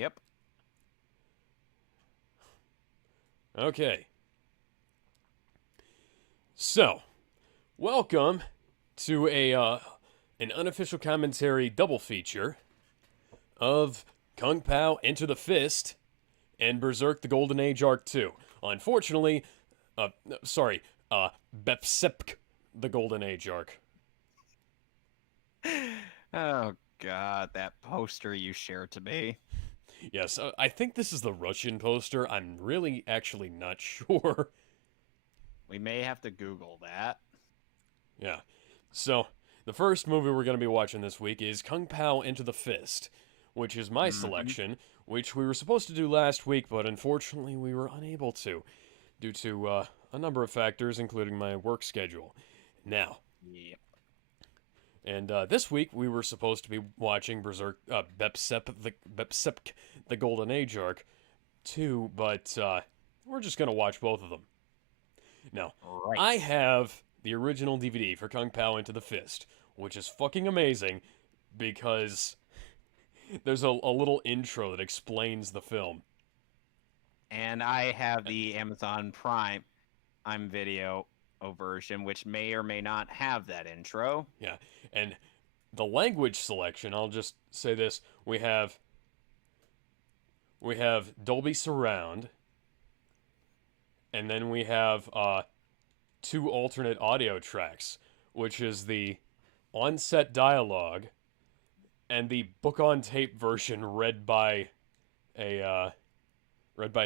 Yep. Okay, so welcome to a an unofficial commentary double feature of Kung Pao Enter the Fist and Berserk: The Golden Age Arc 2. Unfortunately, sorry, Bepsepk: The Golden Age Arc. Oh God, that poster you shared to me. Yes, I think this is the Russian poster. I'm really actually not sure. We may have to Google that. Yeah. So, the first movie we're going to be watching this week is Kung Pao Enter the Fist, which is my Hmm. selection, which we were supposed to do last week, but unfortunately we were unable to, due to a number of factors, including my work schedule. Now, Yep. and this week we were supposed to be watching Berserk, Bepsepk, the Golden Age arc, too, but we're just going to watch both of them. Now, I Right. have the original DVD for Kung Pao Into the Fist, which is fucking amazing because there's a little intro that explains the film. And I have the Amazon Prime Video version, which may or may not have that intro. Yeah, and the language selection, I'll just say this, we have Dolby Surround, and then we have two alternate audio tracks, which is the on-set dialogue and the book on tape version a read by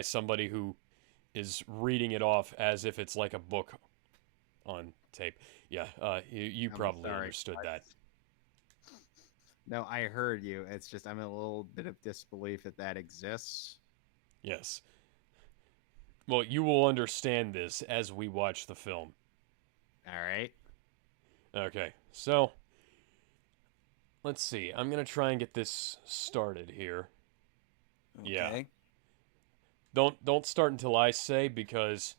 somebody who is reading it off as if it's like a book on tape. Yeah, you I'm probably sorry. understood What? that. No, I heard you. It's just I'm in a little bit of disbelief that that exists. Yes. Well, you will understand this as we watch the film. All right. Okay, so let's see. I'm gonna try and get this started here. Yeah. Okay. Don't start until I say because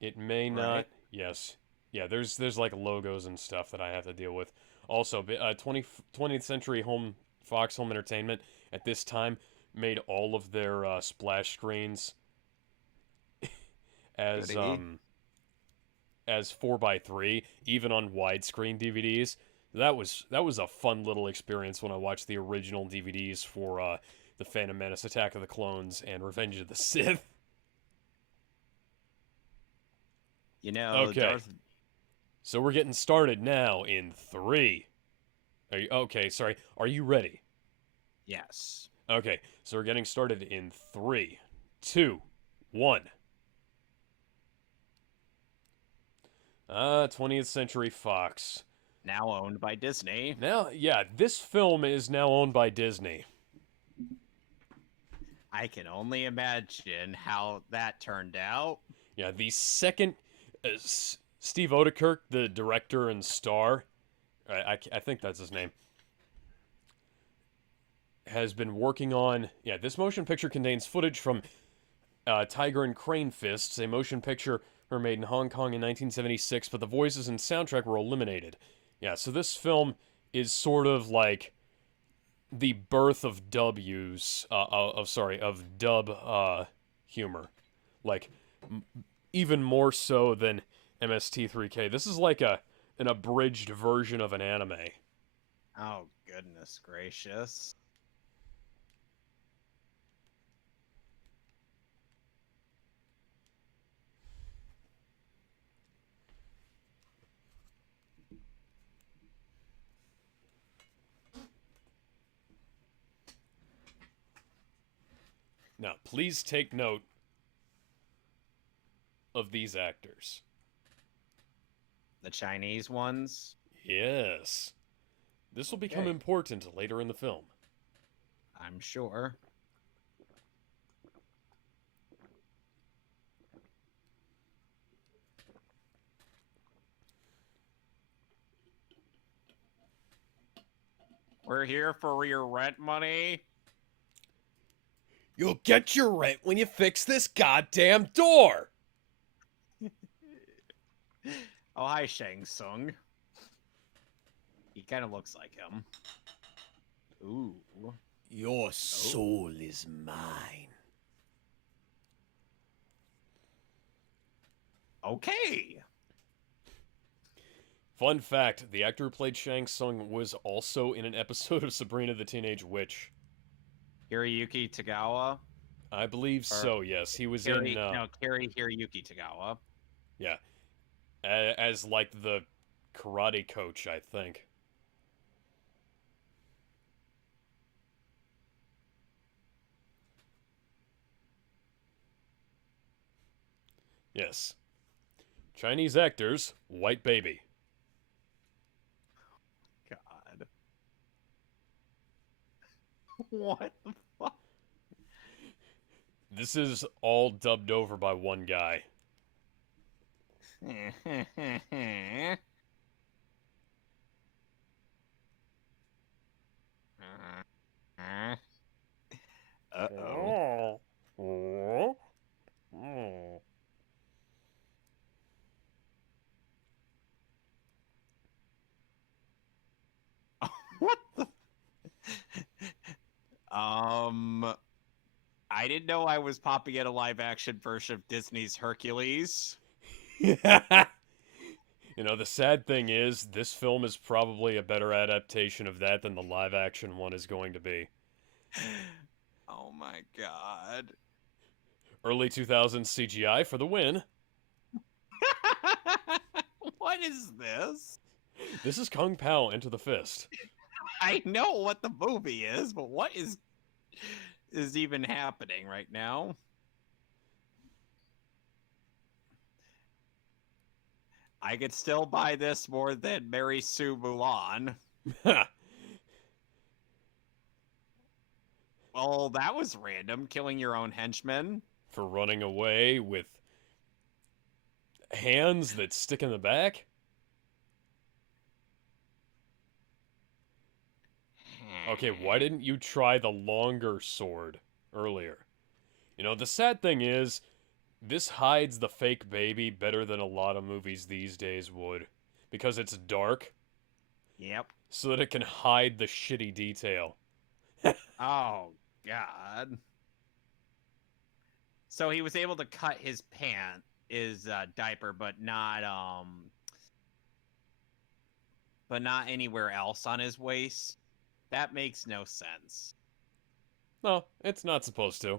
it may not. Right. Yes. Yeah, there's like logos and stuff that I have to deal with. Also, 20th Century Home Fox Home Entertainment at this time made all of their splash screens as Goody. as 4:3, even on widescreen DVDs. That was a fun little experience when I watched the original DVDs for the Phantom Menace, Attack of the Clones, and Revenge of the Sith. You know, Okay, Darth. so we're getting started now in three. Okay? Sorry. Are you ready? Yes. Okay, so we're getting started in three, two, one. 20th Century Fox. Now owned by Disney. Now, yeah, this film is now owned by Disney. I can only imagine how that turned out. Yeah, the second Steve Odekirk, the director and star, I think that's his name, has been working on. Yeah, this motion picture contains footage from Tiger and Crane Fists, a motion picture made in Hong Kong in 1976, but the voices and soundtrack were eliminated. Yeah, so this film is sort of like the birth of of dub humor, like even more so than MST3K. This is like an abridged version of an anime. Oh, goodness gracious. Now, please take note of these actors. The Chinese ones? Yes, this will become Okay, important later in the film. I'm sure. We're here for your rent money. You'll get your rent when you fix this goddamn door! Oh, hi, Shang Tsung. He kind of looks like him. Ooh. Your soul is mine. Okay. Fun fact, the actor who played Shang Tsung was also in an episode of Sabrina the Teenage Witch. Hiroyuki Tagawa. I believe Or so, yes. He was in, Kari Hiroyuki Tagawa. yeah, as like the karate coach, I think. Yes. Chinese actors, white baby. God. What the fuck? This is all dubbed over by one guy. Uh-oh. What the? I didn't know I was popping at a live action version of Disney's Hercules. You know, the sad thing is, this film is probably a better adaptation of that than the live action one is going to be. Oh my god. Early 2000s CGI for the win. What is this? This is Kung Pao Enter the Fist. I know what the movie is, but what is even happening right now? I could still buy this more than Mary Sue Mulan. Well, that was random, killing your own henchmen. For running away with hands that stick in the back? Okay, why didn't you try the longer sword earlier? You know, the sad thing is, this hides the fake baby better than a lot of movies these days would. Because it's dark. Yep. So that it can hide the shitty detail. Oh, God. So he was able to cut his diaper, but not anywhere else on his waist. That makes no sense. No, it's not supposed to.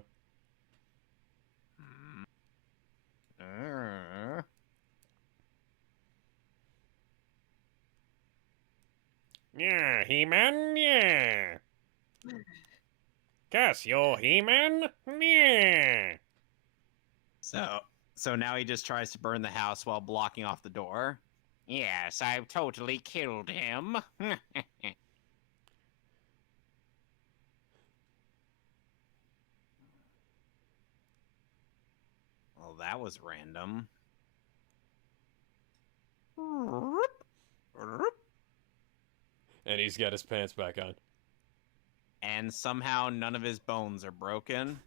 Yeah, He-Man, yeah. Guess you're He-Man, yeah. So now he just tries to burn the house while blocking off the door. Yes, I've totally killed him. Well, that was random. And he's got his pants back on. And somehow none of his bones are broken.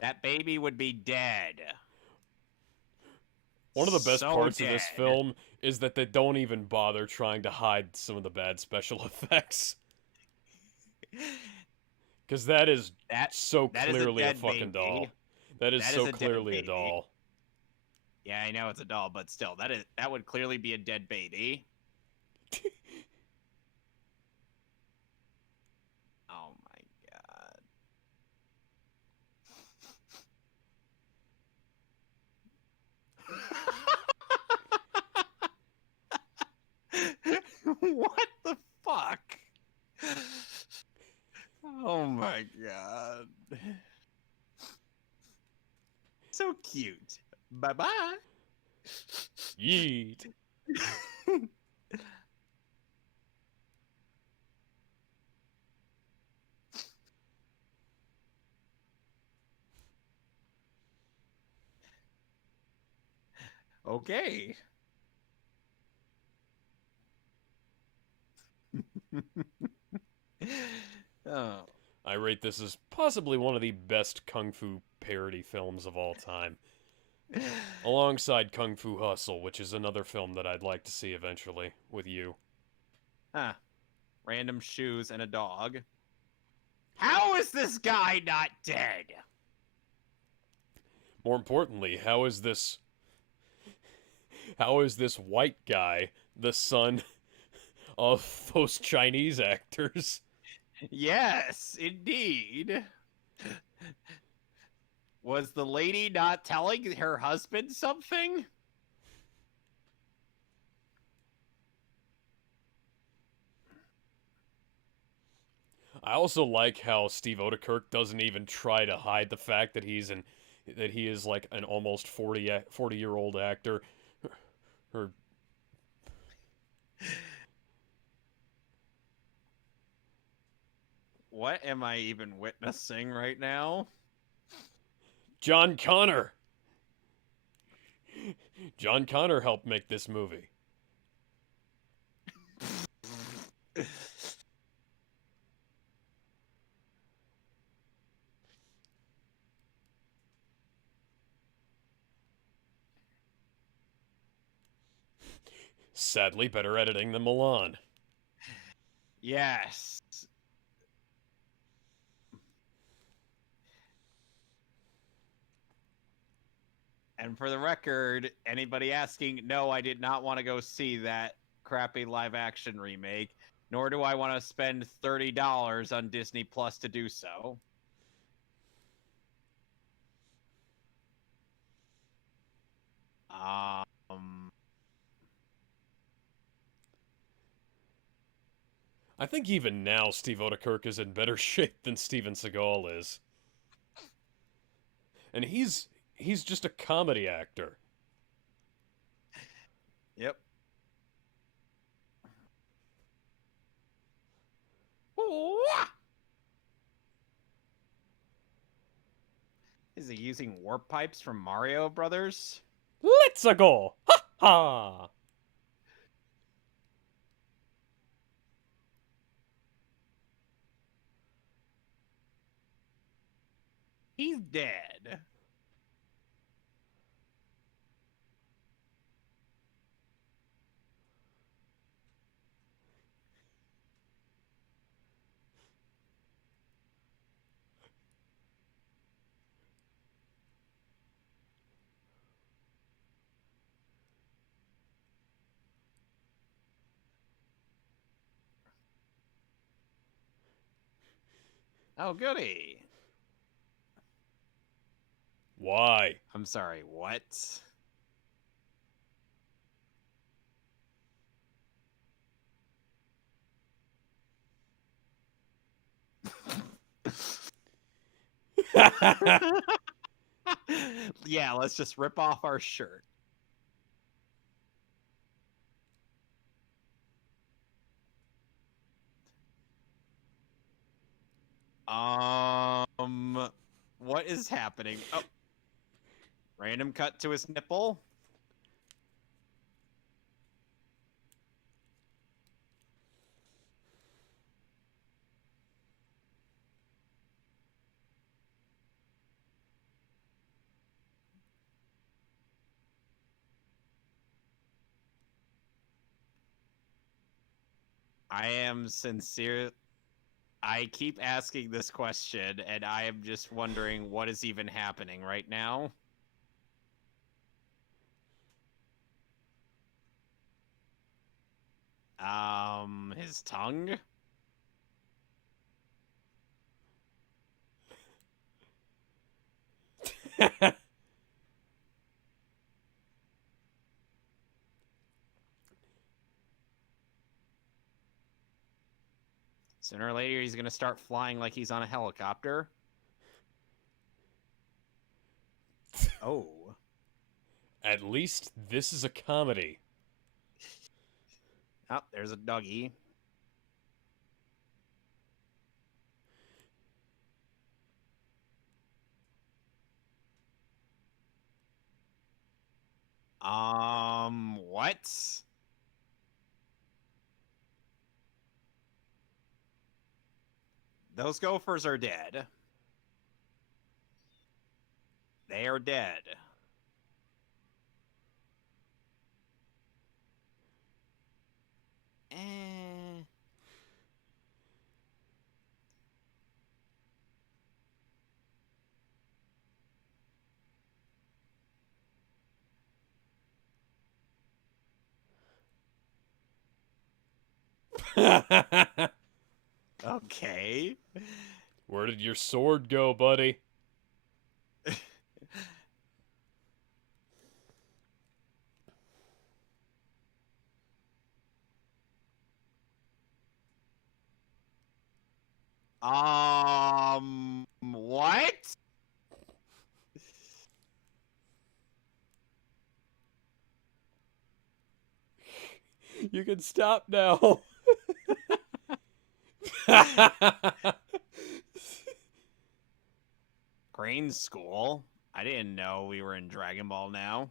That baby would be dead. One of the best parts dead. of this film is that they don't even bother trying to hide some of the bad special effects. Because that is so clearly a fucking baby. doll. That is so clearly a doll. Yeah, I know it's a doll, but still, that would clearly be a dead baby. Oh my god. What the fuck? Oh my god. So cute. Bye-bye. Yeet. Okay. Oh. I rate this as possibly one of the best kung fu parody films of all time. Alongside Kung Fu Hustle, which is another film that I'd like to see eventually with you. Huh. random shoes, and a dog. How is this guy not dead? More importantly, how is this white guy the son of those Chinese actors? Yes, indeed. Was the lady not telling her husband something? I also like how Steve Odekirk doesn't even try to hide the fact that he is like an almost 40-year-old actor. Or What am I even witnessing right now? John Connor. John Connor helped make this movie. Sadly, better editing than Milan. Yes. And for the record, anybody asking, no, I did not want to go see that crappy live action remake, nor do I want to spend $30 on Disney Plus to do so. I think even now Steve Odekirk is in better shape than Steven Seagal is. And he's just a comedy actor. Yep. Is he using warp pipes from Mario Brothers? Let's go! Ha ha! He's dead. Oh, goody. Why? I'm sorry, what? Yeah, let's just rip off our shirt. What is happening? Oh, random cut to his nipple. I am sincere. I keep asking this question, and I am just wondering what is even happening right now. His tongue? Sooner or later, he's gonna start flying like he's on a helicopter. Oh. At least this is a comedy. Oh, there's a doggy. What? Those gophers are dead. They are dead. Eh. Okay. Where did your sword go, buddy? What? You can stop now. Crane School? I didn't know we were in Dragon Ball now.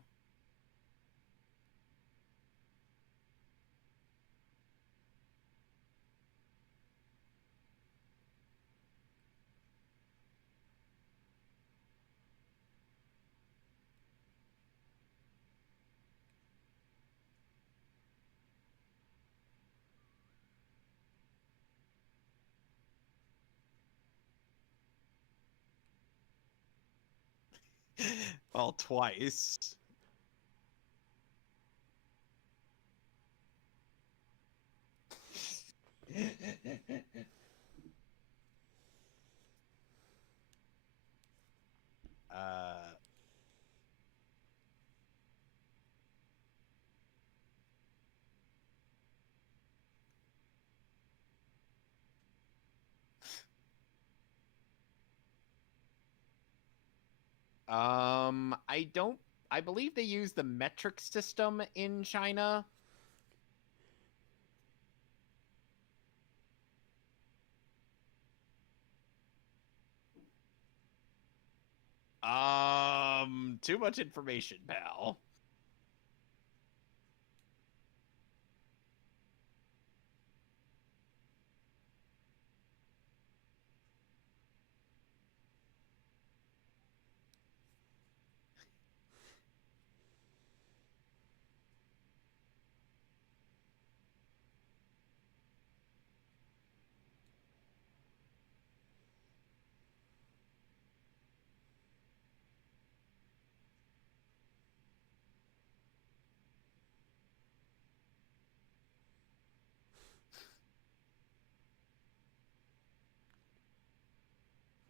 Well, twice. uh I don't. I believe they use the metric system in China. Too much information, pal.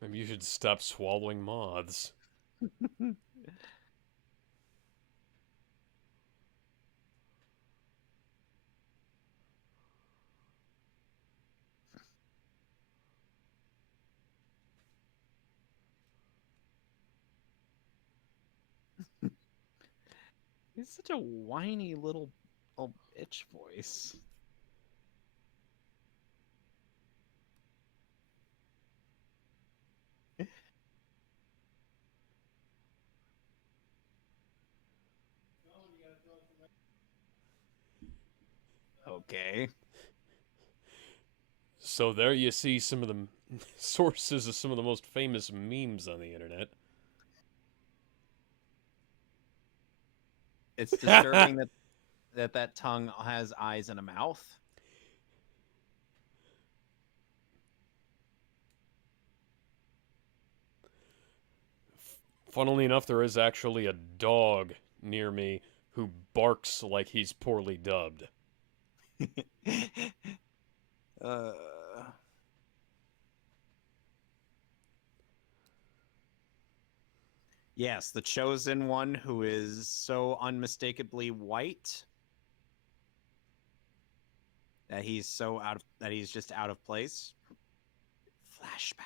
Maybe you should stop swallowing moths. He's such a whiny little bitch voice. Okay. So there you see some of the sources of some of the most famous memes on the internet. It's disturbing that tongue has eyes and a mouth. Funnily enough, there is actually a dog near me who barks like he's poorly dubbed. uh Yes, the chosen one who is so unmistakably white that he's just out of place. Flashback.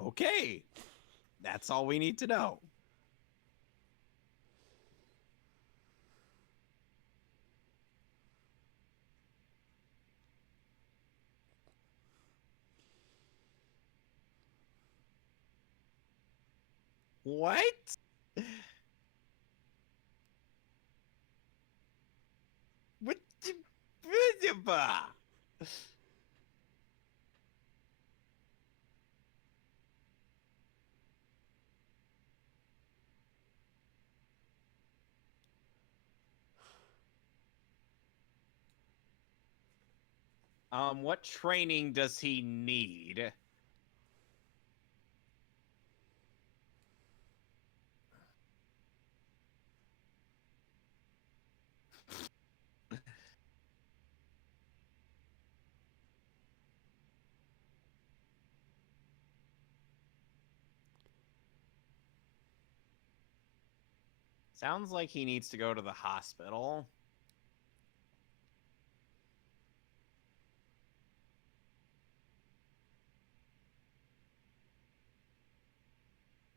Okay. That's all we need to know. What? What? What training does he need? Sounds like he needs to go to the hospital.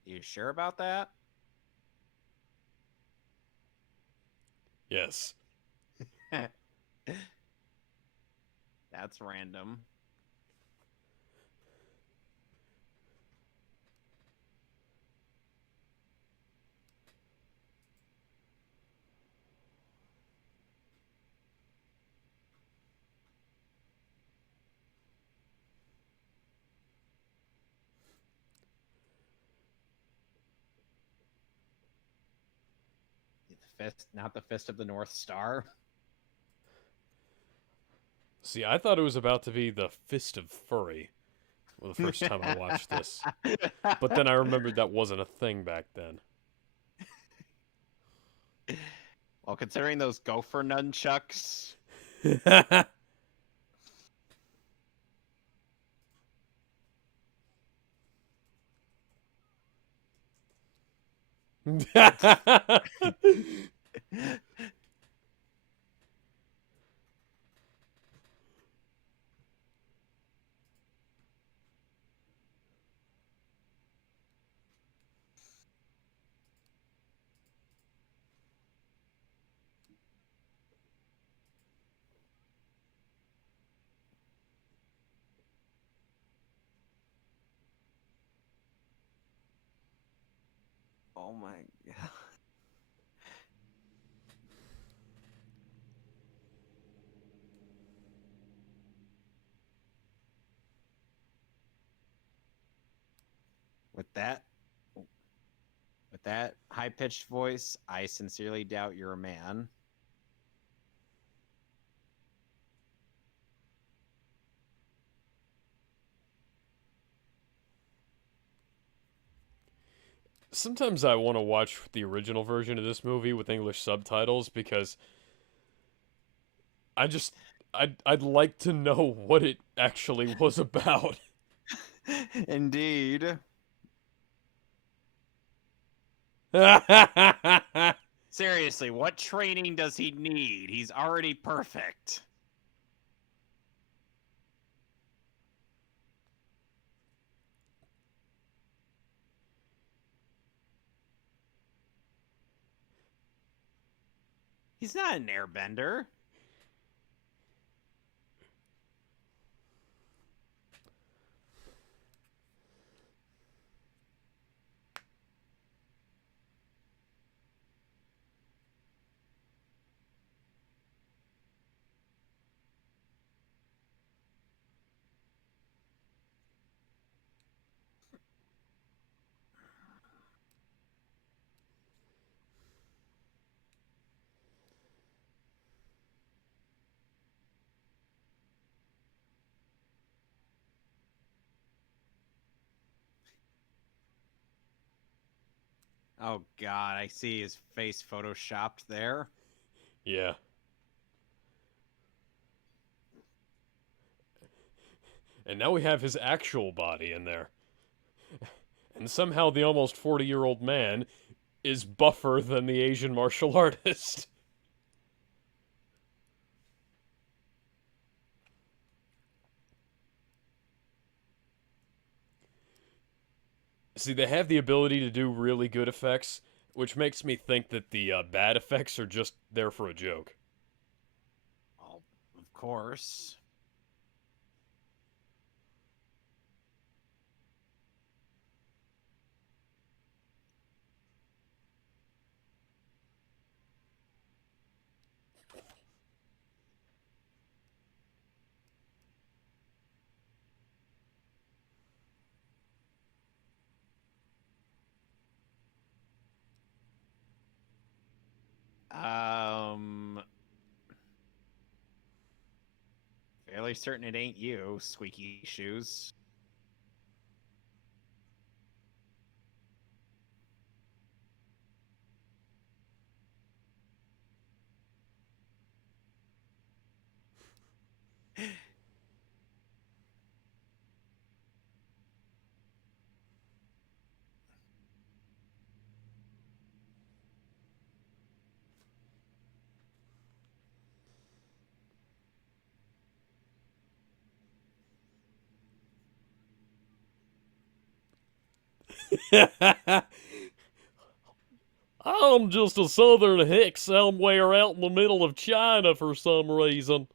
You sure about that? Yes. That's random. Not the Fist of the North Star. See, I thought it was about to be the Fist of Furry the first time I watched this. But then I remembered that wasn't a thing back then. Well, considering those gopher nunchucks. Oh my god. With that high-pitched voice, I sincerely doubt you're a man. Sometimes I want to watch the original version of this movie with English subtitles because I'd like to know what it actually was about. Indeed. Seriously, what training does he need? He's already perfect. He's not an airbender. Oh god, I see his face photoshopped there. Yeah. And now we have his actual body in there. And somehow the almost 40-year-old man is buffer than the Asian martial artist. See, they have the ability to do really good effects, which makes me think that the bad effects are just there for a joke. Oh, of course. Um, fairly certain it ain't you, squeaky shoes. I'm just a southern hick somewhere out in the middle of China for some reason.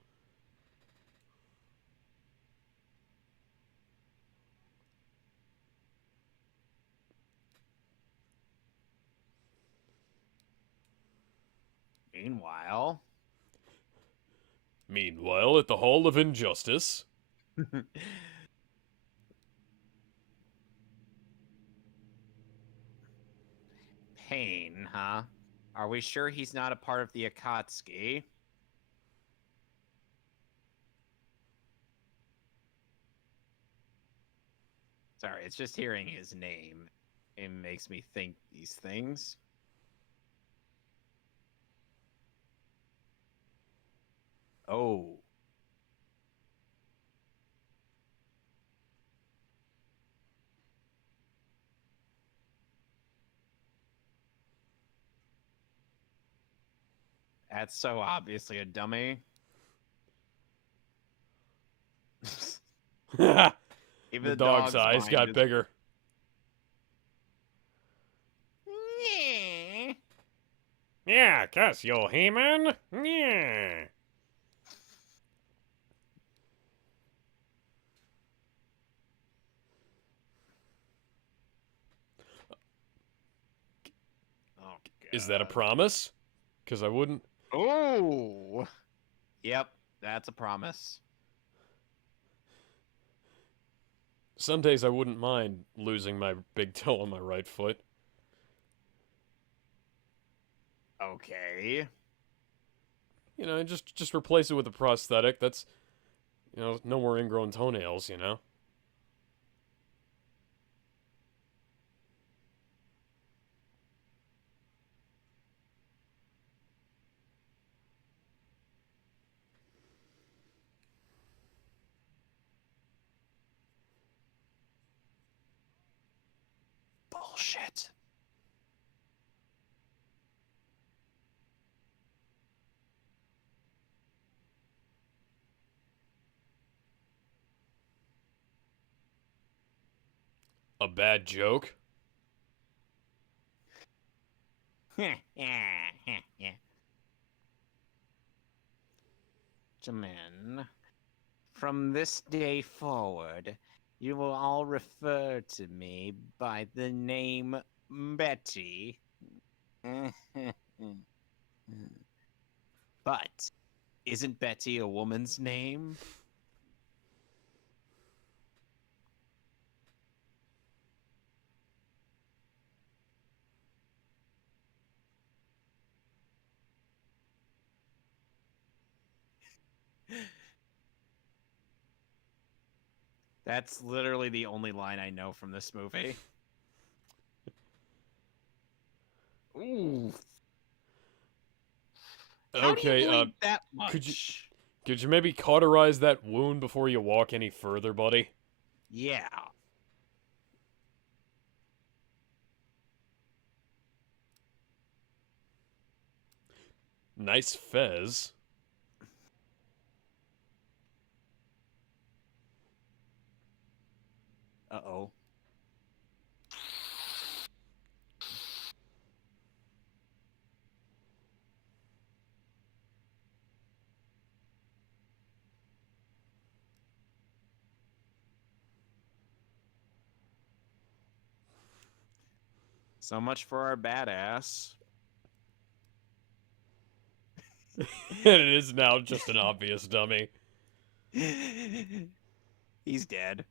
Meanwhile, Meanwhile, at the Hall of Injustice, Pain, huh? Are we sure he's not a part of the Akatsuki? Sorry, it's just hearing his name. It makes me think these things. Oh. That's so obviously a dummy. the Even the dog's eyes mind got is- bigger. Yeah, 'cause you're human. Yeah. Oh, Is that a God. promise? Because I wouldn't. Oh. Yep, that's a promise. Some days I wouldn't mind losing my big toe on my right foot. Okay. You know, just replace it with a prosthetic. That's, no more ingrown toenails, you know? Bullshit. A bad joke? Gentlemen, from this day forward, you will all refer to me by the name Betty. But isn't Betty a woman's name? That's literally the only line I know from this movie. Ooh. How do Okay, you bleed that much? could you maybe cauterize that wound before you walk any further, buddy? Yeah. Nice fez. Uh-oh. So much for our badass. And it is now just an obvious dummy. He's dead.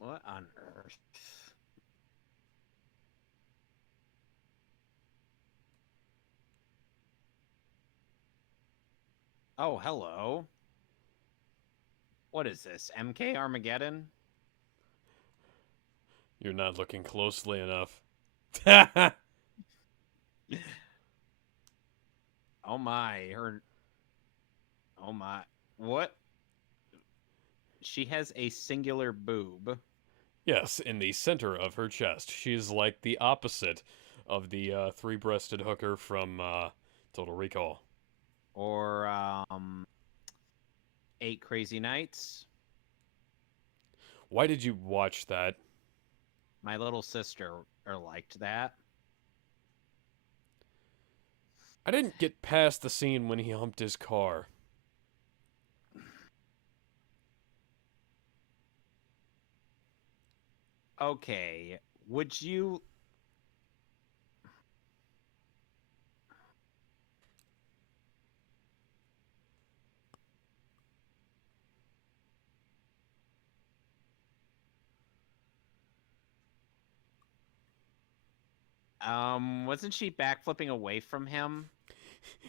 What on earth? Oh, hello. What is this? MK Armageddon? You're not looking closely enough. Oh my, oh my. What? She has a singular boob. Yes, in the center of her chest. She's like the opposite of the three-breasted hooker from Total Recall. Or, 8 Crazy Nights. Why did you watch that? My little sister liked that. I didn't get past the scene when he humped his car. Okay, would you... wasn't she backflipping away from him?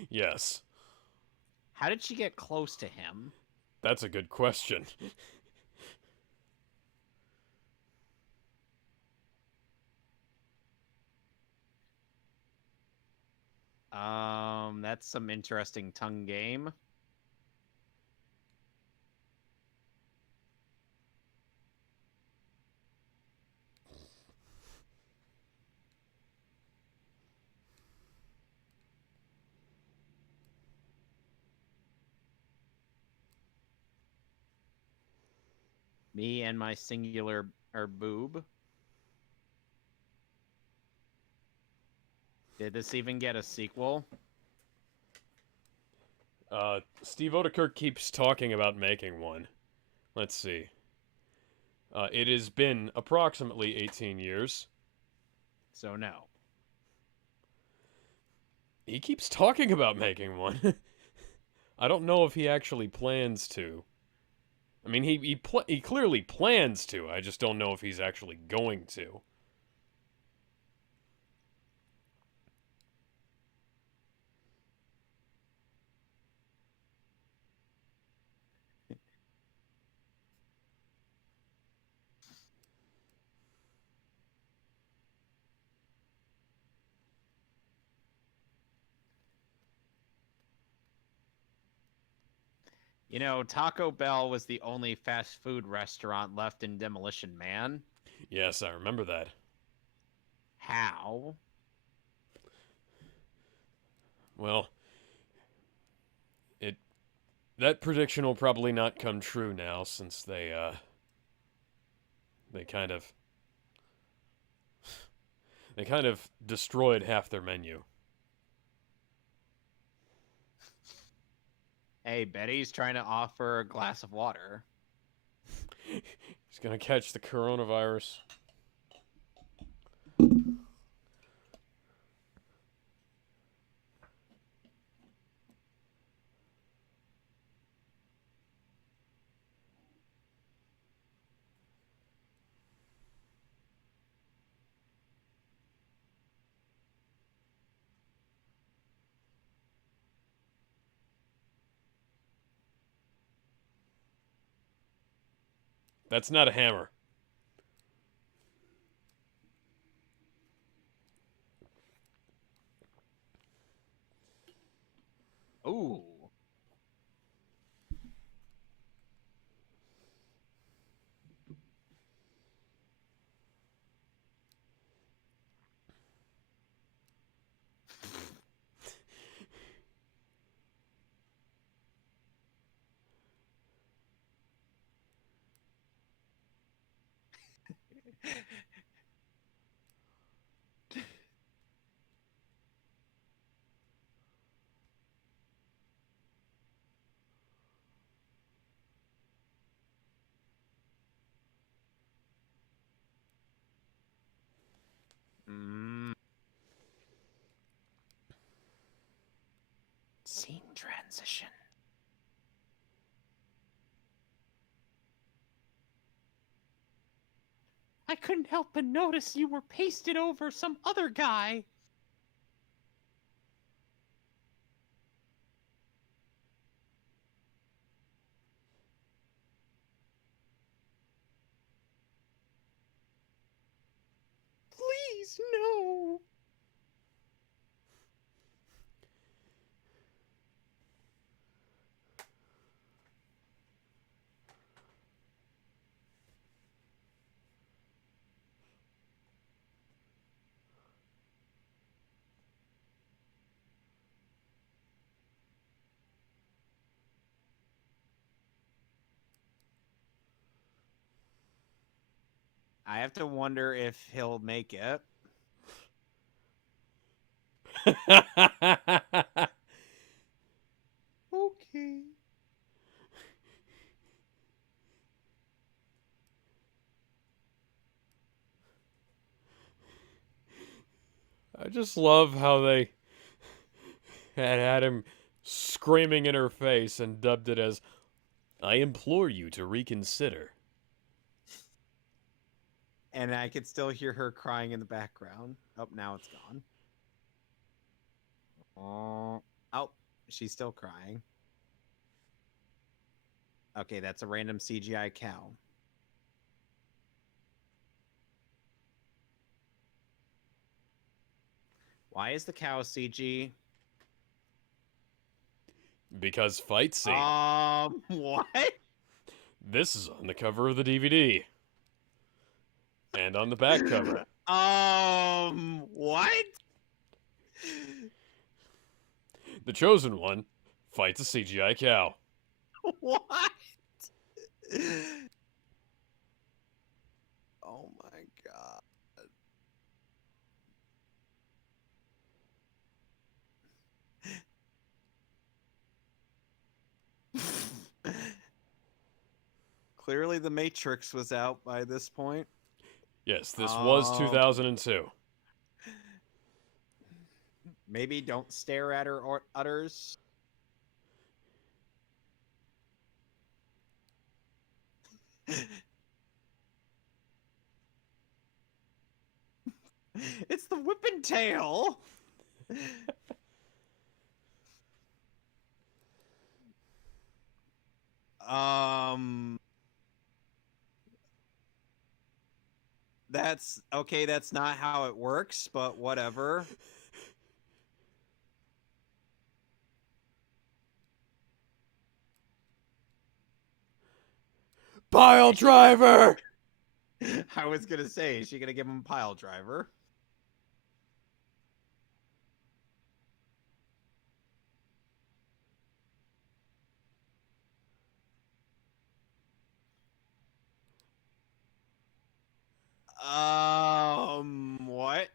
Yes, How did she get close to him? that's a good question. That's some interesting tongue game. Me and my singular or boob. Did this even get a sequel? Steve Odekirk keeps talking about making one. Let's see. It has been approximately 18 years. So no. He keeps talking about making one. I don't know if he actually plans to. I mean, he clearly plans to. I just don't know if he's actually going to. You know, Taco Bell was the only fast food restaurant left in Demolition Man. Yes, I remember that. How? Well, that prediction will probably not come true now since they kind of destroyed half their menu. Hey, Betty's trying to offer a glass of water. He's gonna catch the coronavirus. That's not a hammer. Ooh. transition. I couldn't help but notice you were pasted over some other guy. Please, no. I have to wonder if he'll make it. Okay. I just love how they had him screaming in her face and dubbed it as, "I implore you to reconsider." And I could still hear her crying in the background. Oh, now it's gone. Oh, she's still crying. Okay, that's a random CGI cow. Why is the cow CG? Because fight scene. What? This is on the cover of the DVD. And on the back cover. What? The Chosen One fights a CGI cow. What? Oh my god. Clearly the Matrix was out by this point. Yes, this was 2002. Maybe don't stare at her or udders. It's the whipping tail. That's okay, that's not how it works, but whatever. Pile driver! I was gonna say, is she gonna give him a pile driver? What?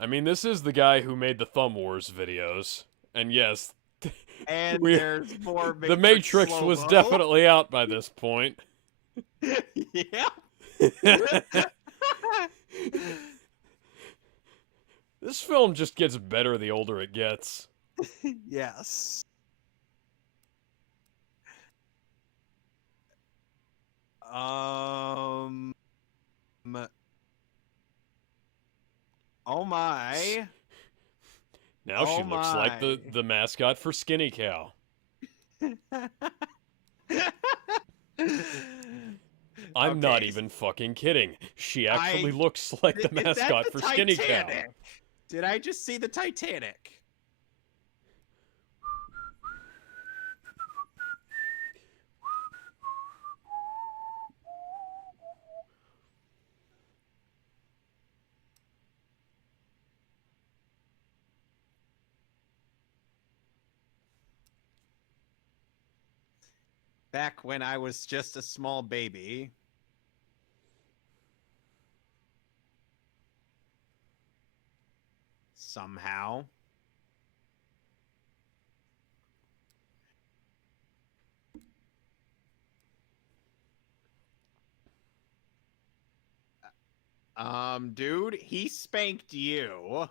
I mean, this is the guy who made the Thumb Wars videos. And yes, And there's more Matrix the Matrix slow-mo. was definitely out by this point. Yeah. This film just gets better the older it gets. Yes. Oh my. Now she looks like the mascot for Skinny Cow. I'm not even fucking kidding. She actually looks like the mascot for Skinny Cow. Did I just see the Titanic? Back when I was just a small baby. Somehow. Dude, he spanked you.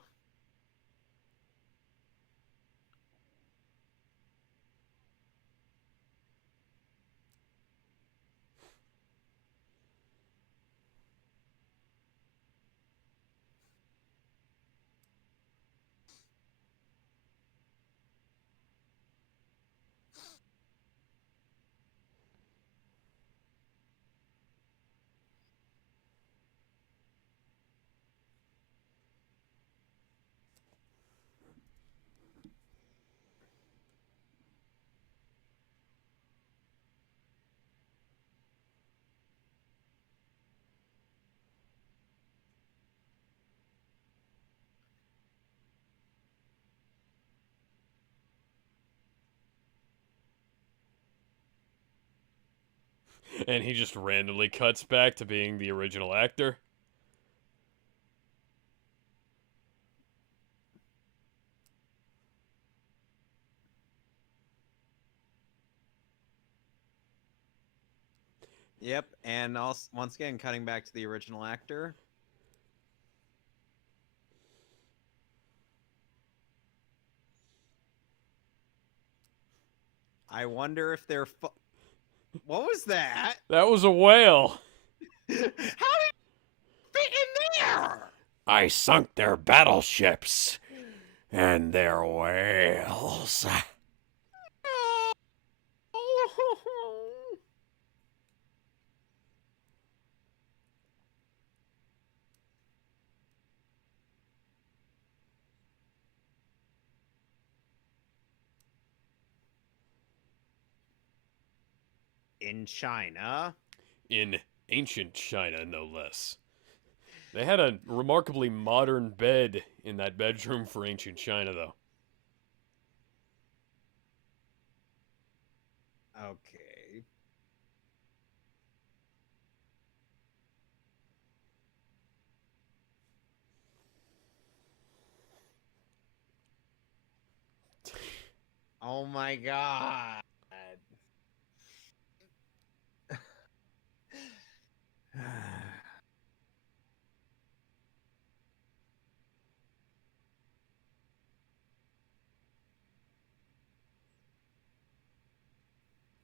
And he just randomly cuts back to being the original actor. Yep, and also, once again, cutting back to the original actor. I wonder if they're. What was that? That was a whale. How did it fit in there? I sunk their battleships and their whales. In China. In ancient China, no less. They had a remarkably modern bed in that bedroom for ancient China, though. Okay. Oh my god.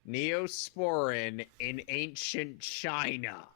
Neosporin in ancient China.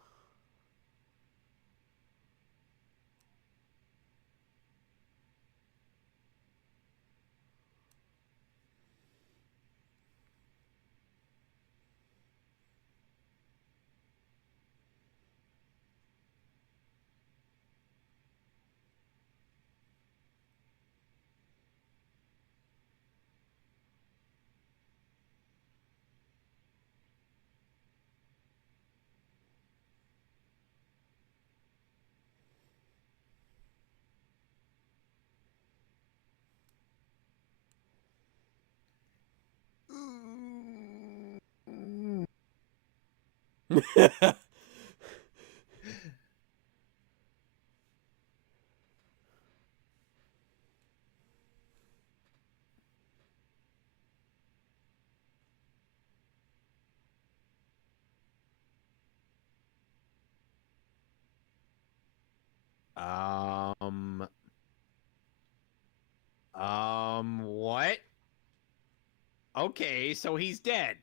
Um. What? Okay, so he's dead.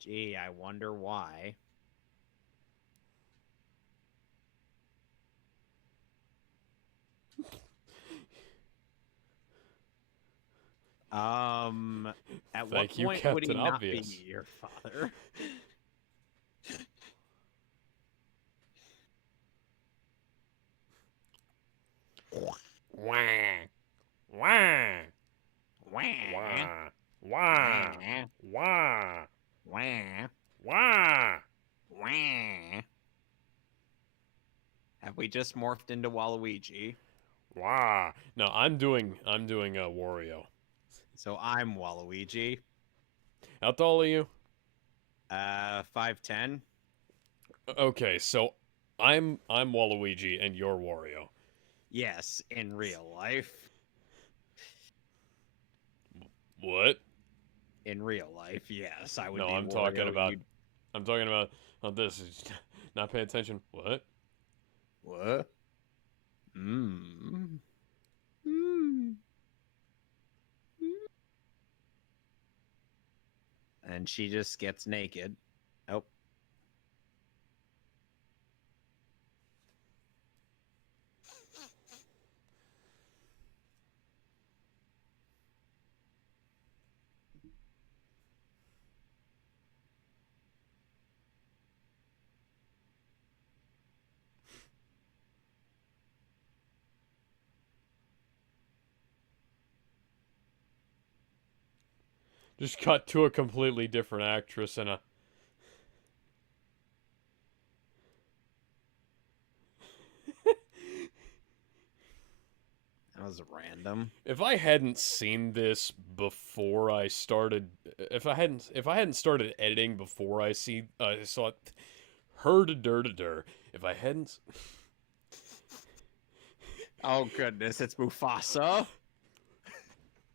Gee, I wonder why. At what Thank you, point would he Captain not be Obvious. your father? Wah. Wah. Wah, Wah. Wah. wah, Wah. wah, Wah. wah. Have we just morphed into Waluigi? Wah. No, I'm doing Wario. So I'm Waluigi. How tall are you? 5'10". Okay, so I'm Waluigi and you're Wario. Yes, in real life. What? In real life, yes, I would No, be I'm worried talking about. you'd- I'm talking about. Oh, this is not paying attention. What? What? Mmm. Mmm. And she just gets naked. Oh. Just cut to a completely different actress and a. That was random. If I hadn't seen this before I started, if I hadn't started editing before I saw it, her to der. If I hadn't, Oh goodness, it's Mufasa.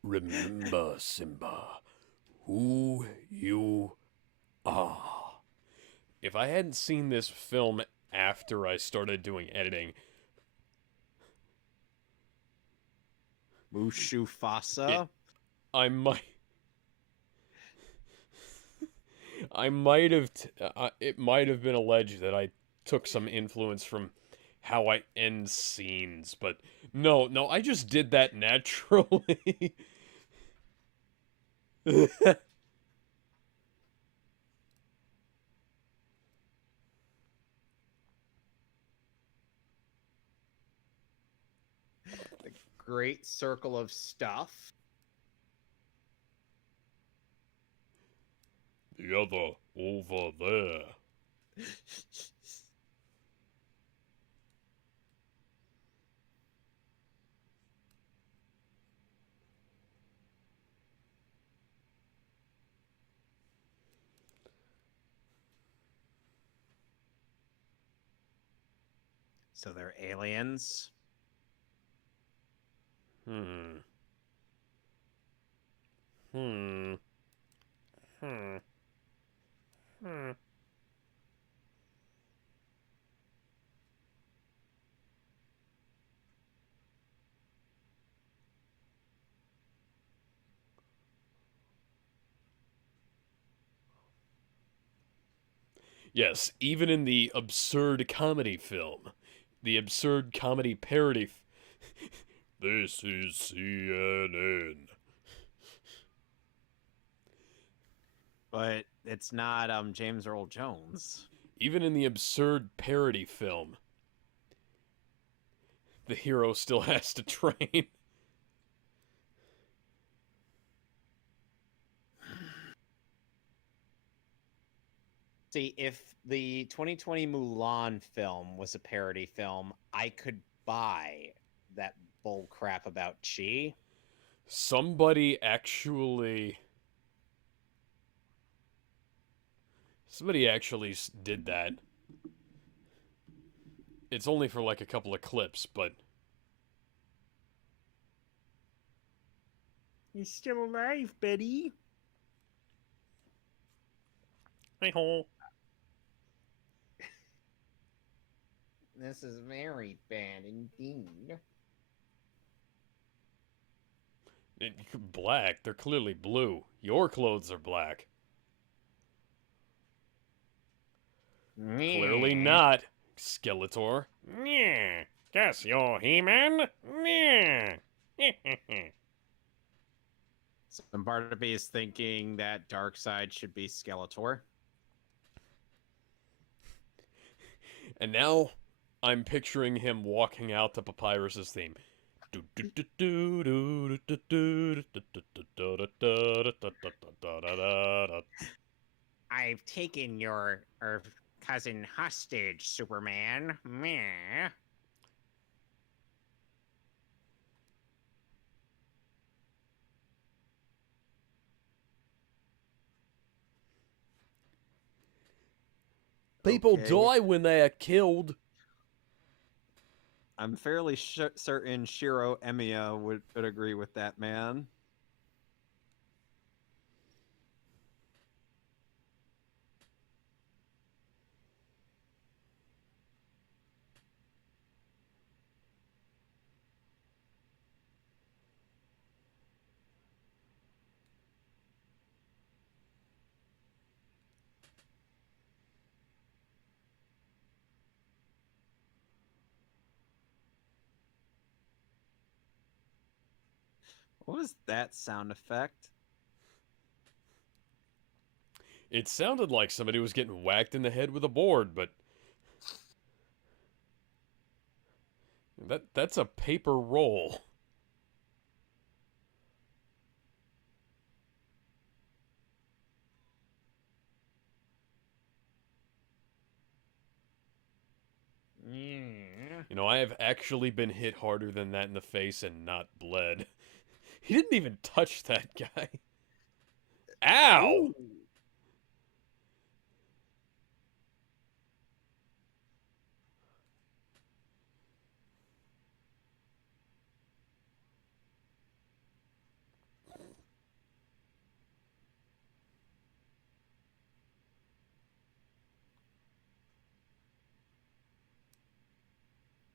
remember Simba, who you are. If I hadn't seen this film after I started doing editing, Mushufasa. I might. I might have. It might have been alleged that I took some influence from how I end scenes, but no, I just did that naturally. The great circle of stuff. The other over there. So they're aliens. Hmm. Hmm. Hmm. Hmm. Yes, even in the absurd comedy film, the absurd comedy parody. This is CNN. But it's not James Earl Jones. Even in the absurd parody film, the hero still has to train. See, if the 2020 Mulan film was a parody film, I could buy that bull crap about Chi. Somebody actually did that. It's only for like a couple of clips, but He's still alive, Betty. Hey ho. This is very bad indeed. black. They're clearly blue. Your clothes are black. Clearly not, Skeletor. Yeah. Guess you're He-Man? Yeah. Some part of me is thinking that Darkseid should be Skeletor. And now I'm picturing him walking out to Papyrus's theme. I've taken your cousin hostage, Superman. Meh. People Okay. die when they are killed. I'm fairly certain Shiro Emiya would agree with that, man. What was that sound effect? It sounded like somebody was getting whacked in the head with a board, but that's a paper roll. Yeah. You know, I have actually been hit harder than that in the face and not bled. He didn't even touch that guy. Ow! Ooh.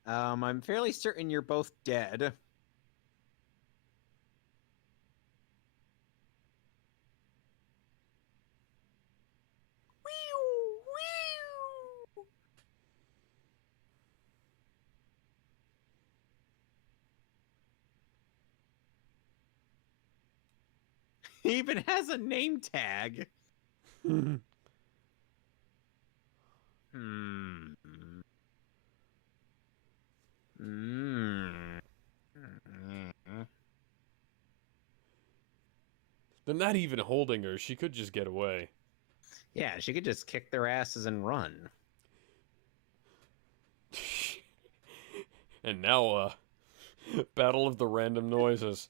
I'm fairly certain you're both dead. He even has a name tag. Hmm. Hmm. They're not even holding her. She could just get away. Yeah, she could just kick their asses and run. And now, battle of the random noises.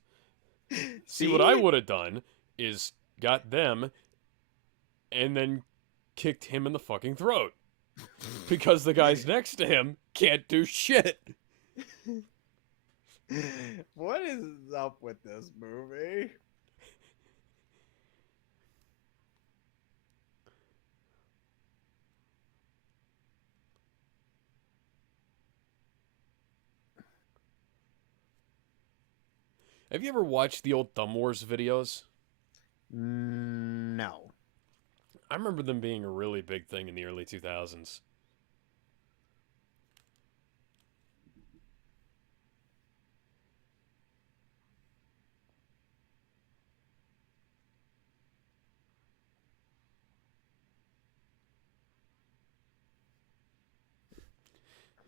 See, what I would have done is got them and then kicked him in the fucking throat. Because the guys next to him can't do shit. What is up with this movie? Have you ever watched the old Thumb Wars videos? No. I remember them being a really big thing in the early 2000s.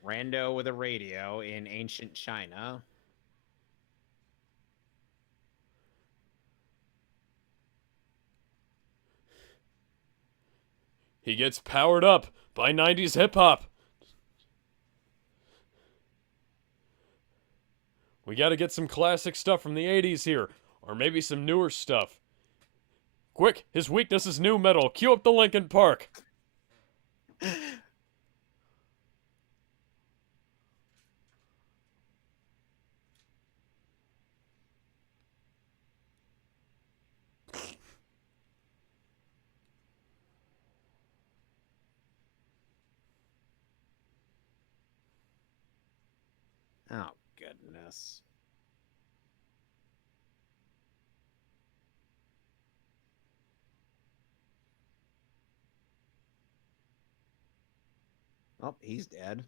Rando with a radio in ancient China. He gets powered up by 90s hip-hop. We gotta get some classic stuff from the 80s here, or maybe some newer stuff. Quick, his weakness is new metal. Cue up the Linkin Park. Oh, goodness. Oh, he's dead.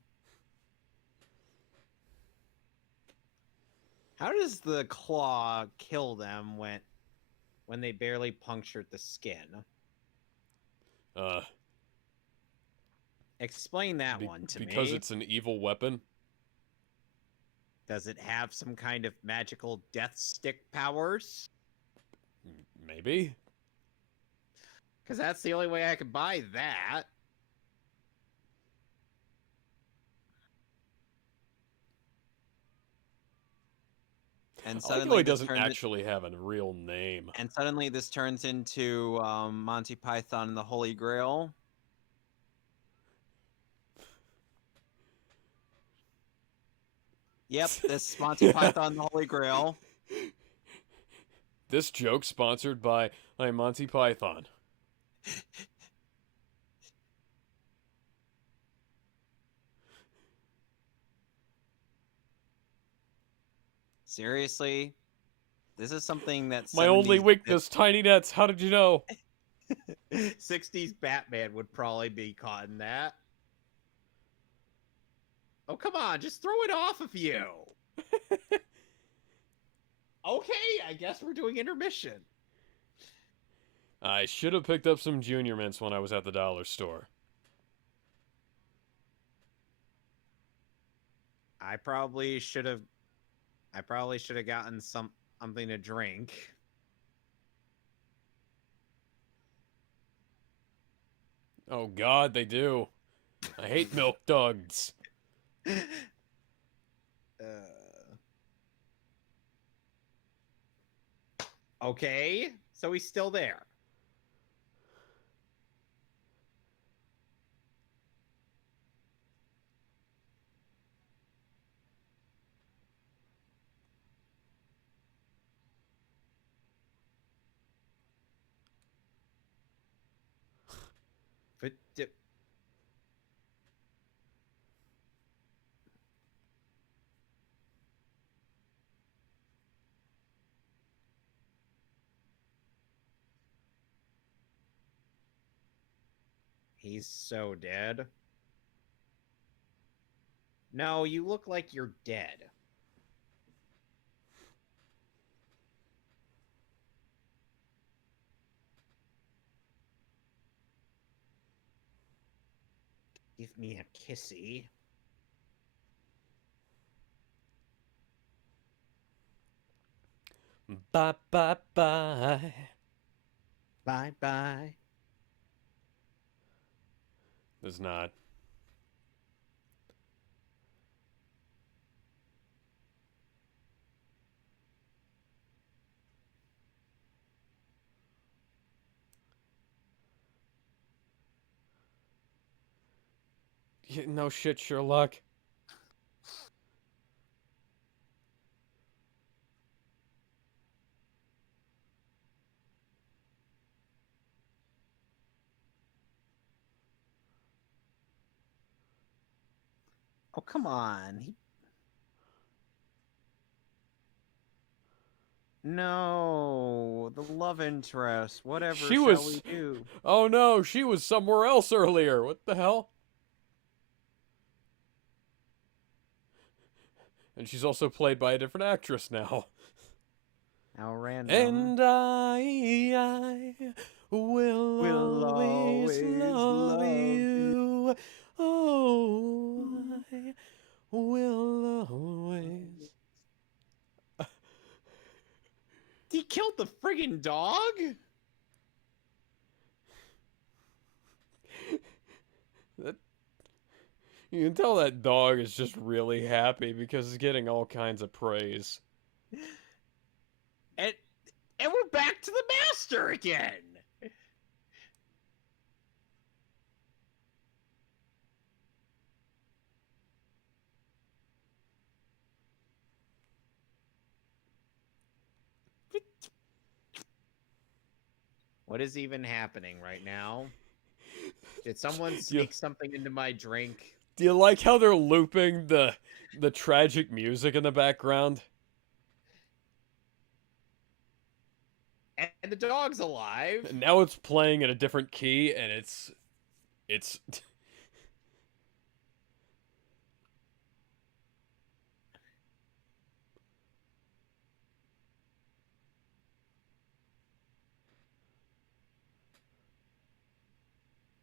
How does the claw kill them when they barely punctured the skin? Explain that one to me. Because it's an evil weapon. Does it have some kind of magical death stick powers? Maybe. Because that's the only way I could buy that. And I like how he doesn't actually have a real name. And suddenly this turns into Monty Python and the Holy Grail. Yep, this Monty Python and the Holy Grail. This joke sponsored by Monty Python. Seriously? This is something that's My only weakness, tiny nets. How did you know? 60s Batman would probably be caught in that. Oh, come on, just throw it off of you. Okay, I guess we're doing intermission. I should have picked up some Junior Mints when I was at the dollar store. I probably should have gotten something to drink. Oh God, they do. I hate milk duds. Okay, so he's still there. But he's so dead. No, you look like you're dead. Give me a kissy. Bye bye bye. Bye bye. There's not. No shit, Sherlock. Oh, come on. No, the love interest. Whatever She shall was. we do? Oh no, she was somewhere else earlier. What the hell? And she's also played by a different actress now. How random. And I will Will always always love love you. Oh, I will always. He killed the friggin' dog? You can tell that dog is just really happy because it's getting all kinds of praise. And we're back to the master again. What is even happening right now? Did someone sneak something into my drink? Do you like how they're looping the tragic music in the background? And the dog's alive. And now it's playing in a different key, and it's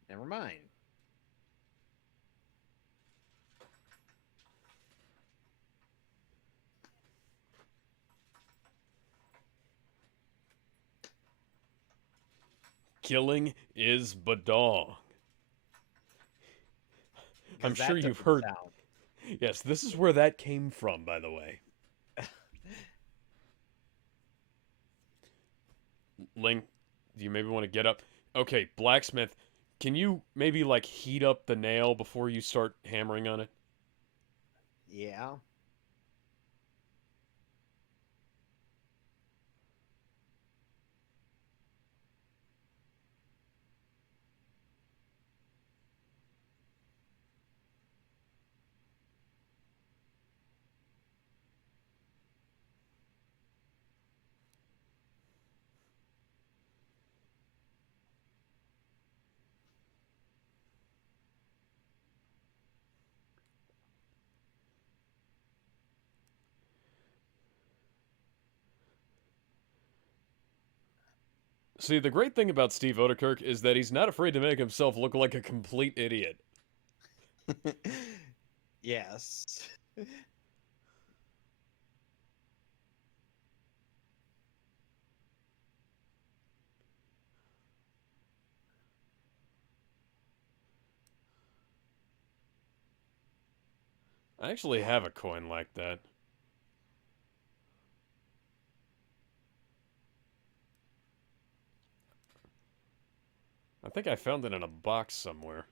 Never mind. killing is badong. I'm That sure you've doesn't heard. sound- Yes, this is where that came from, by the way. Link, do you maybe want to get up? Okay, blacksmith, can you maybe like heat up the nail before you start hammering on it? Yeah. See, the great thing about Steve Odekirk is that he's not afraid to make himself look like a complete idiot. Yes. I actually have a coin like that. I think I found it in a box somewhere.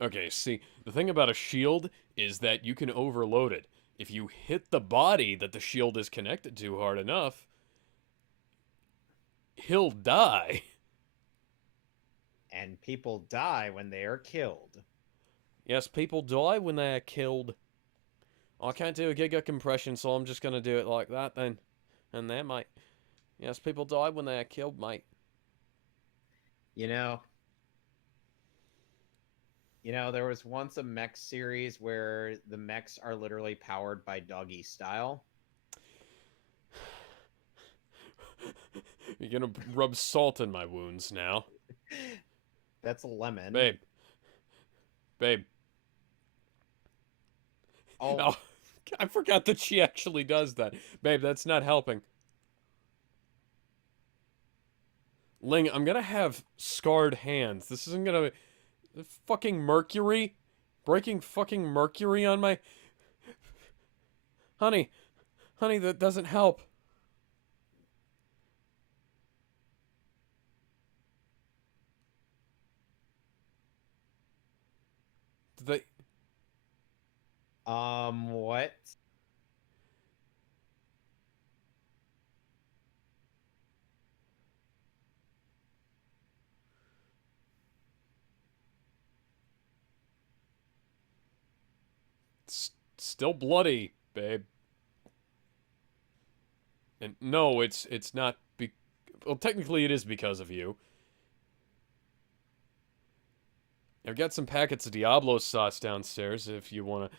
Okay, see, the thing about a shield is that you can overload it. If you hit the body that the shield is connected to hard enough, he'll die. And people die when they are killed. Yes, people die when they are killed. I can't do a giga compression, so I'm just gonna do it like that then. And there, mate. Yes, people die when they are killed, mate. You know, there was once a mech series where the mechs are literally powered by doggy style. You're gonna rub salt in my wounds now. That's a lemon. Babe. Babe. Oh, I forgot that she actually does that. Babe, that's not helping. Ling, I'm gonna have scarred hands. This isn't gonna... Fucking mercury? Breaking fucking mercury on my... Honey. Honey, that doesn't help. Did they... what? Still bloody, babe. And no, it's not well, technically it is because of you. I've got some packets of Diablo sauce downstairs if you want to...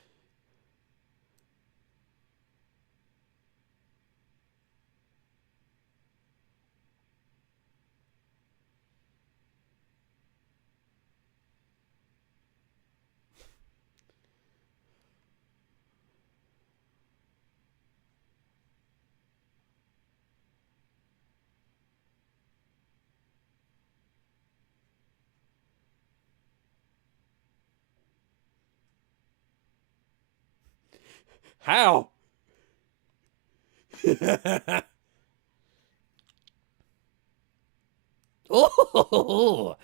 How? Oh!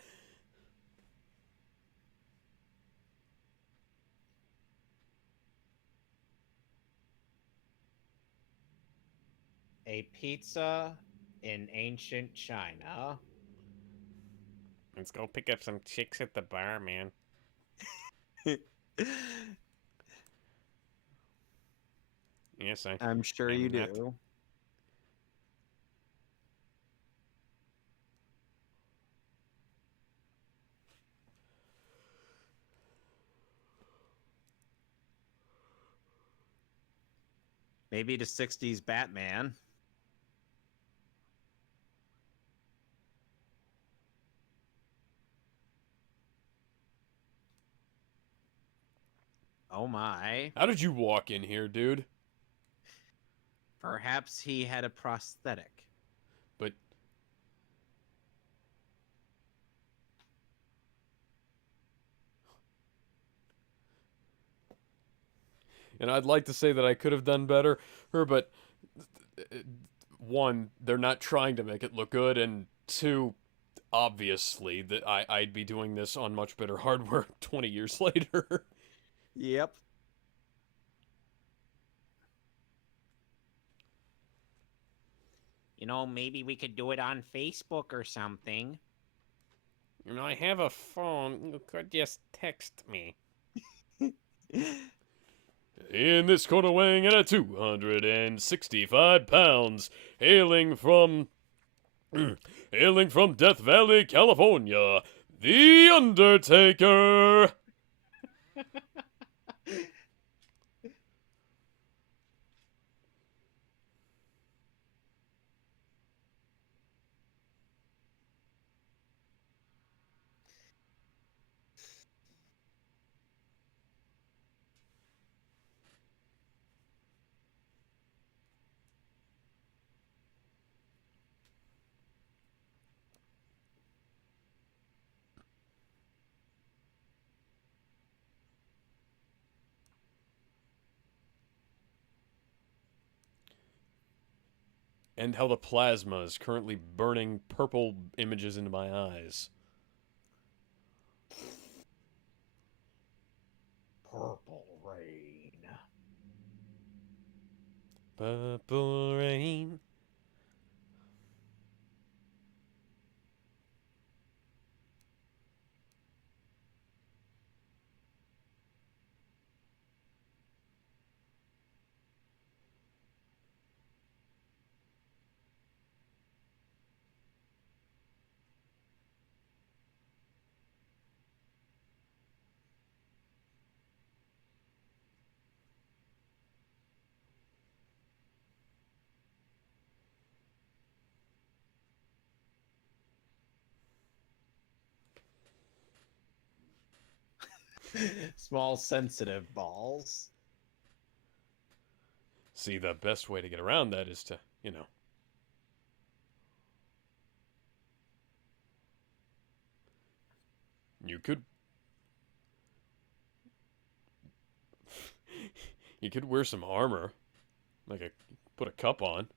A pizza in ancient China. Let's go pick up some chicks at the bar, man. Yes, I'm sure I'm you not- do. Maybe the 60s Batman. Oh my. How did you walk in here, dude? Perhaps he had a prosthetic. But... And I'd like to say that I could have done better, but... One, they're not trying to make it look good, and two, obviously, that I'd be doing this on much better hardware 20 years later. Yep. Maybe we could do it on Facebook or something. I have a phone. You could just text me. In this corner, weighing in at 265 pounds, hailing from Death Valley, California, The Undertaker. And how the plasma is currently burning purple images into my eyes. Purple rain. Purple rain. Small sensitive balls. See, the best way to get around that is to, you know. You could... you could wear some armor. Put a cup on.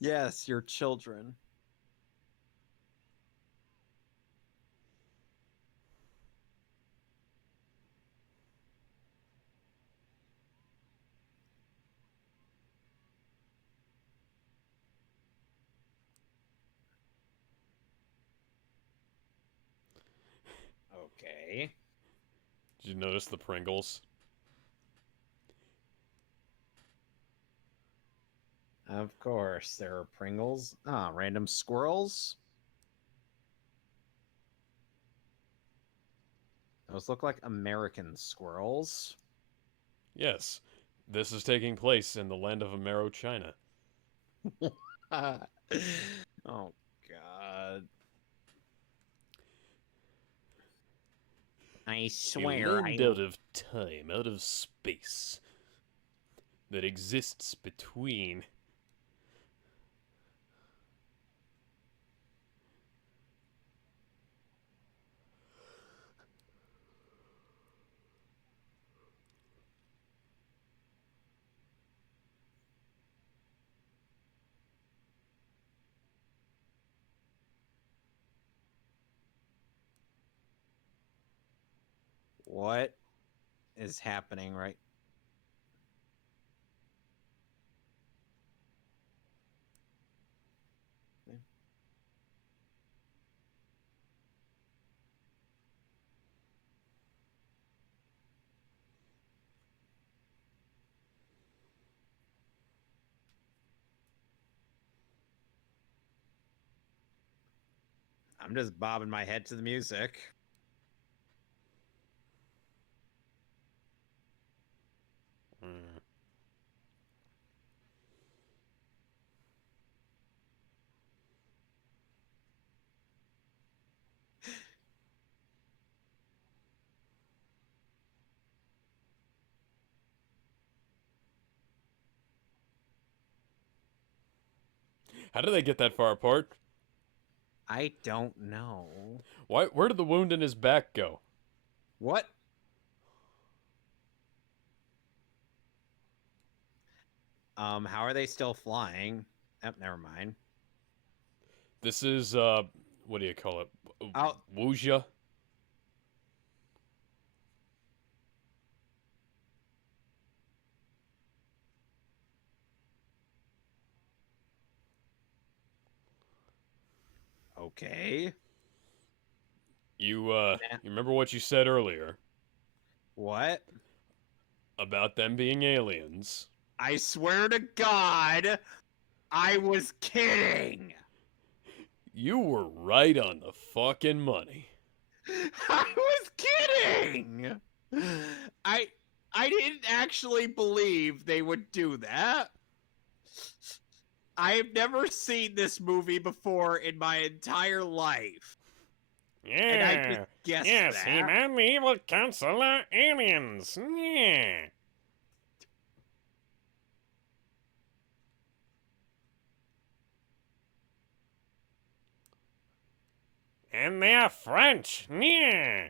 Yes, your children. Okay. Did you notice the Pringles? Of course, there are Pringles. Ah, random squirrels. Those look like American squirrels. Yes. This is taking place in the land of Amero, China. Oh, God. I swear A land out of time, out of space, that exists between... What is happening right? I'm just bobbing my head to the music. Mm. How did they get that far apart? I don't know. Where did the wound in his back go? What? How are they still flying? Oh, never mind. This is, what do you call it? Oh. Wuxia? Okay. You remember what you said earlier What? about them being aliens? I swear to God, I was kidding. You were right on the fucking money. I was kidding. I didn't actually believe they would do that. I have never seen this movie before in my entire life. And I just Yeah. guessed Yes, that. He-Man, the evil council are aliens. Yeah. And they're French. Yeah.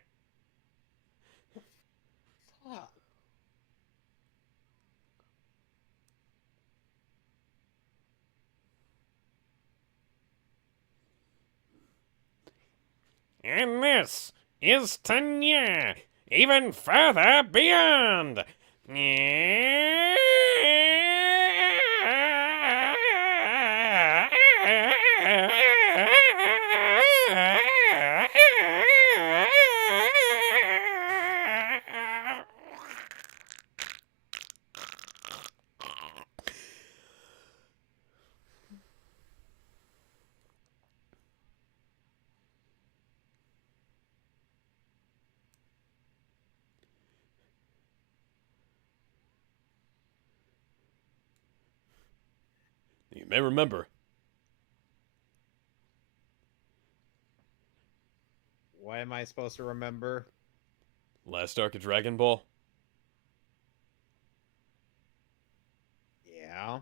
Fuck. And this is Tanya, even further beyond. You may remember, What am I supposed to remember? last arc of Dragon Ball. Yeah.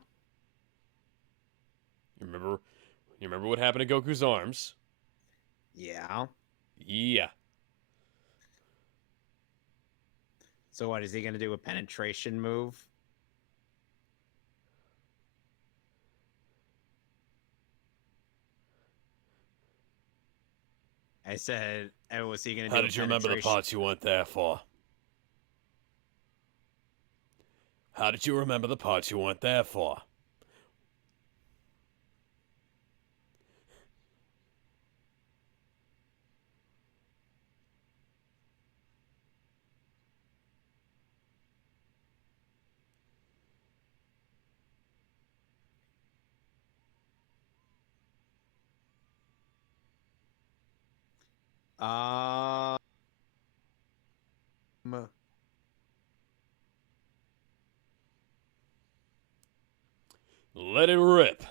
You remember what happened to Goku's arms? Yeah. Yeah. So what, is he going to do a penetration move? I said, oh, was he going to do How a did you remember the penetration- parts you went there for? How did you remember the parts you went there for? Um, Let it rip.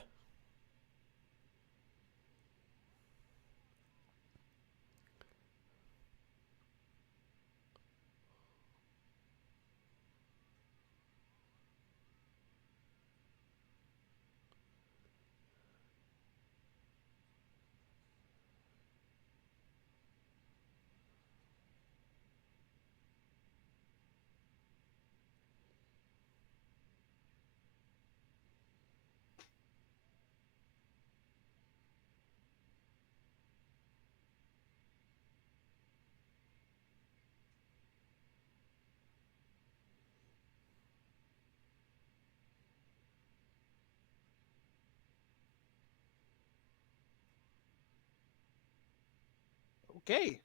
okay.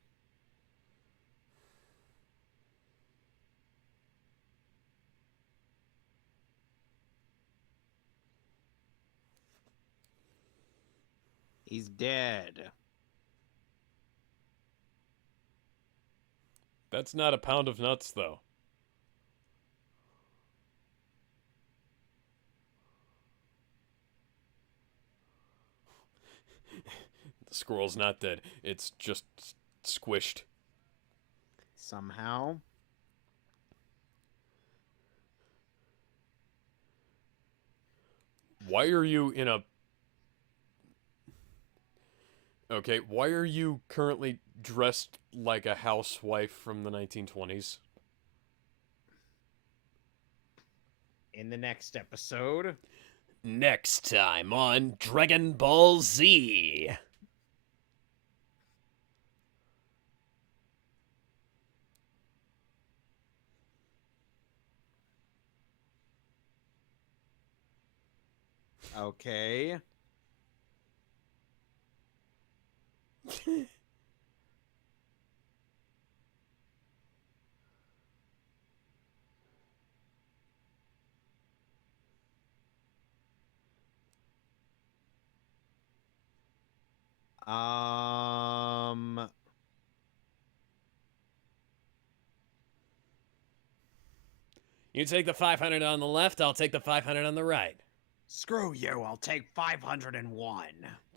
He's dead. That's not a pound of nuts, though. The squirrel's not dead. It's just squished. Somehow. Why are you in a... Okay, why are you currently dressed like a housewife from the 1920s? In the next episode. Next time on Dragon Ball Z. Okay. Um, You take the 500 on the left, I'll take the 500 on the right. screw you. I'll take 501.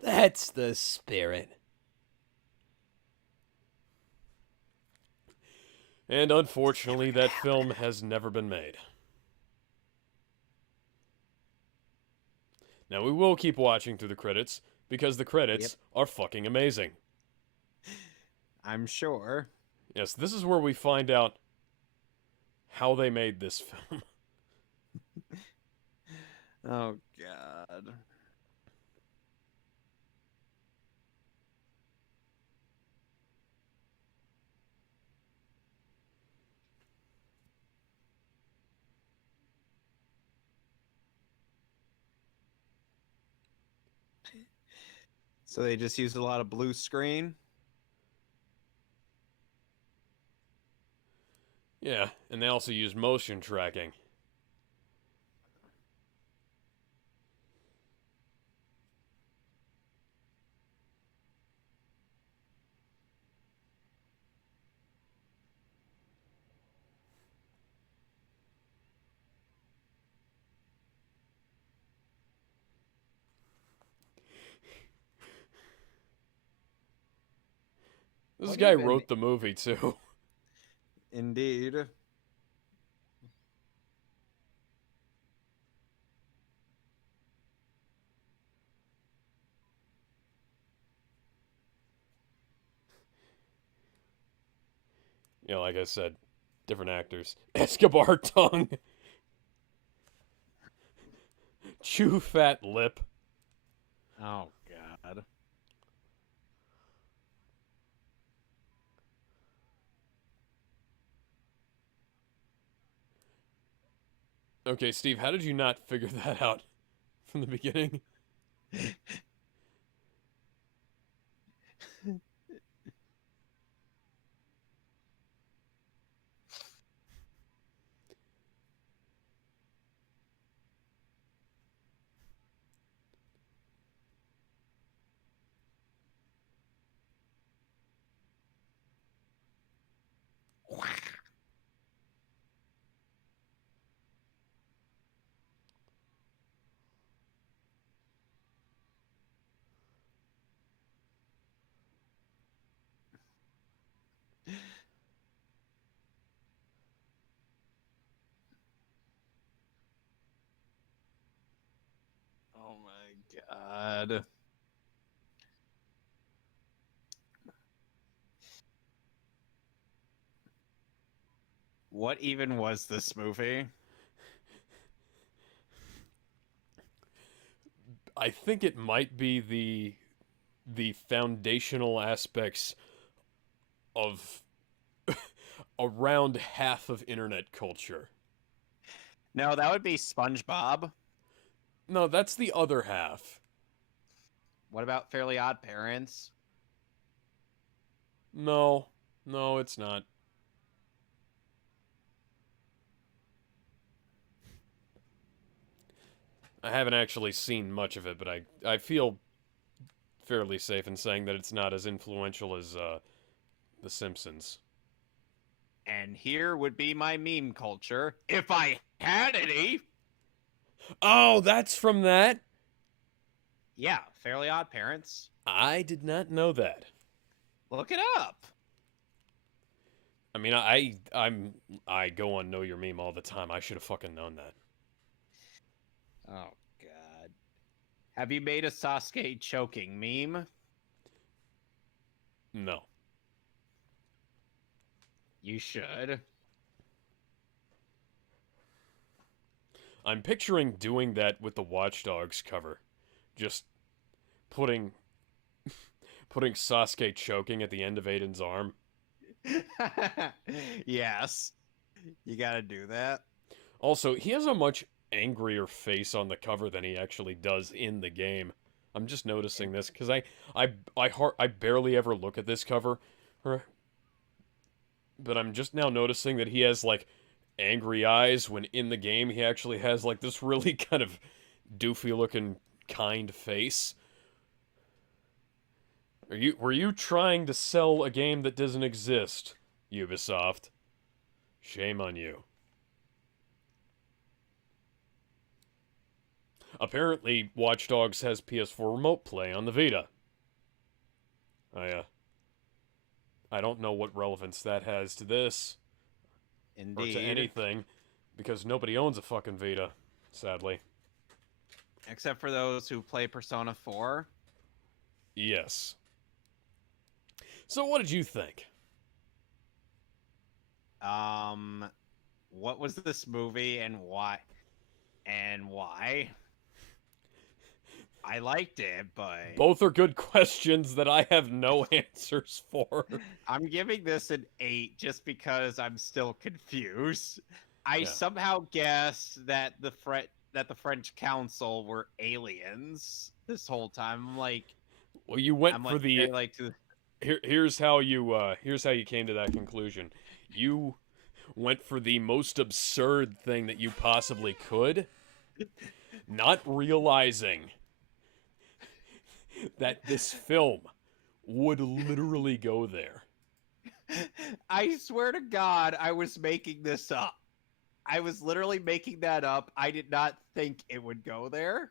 That's the spirit. And unfortunately, that film has never been made. Now, we will keep watching through the credits, because the credits are fucking amazing. I'm sure. Yes, this is where we find out how they made this film. Oh, God. So they just used a lot of blue screen? Yeah, and they also use motion tracking. This What guy even- wrote the movie, too. Indeed. Yeah, like I said, different actors. Escobar tongue. Chew fat lip. Oh, God. Okay, Steve, how did you not figure that out from the beginning? Oh, my God. What even was this movie? I think it might be the foundational aspects of around half of internet culture. No, that would be SpongeBob. No, that's the other half. What about Fairly Odd Parents? No, no, it's not. I haven't actually seen much of it, but I feel fairly safe in saying that it's not as influential as The Simpsons. And here would be my meme culture, if I had any. Oh, that's from that? Yeah, Fairly Odd Parents. I did not know that. Look it up. I mean, I go on Know Your Meme all the time. I should have fucking known that. Oh, God. Have you made a Sasuke choking meme? No. You should. I'm picturing doing that with the Watch Dogs cover. Just putting Sasuke choking at the end of Aiden's arm. Yes. You gotta do that. Also, he has a much angrier face on the cover than he actually does in the game. I'm just noticing this because I barely ever look at this cover, but I'm just now noticing that he has like angry eyes when in the game he actually has like this really kind of doofy looking kind face. Were you trying to sell a game that doesn't exist, Ubisoft? Shame on you. Apparently, Watch Dogs has PS4 Remote Play on the Vita. I don't know what relevance that has to this. Indeed. Or to anything, because nobody owns a fucking Vita, sadly. Except for those who play Persona 4. Yes. So what did you think? What was this movie and why? And why? I liked it, but Both are good questions that I have no answers for. I'm giving this an 8 just because I'm still confused. I Yeah. somehow guessed that the French council were aliens this whole time. I'm like, Well, you went I'm for like, the they're like to here's how you came to that conclusion. You went for the most absurd thing that you possibly could, not realizing that this film would literally go there. I swear to God, I was making this up. I was literally making that up. I did not think it would go there.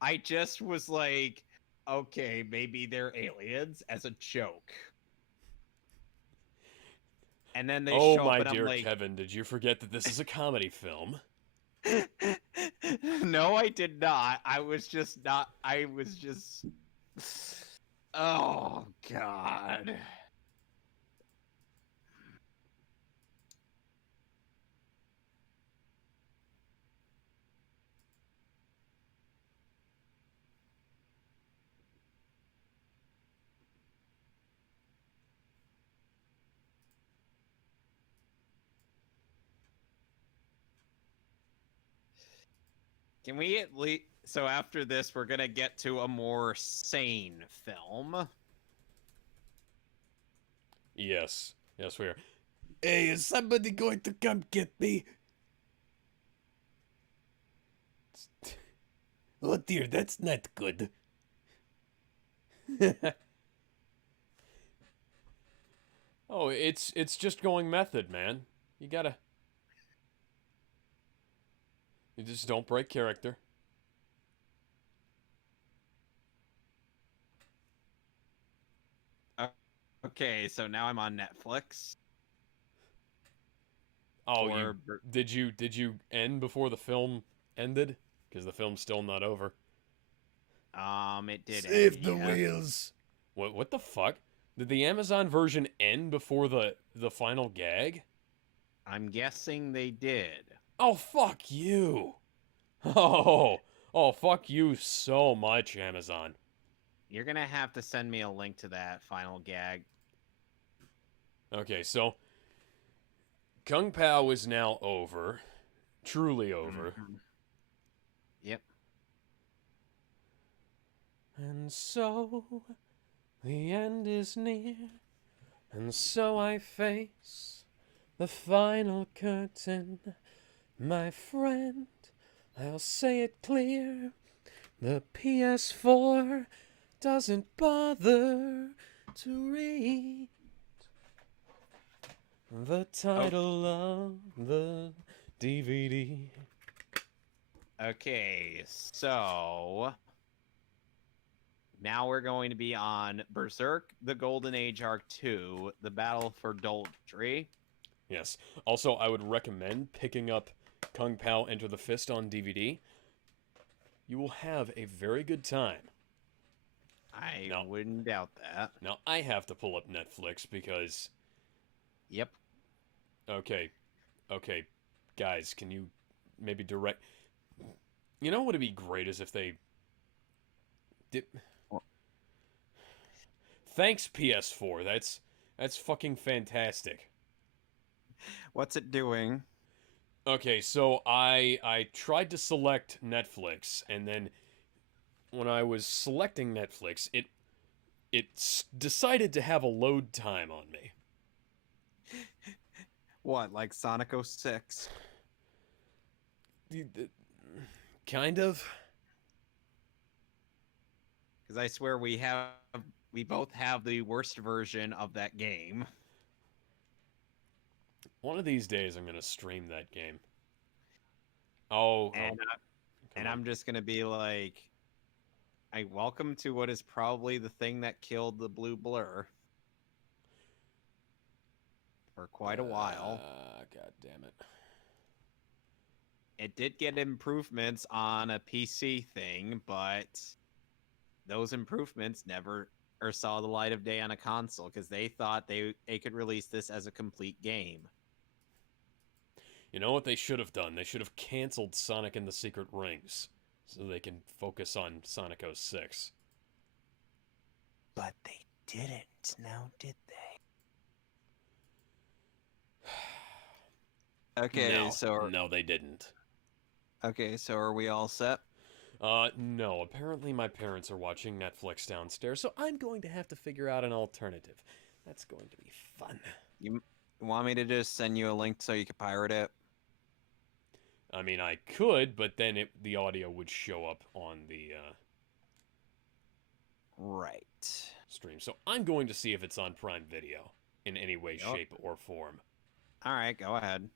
I just was like, okay, maybe they're aliens as a joke. And then they Oh show up my and I'm dear like, Kevin, did you forget that this is a comedy film? no, I did not. I was just not. I was just. Oh, God. Can we at least. So after this, we're going to get to a more sane film. Yes. Yes, we are. Hey, is somebody going to come get me? Oh dear, that's not good. Oh, it's just going method, man. You gotta. You just don't break character. Okay, so now I'm on Netflix. Oh, For did you end before the film ended? Because the film's still not over. it did Save end, the yeah. wheels. What the fuck? Did the Amazon version end before the final gag? I'm guessing they did. Oh fuck you. Oh fuck you so much, Amazon. You're gonna have to send me a link to that final gag. Okay, so Kung Pao is now over. Truly over. Mhm. Yep. And so the end is near, and so I face the final curtain. My friend, I'll say it clear. The PS4 doesn't bother to read the title of the DVD. Okay, so now we're going to be on Berserk, The Golden Age Arc 2, The Battle for Doldry. Yes. Also, I would recommend picking up Kung Pao Enter the Fist on DVD. You will have a very good time. I No. wouldn't doubt that. Now, I have to pull up Netflix because... Yep. Okay, guys, can you maybe direct... You know what would be great is if they... did... What? Thanks, PS4. That's fucking fantastic. What's it doing? Okay, so I tried to select Netflix, and then when I was selecting Netflix, it decided to have a load time on me. What, like Sonic 06? Kind of. Because I swear we both have the worst version of that game. One of these days, I'm gonna stream that game. Oh, And come on. I'm just gonna be like, I welcome to what is probably the thing that killed the Blue Blur for quite a while. God damn it. It did get improvements on a PC thing, but those improvements never or saw the light of day on a console because they thought they could release this as a complete game. You know what they should have done? They should have canceled Sonic and the Secret Rings so they can focus on Sonic 06. But they didn't, now did they? Okay, No, they didn't. Okay, so are we all set? No. Apparently my parents are watching Netflix downstairs, so I'm going to have to figure out an alternative. That's going to be fun. You want me to just send you a link so you can pirate it? I mean, I could, but then the audio would show up on the Right. stream. So I'm going to see if it's on Prime Video in any way, Yup. shape, or form. All right, go ahead.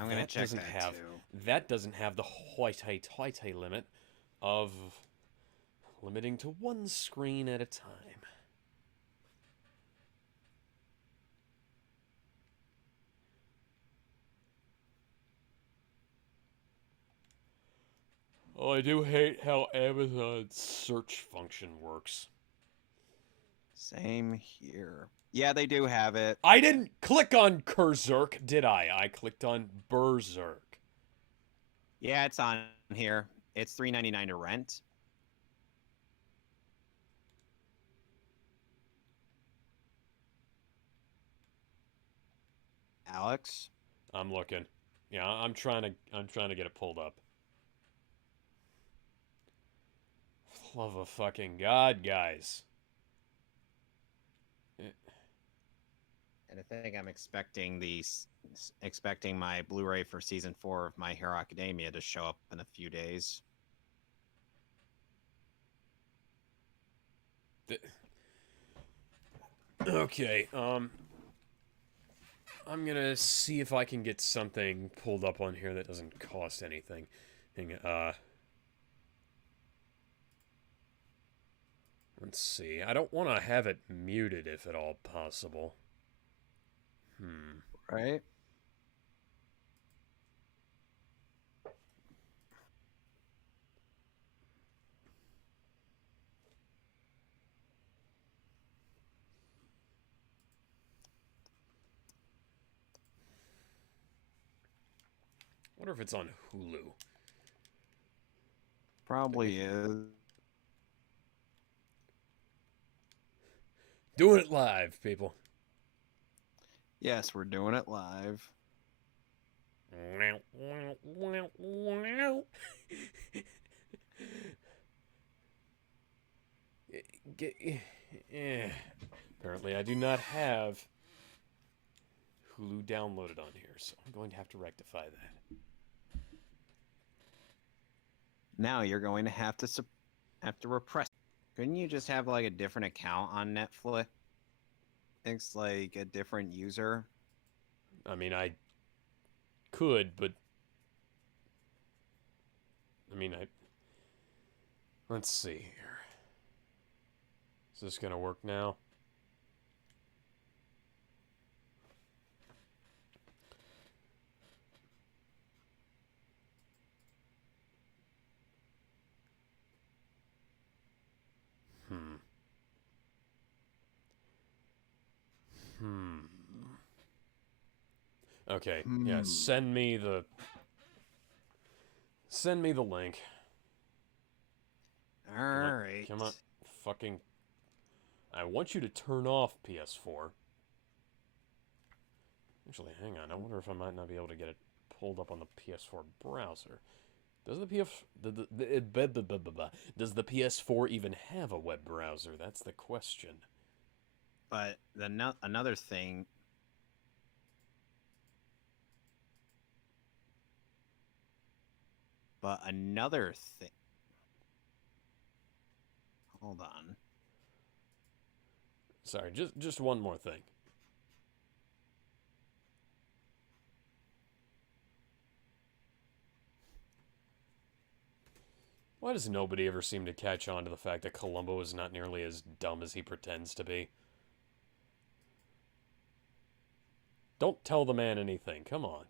I'm gonna check doesn't that have, too. That doesn't have the hoity limit of limiting to one screen at a time. Oh, I do hate how Amazon's search function works. Same here. Yeah, they do have it. I didn't click on Berserk, did I? I clicked on Berserk. Yeah, it's on here. It's $3.99 to rent. Alex? I'm looking. Yeah, I'm trying to get it pulled up. Love of fucking God, guys. And I think I'm expecting my Blu-ray for season 4 of My Hero Academia to show up in a few days. Okay, I'm gonna see if I can get something pulled up on here that doesn't cost anything. Let's see. I don't want to have it muted if at all possible. Right? I wonder if it's on Hulu. Probably is. Doing it live, people. Yes, we're doing it live. Apparently I do not have Hulu downloaded on here, so I'm going to have to rectify that. Now you're going to have to repress. Couldn't you just have like a different account on Netflix? It's like a different user. I mean, I could, but let's see here. Is this gonna work now? Okay, yeah, send me the link. Alright. Come on, fucking... I want you to turn off PS4. Actually, hang on, I wonder if I might not be able to get it pulled up on the PS4 browser. Does does the PS4 even have a web browser? That's the question. But another thing... But another thing... Hold on. Sorry, just one more thing. Why does nobody ever seem to catch on to the fact that Columbo is not nearly as dumb as he pretends to be? Don't tell the man anything, come on.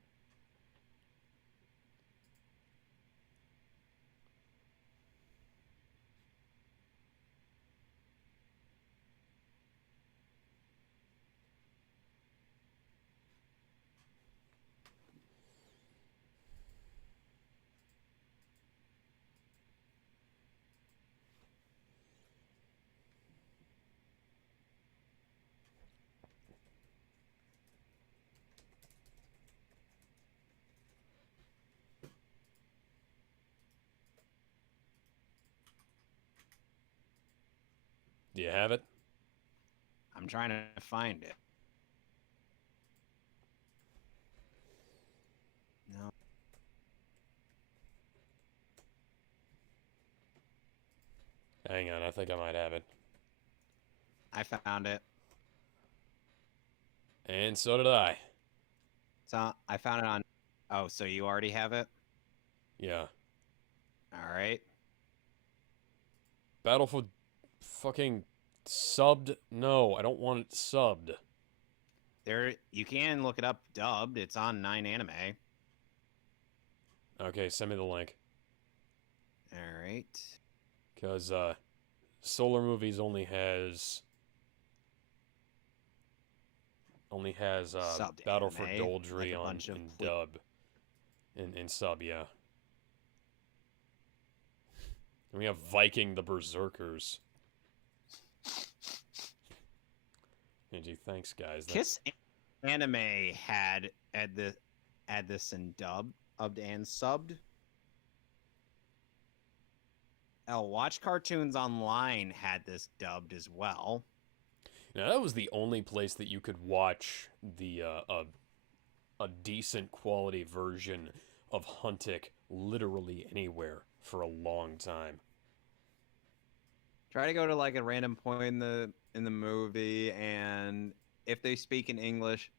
Do you have it? I'm trying to find it. No. Hang on, I think I might have it. I found it. And so did I. So I found it on. Oh, so you already have it? Yeah. All right. Battlefield fucking subbed? No, I don't want it subbed. There, you can look it up dubbed. It's on 9 Anime. Okay, send me the link. All right. Because, Solar Movies only has Subbed Battle for anime, Doldry like a on bunch of in dub. In sub, yeah. And we have Viking the Berserkers. Hey, gee, thanks, guys. Kiss Anime had this in dubbed and subbed. Watch Cartoons Online had this dubbed as well. Now, that was the only place that you could watch the a decent quality version of Huntic literally anywhere for a long time. Try to go to like a random point in the movie, and if they speak in English,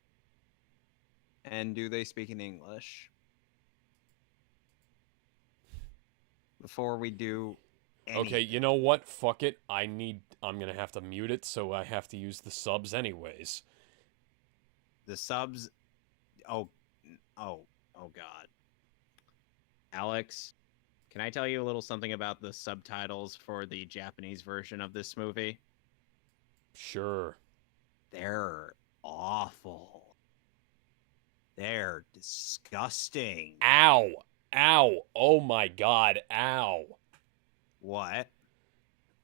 and do they speak in English before we do anything. Okay, you know what? Fuck it. I'm gonna have to mute it, so I have to use the subs anyways. The subs. Oh God. Alex, can I tell you a little something about the subtitles for the Japanese version of this movie? Sure. They're awful. They're disgusting. Ow! Ow! Oh my god! Ow! What?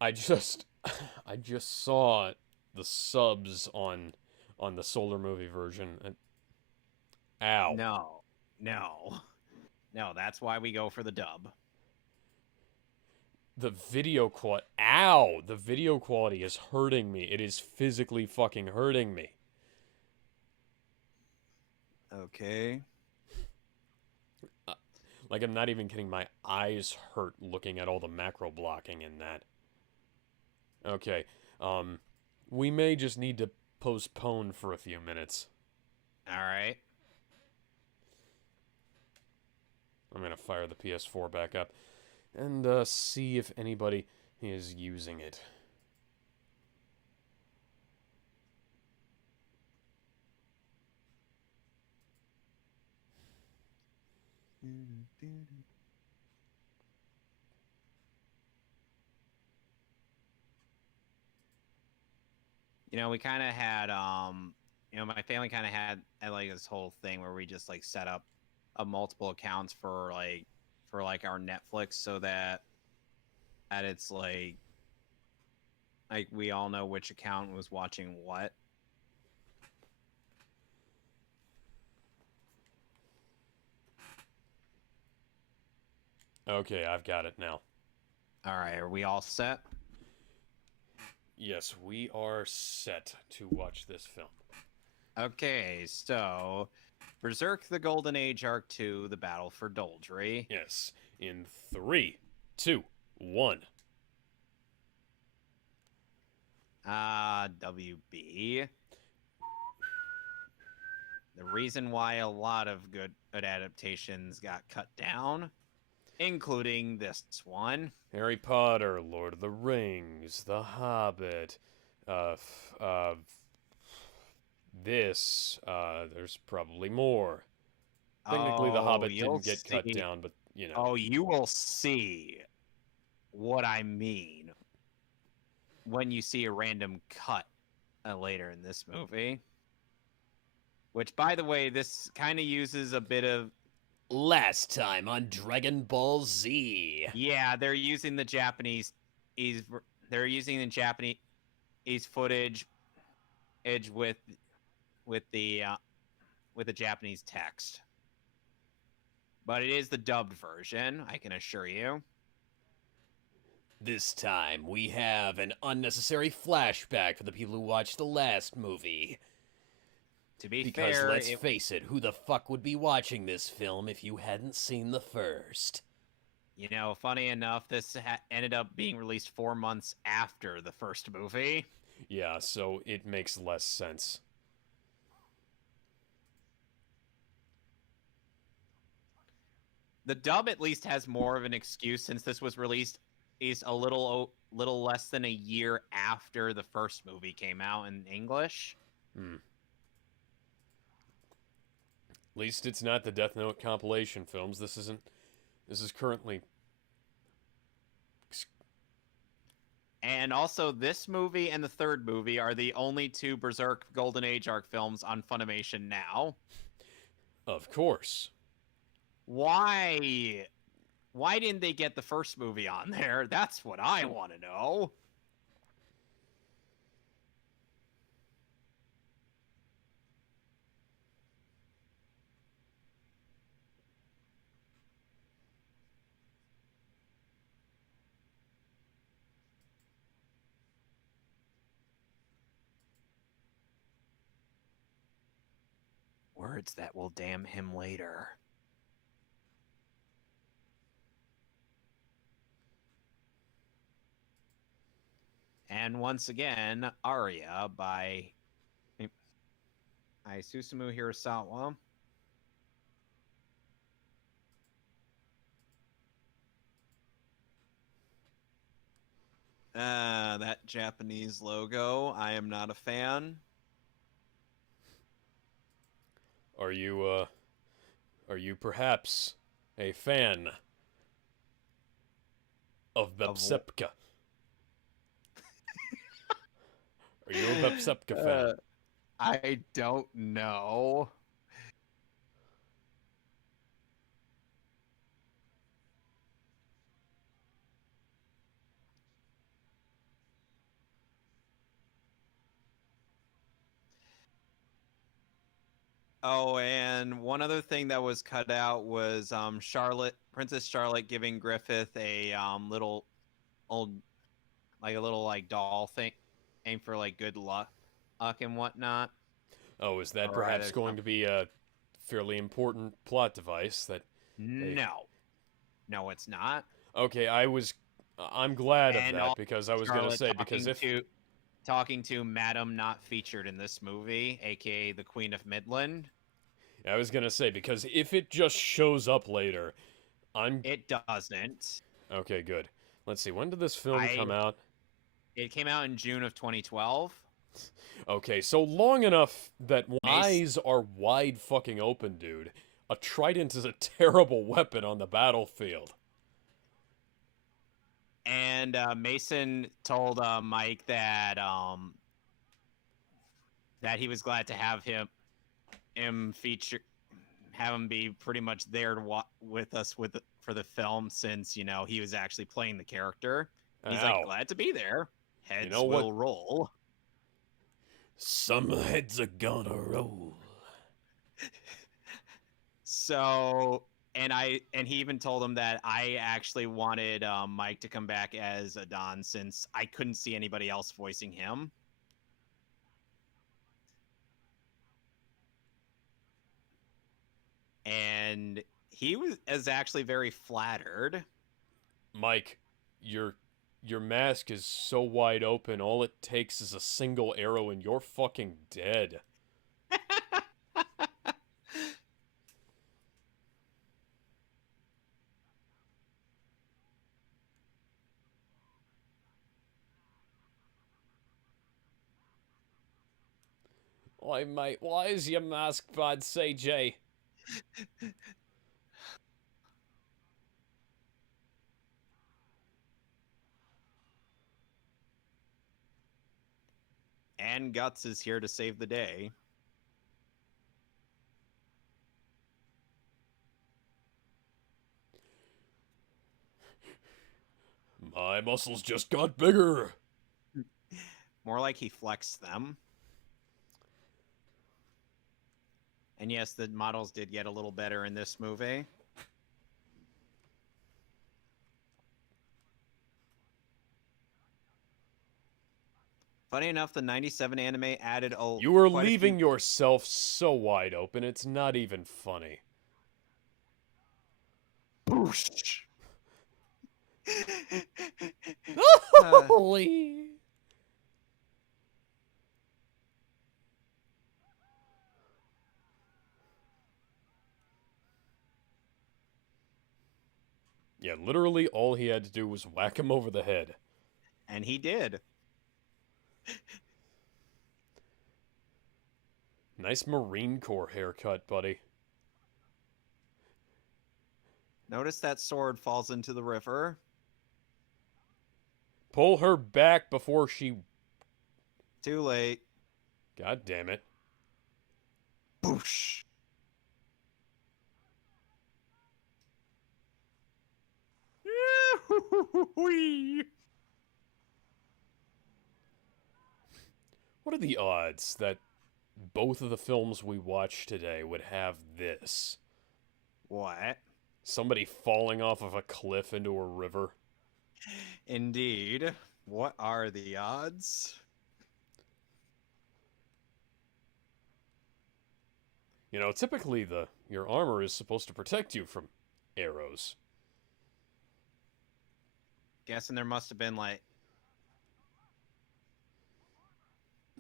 I just saw the subs on the Solar Movie version. Ow! No, that's why we go for the dub. The video quality. Ow! The video quality is hurting me. It is physically fucking hurting me. Okay. Like, I'm not even kidding. My eyes hurt looking at all the macro blocking in that. Okay. We may just need to postpone for a few minutes. All right. I'm gonna fire the PS4 back up and see if anybody is using it. We kind of had my family kind of had like this whole thing where we just like set up multiple accounts for our Netflix, so that it's like we all know which account was watching what. Okay, I've got it now. All right, are we all set? Yes, we are set to watch this film. Okay, so Berserk: The Golden Age Arc 2: The Battle for Doldry. Yes, in 3, 2, 1. WB. The reason why a lot of good adaptations got cut down, including this one. Harry Potter, Lord of the Rings, The Hobbit, there's probably more. Technically, The Hobbit didn't get cut down, but, you know. Oh, you will see what I mean when you see a random cut later in this movie. Which, by the way, this kind of uses a bit of... Last time on Dragon Ball Z. Yeah, they're using the Japanese footage with the Japanese text. But it is the dubbed version, I can assure you. This time, we have an unnecessary flashback for the people who watched the last movie. To be Because fair, let's face it, who the fuck would be watching this film if you hadn't seen the first? you know, funny enough, this ended up being released 4 months after the first movie. Yeah, so it makes less sense. The dub at least has more of an excuse since this was released is a little less than a year after the first movie came out in English. Hmm. At least it's not the Death Note compilation films. This isn't. This is currently. And also, this movie and the third movie are the only two Berserk Golden Age arc films on Funimation now. Of course. Why? Why didn't they get the first movie on there? That's what I want to know. Words that will damn him later. And once again, Aria by Susumu Hirasawa. That Japanese logo, I am not a fan. Are you perhaps a fan of Bepsepka? Are you a Bepsepka fan? I don't know. Oh, and one other thing that was cut out was Princess Charlotte giving Griffith a little old, like a little like doll thing, aim for like good luck and whatnot. Oh, is that Or perhaps either going to be a fairly important plot device that... No, it's not. Okay, I'm glad And of that also because I was going to Charlotte say, because if... talking to Madam not featured in this movie, aka the Queen of Midland. I was going to say, because if it just shows up later, It doesn't. Okay, good. Let's see, when did this film come out? It came out in June of 2012. Okay, so long enough that eyes are wide fucking open, dude. A trident is a terrible weapon on the battlefield. And Mason told Mike that that he was glad to have him have him be pretty much there to with us for the film, since, you know, he was actually playing the character. He's like, glad to be there. Heads will roll. Some heads are gonna roll. So, and he even told him that I actually wanted Mike to come back as Adon, since I couldn't see anybody else voicing him. And he is actually very flattered. Mike, your mask is so wide open, all it takes is a single arrow and you're fucking dead. Why, mate, why is your mask bad, CJ? And Guts is here to save the day. My muscles just got bigger. More like he flexed them. And yes, the models did get a little better in this movie. Funny enough, the 97 anime added a You are quite a leaving few... yourself so wide open, it's not even funny. Boosh! Holy. Yeah, literally all he had to do was whack him over the head. And he did. Nice Marine Corps haircut, buddy. Notice that sword falls into the river. Pull her back before she... Too late. God damn it. Boosh! What are the odds that both of the films we watched today would have this? What? Somebody falling off of a cliff into a river? Indeed. What are the odds? You know, typically your armor is supposed to protect you from arrows. Guessing there must have been like...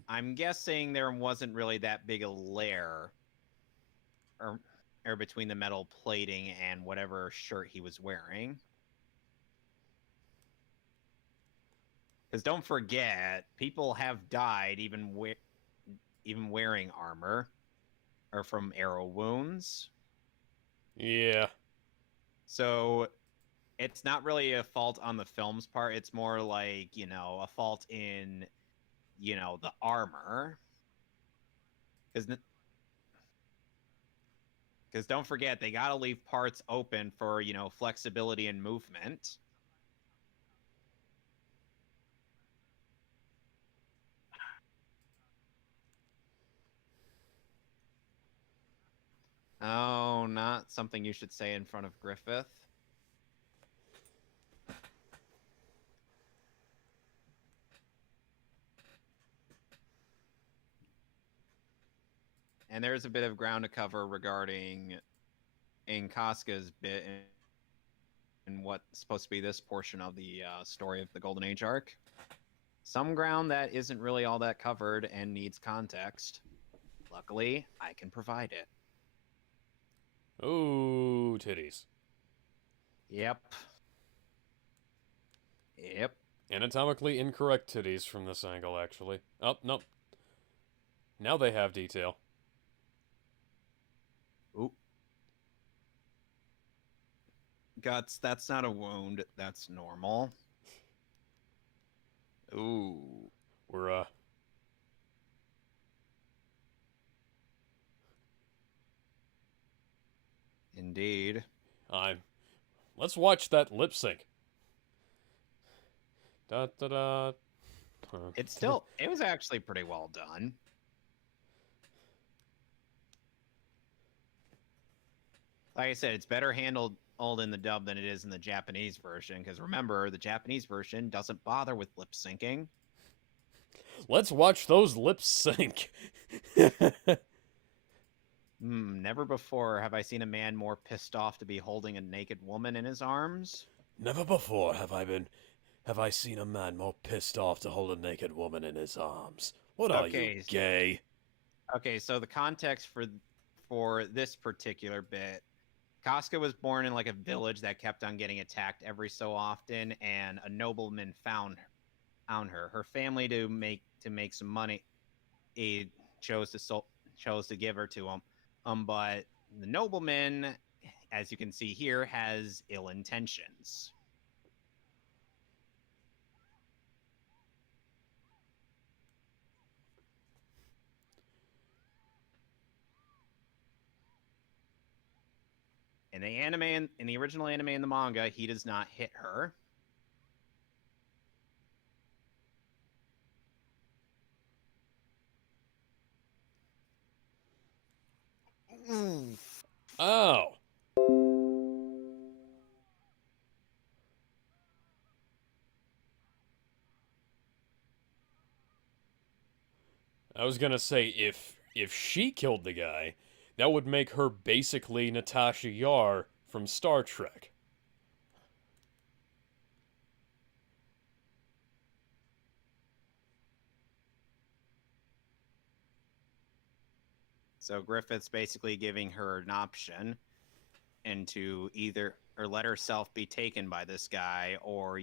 I'm guessing there wasn't really that big a layer or between the metal plating and whatever shirt he was wearing. Because don't forget, people have died even wearing armor or from arrow wounds. Yeah. So it's not really a fault on the film's part. It's more like, you know, a fault in, you know, the armor. Because don't forget, they got to leave parts open for, you know, flexibility and movement. Oh, not something you should say in front of Griffith. And there's a bit of ground to cover regarding in Casca's bit and what's supposed to be this portion of the story of the Golden Age arc. Some ground that isn't really all that covered and needs context. Luckily, I can provide it. Oh, titties. Yep. Yep. Anatomically incorrect titties from this angle, actually. Oh, nope. Now they have detail. Oop. Guts, that's not a wound. That's normal. Ooh. We're, Indeed. let's watch that lip sync. Da da da. It was actually pretty well done. Like I said, it's better handled in the dub than it is in the Japanese version, because remember, the Japanese version doesn't bother with lip syncing. Let's watch those lips sync. Never before have I seen a man more pissed off to be holding a naked woman in his arms. Never before have I seen a man more pissed off to hold a naked woman in his arms. What are you, gay? Okay, so the context for this particular bit, Casca was born in like a village that kept on getting attacked every so often, and a nobleman found her. Her family to make some money, he chose to give her to him. But the nobleman, as you can see here, has ill intentions. In the anime, in the original anime and the manga, he does not hit her. Oh. I was gonna say, if she killed the guy, that would make her basically Natasha Yar from Star Trek. So Griffith's basically giving her an option into either or let herself be taken by this guy or,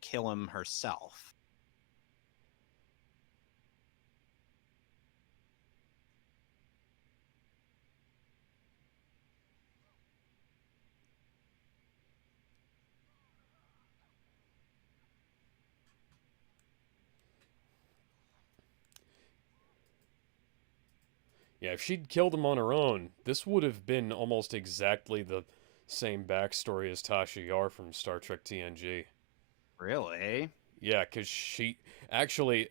kill him herself. Yeah, if she'd killed him on her own, this would have been almost exactly the same backstory as Tasha Yar from Star Trek TNG. Really? Yeah, because actually,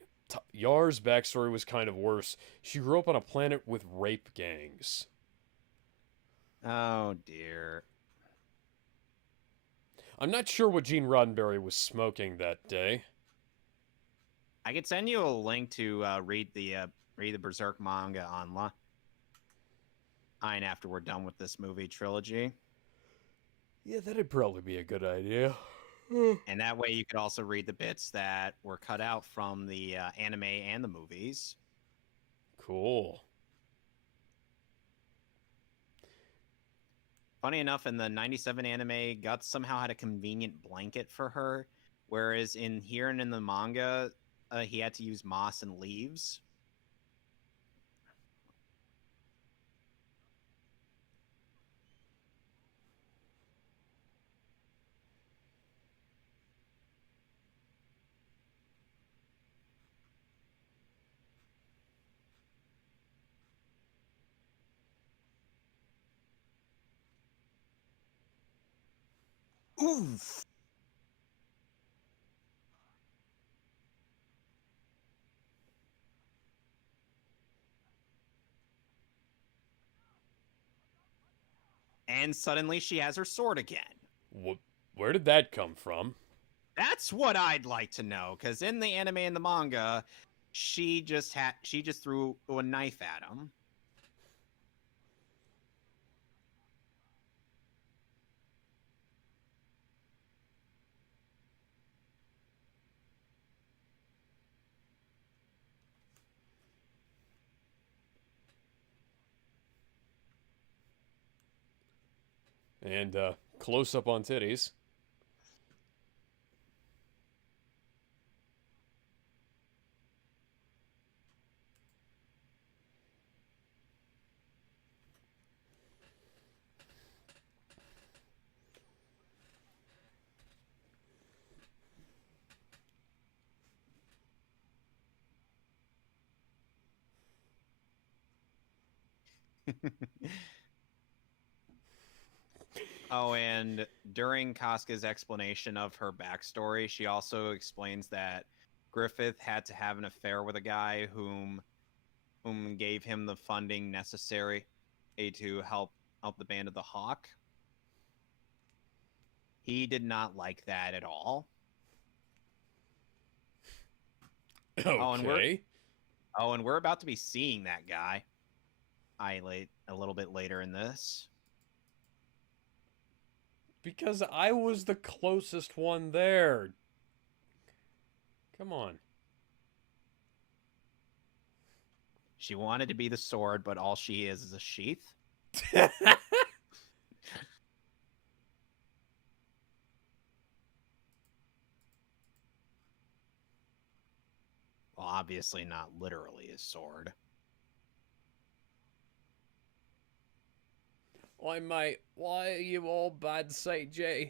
Yar's backstory was kind of worse. She grew up on a planet with rape gangs. Oh, dear. I'm not sure what Gene Roddenberry was smoking that day. I could send you a link to read the Berserk manga online after we're done with this movie trilogy. Yeah, that'd probably be a good idea. And that way you could also read the bits that were cut out from the anime and the movies. Cool. Funny enough, in the 97 anime, Guts somehow had a convenient blanket for her, whereas in here and in the manga, he had to use moss and leaves. Oof. And suddenly she has her sword again. Where did that come from? That's what I'd like to know, because in the anime and the manga, she just threw a knife at him. And close up on titties. Oh, and during Casca's explanation of her backstory, she also explains that Griffith had to have an affair with a guy whom gave him the funding necessary to help the Band of the Hawk. He did not like that at all. Okay. And we're about to be seeing that guy. A little bit later in this. Because I was the closest one there. Come on. She wanted to be the sword, but all she is a sheath. Well, obviously not literally a sword. Why, mate? Why are you all bad, CG?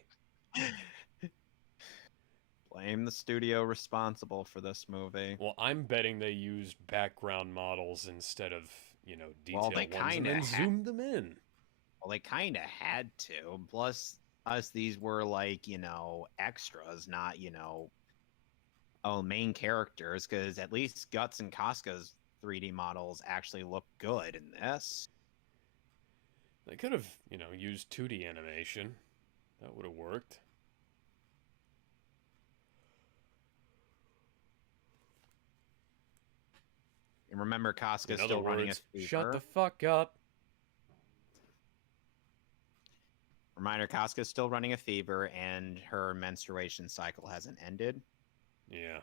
Blame the studio responsible for this movie. Well, I'm betting they used background models instead of, detailed they ones and then zoomed them in. Well, they kind of had to. Plus, these were like, extras, not, main characters, because at least Guts and Casca's 3D models actually look good in this. They could have, used 2D animation. That would have worked. And remember, Casca's In other still running a words, fever. shut the fuck up. Reminder, Casca's still running a fever, and her menstruation cycle hasn't ended. Yeah.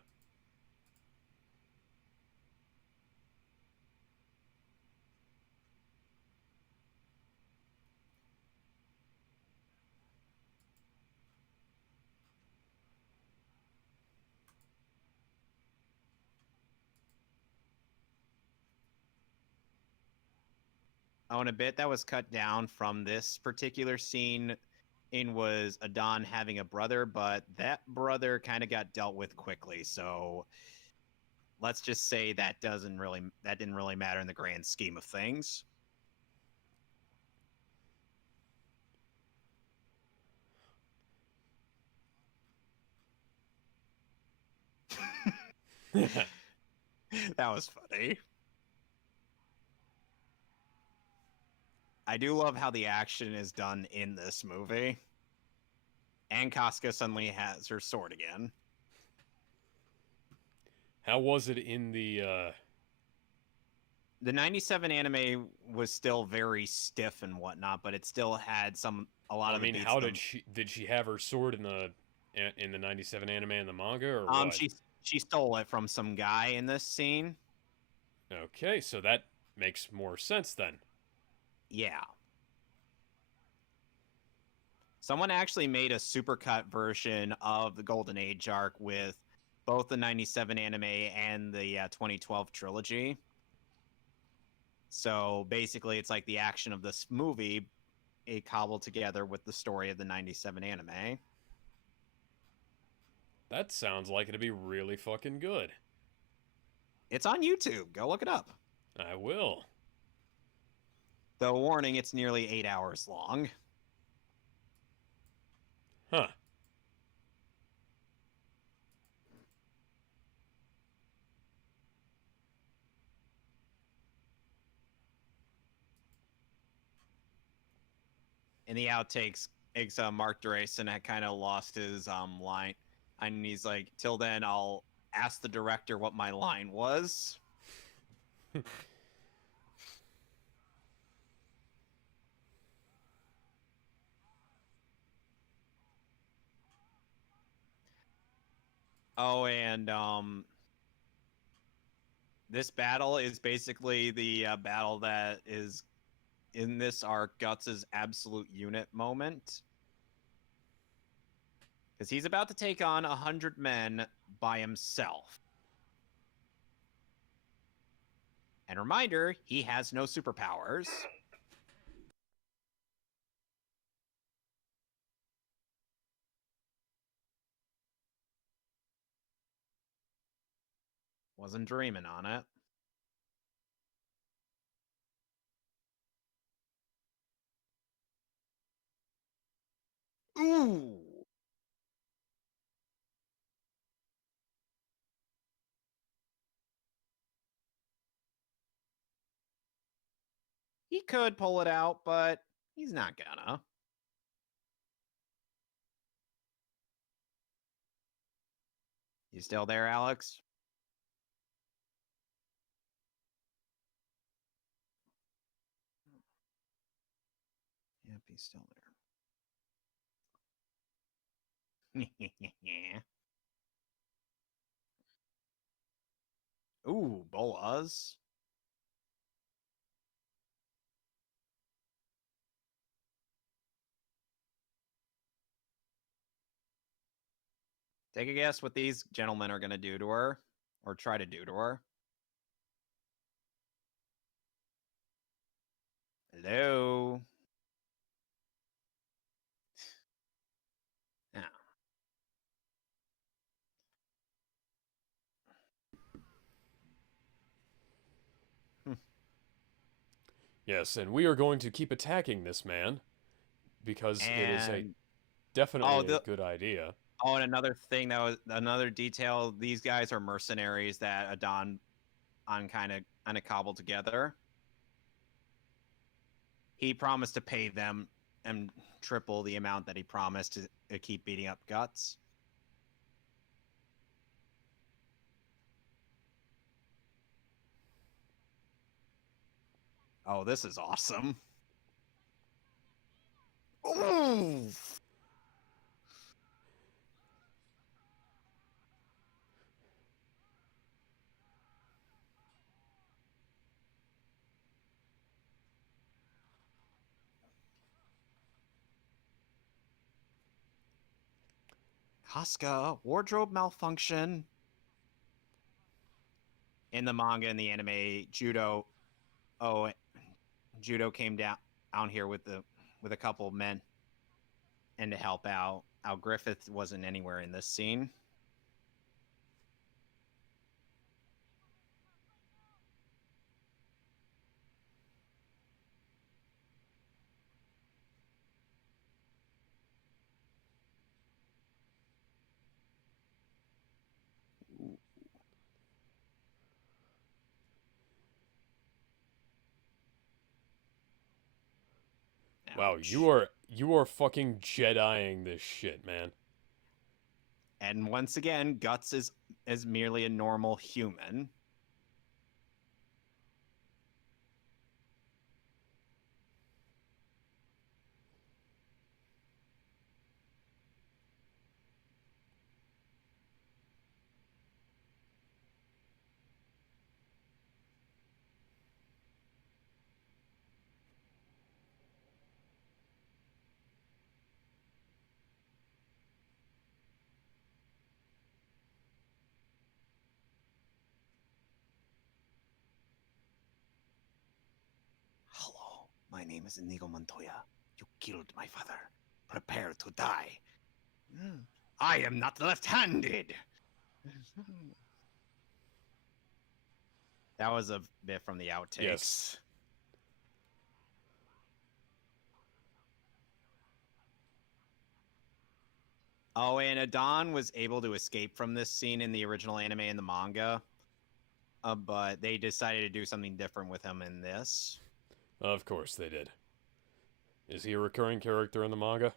Oh, and a bit that was cut down from this particular scene was Adon having a brother, but that brother kind of got dealt with quickly. So let's just say that didn't really matter in the grand scheme of things. That was funny. I do love how the action is done in this movie. And Casca suddenly has her sword again. How was it in the The 97 anime was still very stiff and whatnot, but it still had a lot of the beats. how did she have her sword in the 97 anime and the manga, or what? She stole it from some guy in this scene. Okay, so that makes more sense then. Yeah. Someone actually made a supercut version of the Golden Age arc with both the 97 anime and the 2012 trilogy. So basically, it's like the action of this movie, cobbled together with the story of the 97 anime. That sounds like it'd be really fucking good. It's on YouTube. Go look it up. I will. Though, warning, it's nearly 8 hours long. Huh. In the outtakes, Mark Drayson had kind of lost his line. And he's like, till then, I'll ask the director what my line was. Oh, and this battle is basically the battle that is in this arc Guts' absolute unit moment. Because he's about to take on 100 men by himself. And reminder, he has no superpowers. Wasn't dreaming on it. Ooh. He could pull it out, but he's not gonna. You still there, Alex? Yep, he's still there. Ooh, bolas. Take a guess what these gentlemen are going to do to her, or try to do to her. Hello? Yeah. Yes, and we are going to keep attacking this man because it is And definitely a good idea. oh, and another thing that was another detail, these guys are mercenaries that Adon kind of cobbled together. He promised to pay them and triple the amount that he promised to keep beating up Guts. Oh, this is awesome. Ooh. Casca, wardrobe malfunction. In the manga and the anime, Judo came down here with a couple of men and to help out. Al Griffith wasn't anywhere in this scene. Wow, Ouch. you are fucking Jediing this shit, man. And once again, Guts is merely a normal human. Hello, my name is Inigo Montoya. You killed my father. Prepare to die. I am not left-handed. That was a bit from the outtakes. Yes. Oh, and Adon was able to escape from this scene in the original anime and the manga, but they decided to do something different with him in this. Of course they did. Is he a recurring character in the manga?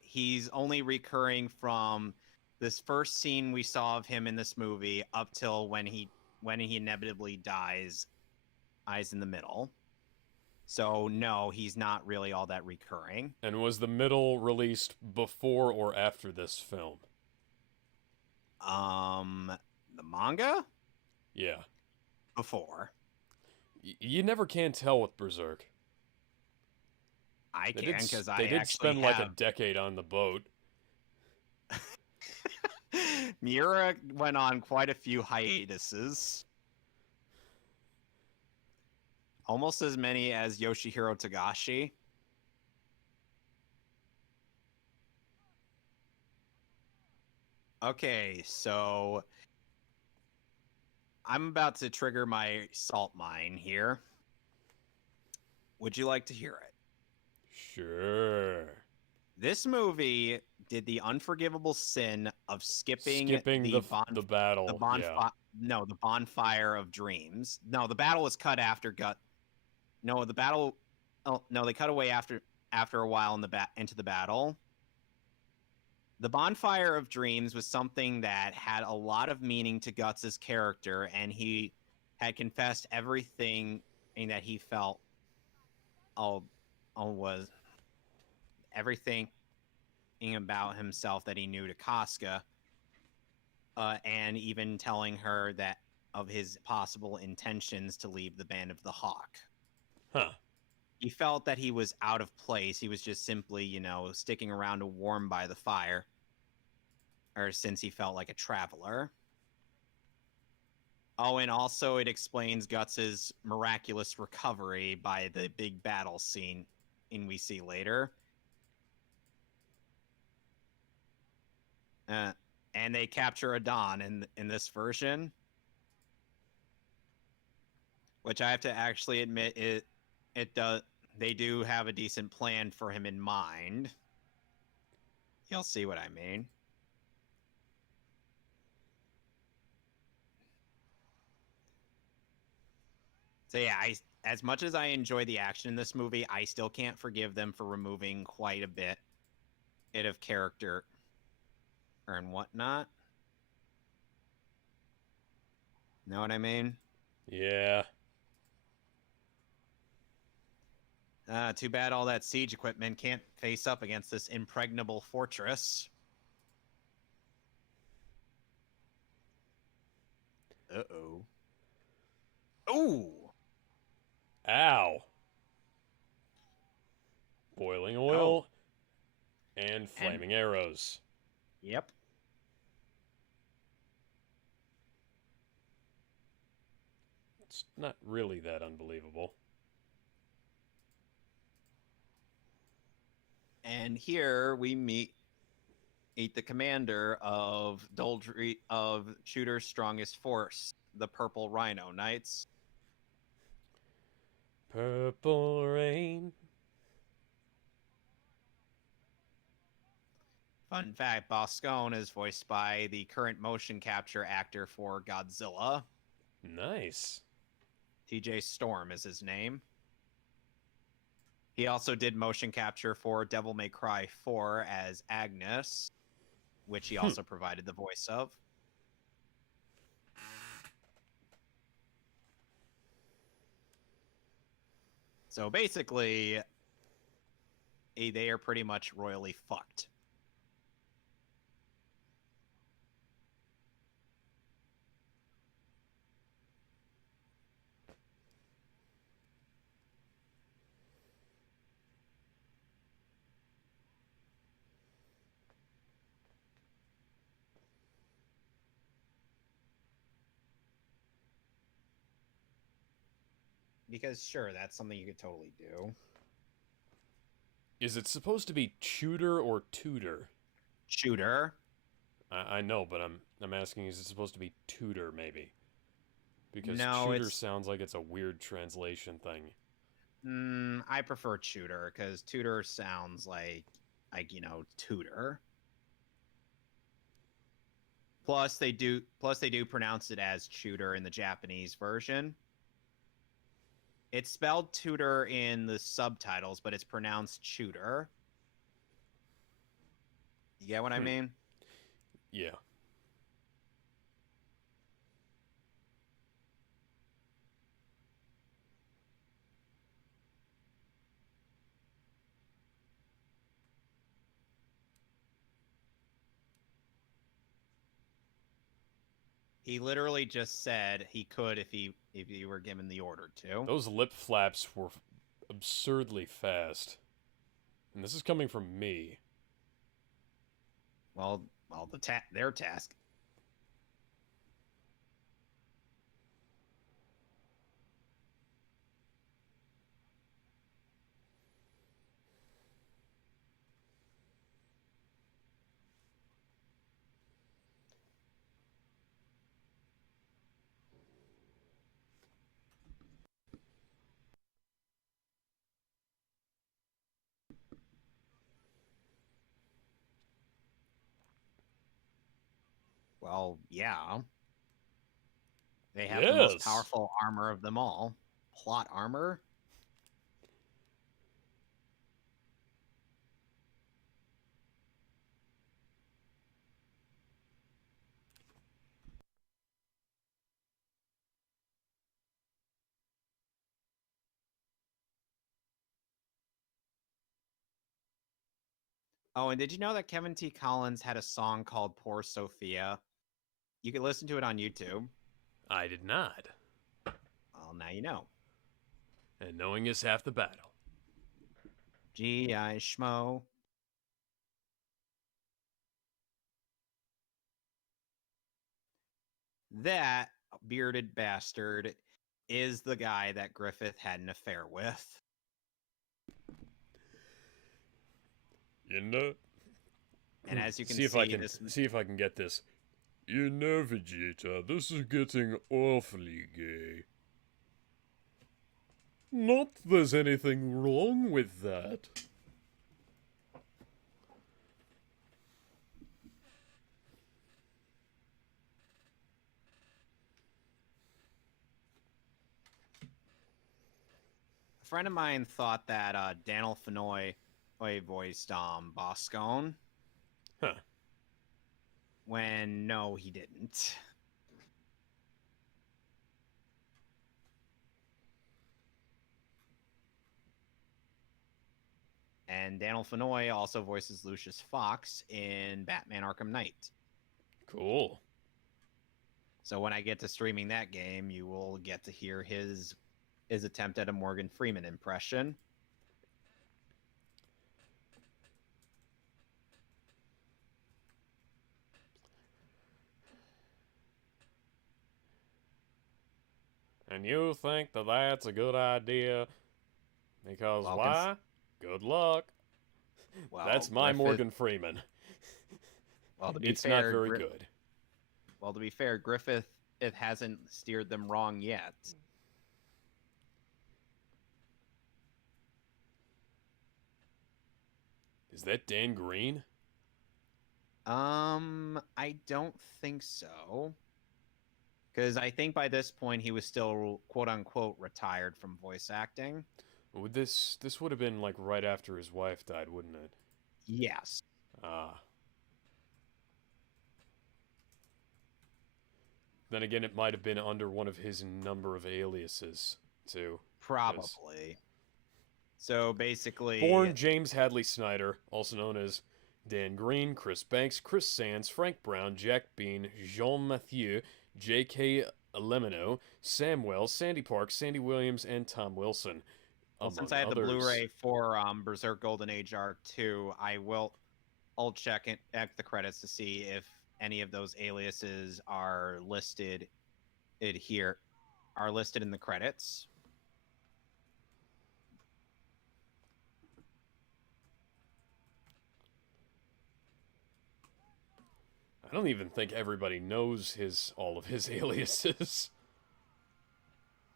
He's only recurring from this first scene we saw of him in this movie up till when he inevitably dies in the middle. So no, he's not really all that recurring. And was the middle released before or after this film? The manga? Yeah. Before. You never can tell with Berserk. I They can did, because they I did actually spend like a decade on the boat. Miura went on quite a few hiatuses. Almost as many as Yoshihiro Togashi. Okay, so I'm about to trigger my salt mine here. Would you like to hear it? Sure. This movie did the unforgivable sin of skipping the battle. The bonfire of dreams. No, the battle was cut after No, the battle. Oh no, they cut away after a while into the battle. The bonfire of dreams was something that had a lot of meaning to Guts' character, and he had confessed everything that he felt. Was everything about himself that he knew to Casca, and even telling her that of his possible intentions to leave the Band of the Hawk. Huh. He felt that he was out of place. He was just simply, sticking around to warm by the fire, or since he felt like a traveler. Oh, and also it explains Guts' miraculous recovery by the big battle scene we see later. And they capture Adon in this version, which I have to actually admit it does. They do have a decent plan for him in mind. You'll see what I mean. So yeah, as much as I enjoy the action in this movie, I still can't forgive them for removing quite a bit of character and whatnot. Know what I mean? Yeah. Too bad all that siege equipment can't face up against this impregnable fortress. Uh-oh. Ooh! Ow. Boiling oil and flaming arrows. Yep. It's not really that unbelievable. And here we meet the commander of Shooter's strongest force, the Purple Rhino Knights. Purple rain. Fun fact, Boscone is voiced by the current motion capture actor for Godzilla. Nice. TJ Storm is his name. He also did motion capture for Devil May Cry 4 as Agnes, which he also provided the voice of. So basically, they are pretty much royally fucked. Because sure, that's something you could totally do. Is it supposed to be Tudor or Tudor? Shooter. I know, but I'm asking, is it supposed to be Tudor, maybe? Because No, Tudor it's... sounds like it's a weird translation thing. I prefer Tudor, because Tudor sounds like, you know, Tudor. Plus they do pronounce it as Tudor in the Japanese version. It's spelled Tudor in the subtitles, but it's pronounced Tudor. You get what I mean? Yeah. He literally just said he could if he were given the order to. Those lip flaps were absurdly fast. And this is coming from me. Well, their task. Well, yeah. They have the most powerful armor of them all. Plot armor. Oh, and did you know that Kevin T. Collins had a song called Poor Sophia? You can listen to it on YouTube. I did not. Well, now you know. And knowing is half the battle. G.I. Schmo. That bearded bastard is the guy that Griffith had an affair with. You know. And as you can see if I can get this. You know, Vegeta, this is getting awfully gay. Not there's anything wrong with that. A friend of mine thought that Daniel Fenoy voiced Boscone. Huh. When no, he didn't. And Daniel Fenoy also voices Lucius Fox in Batman Arkham Knight. Cool. So when I get to streaming that game, you will get to hear his attempt at a Morgan Freeman impression. And you think that that's a good idea? Because Well, why? Good luck. Well, That's my Griffith- Morgan Freeman. Well, to be It's fair, not very good. Well, to be fair, Griffith it hasn't steered them wrong yet. Is that Dan Green? I don't think so. Because I think by this point he was still quote unquote retired from voice acting. Would this would have been like right after his wife died, wouldn't it? Yes. Ah. Then again, it might have been under one of his number of aliases, too. Probably. So basically, Born James Hadley Snyder, also known as Dan Green, Chris Banks, Chris Sands, Frank Brown, Jack Bean, Jean Mathieu, J.K. Lemino, Sam Wells, Sandy Park, Sandy Williams, and Tom Wilson. well, since I had the Blu-ray for Berserk Golden Age Arc 2, I'll check it at the credits to see if any of those aliases are listed in the credits. I don't even think everybody knows all of his aliases.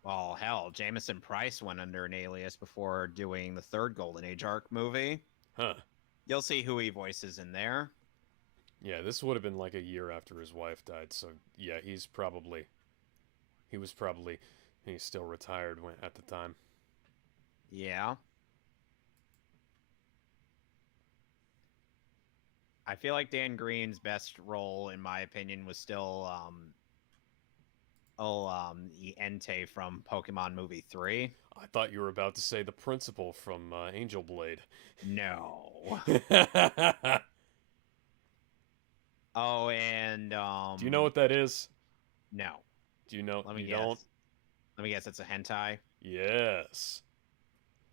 Well, hell, Jameson Price went under an alias before doing the third Golden Age Arc movie. Huh. You'll see who he voices in there. Yeah, this would have been like a year after his wife died, so yeah, he's still retired at the time. Yeah. I feel like Dan Green's best role, in my opinion, was still the Entei from Pokemon Movie 3. I thought you were about to say the principal from Angel Blade. No. Oh, and Do you know what that is? No. Do you know? Let me you guess. don't? Let me guess. It's a hentai. Yes.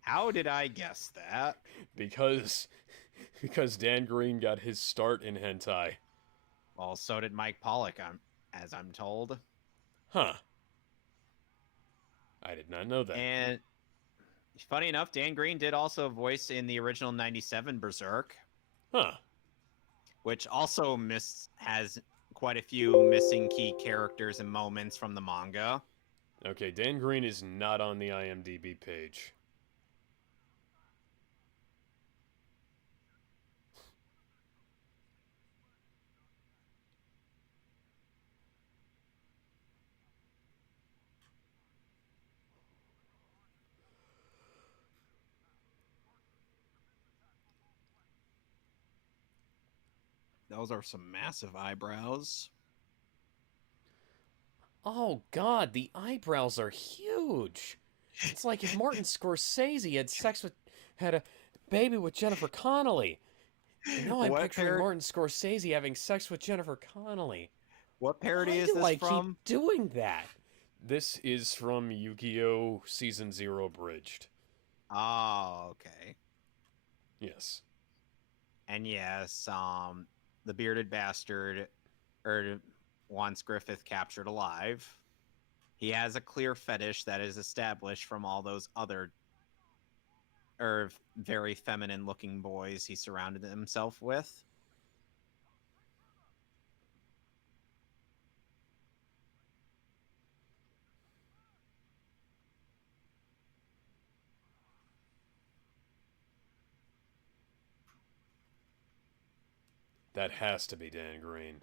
How did I guess that? Because Dan Green got his start in hentai. Well, so did Mike Pollock, as I'm told. Huh. I did not know that. And funny enough, Dan Green did also voice in the original '97 Berserk, Huh. which also has quite a few missing key characters and moments from the manga. Okay, Dan Green is not on the IMDb page. Those are some massive eyebrows. Oh God, the eyebrows are huge. It's like if Martin Scorsese had a baby with Jennifer Connelly. You know, I'm What picturing Martin Scorsese having sex with Jennifer Connelly. What parody Why is do this I from? keep doing that? This is from Yu-Gi-Oh! Season 0 Abridged. Oh, okay. Yes. And yes, the bearded bastard, wants Griffith captured alive. He has a clear fetish that is established from all those other very feminine-looking boys he surrounded himself with. That has to be Dan Green.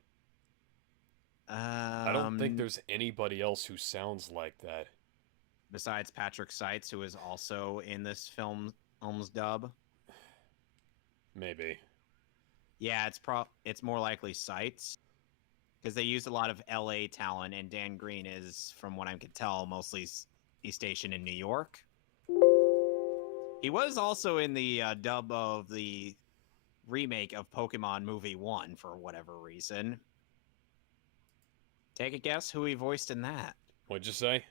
I I don't think there's anybody else who sounds like that. besides Patrick Seitz, who is also in this film's dub. Maybe. Yeah, it's more likely Seitz, because they use a lot of LA talent, and Dan Green is, from what I can tell, mostly he's stationed in New York. He was also in the dub of the remake of Pokemon Movie 1 for whatever reason. Take a guess who he voiced in that. What'd you say?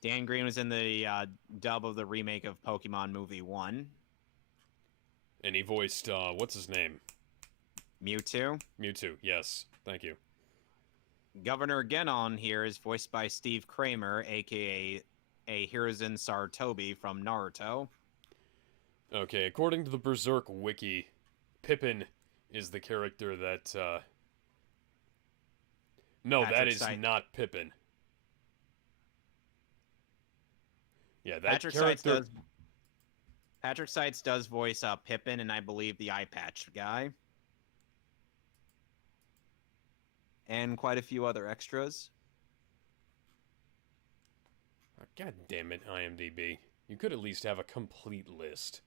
Dan Green was in the dub of the remake of Pokemon Movie 1. And he voiced, what's his name? Mewtwo. Mewtwo, yes. Thank you. Governor Genon here is voiced by Steve Kramer, aka Hiruzen Sarutobi from Naruto. Okay, according to the Berserk wiki, Pippin is the character that, No, that is not Pippin. Yeah, that character... Patrick Seitz does voice Pippin, and I believe the eye patch guy. And quite a few other extras. Oh, God damn it, IMDb. You could at least have a complete list.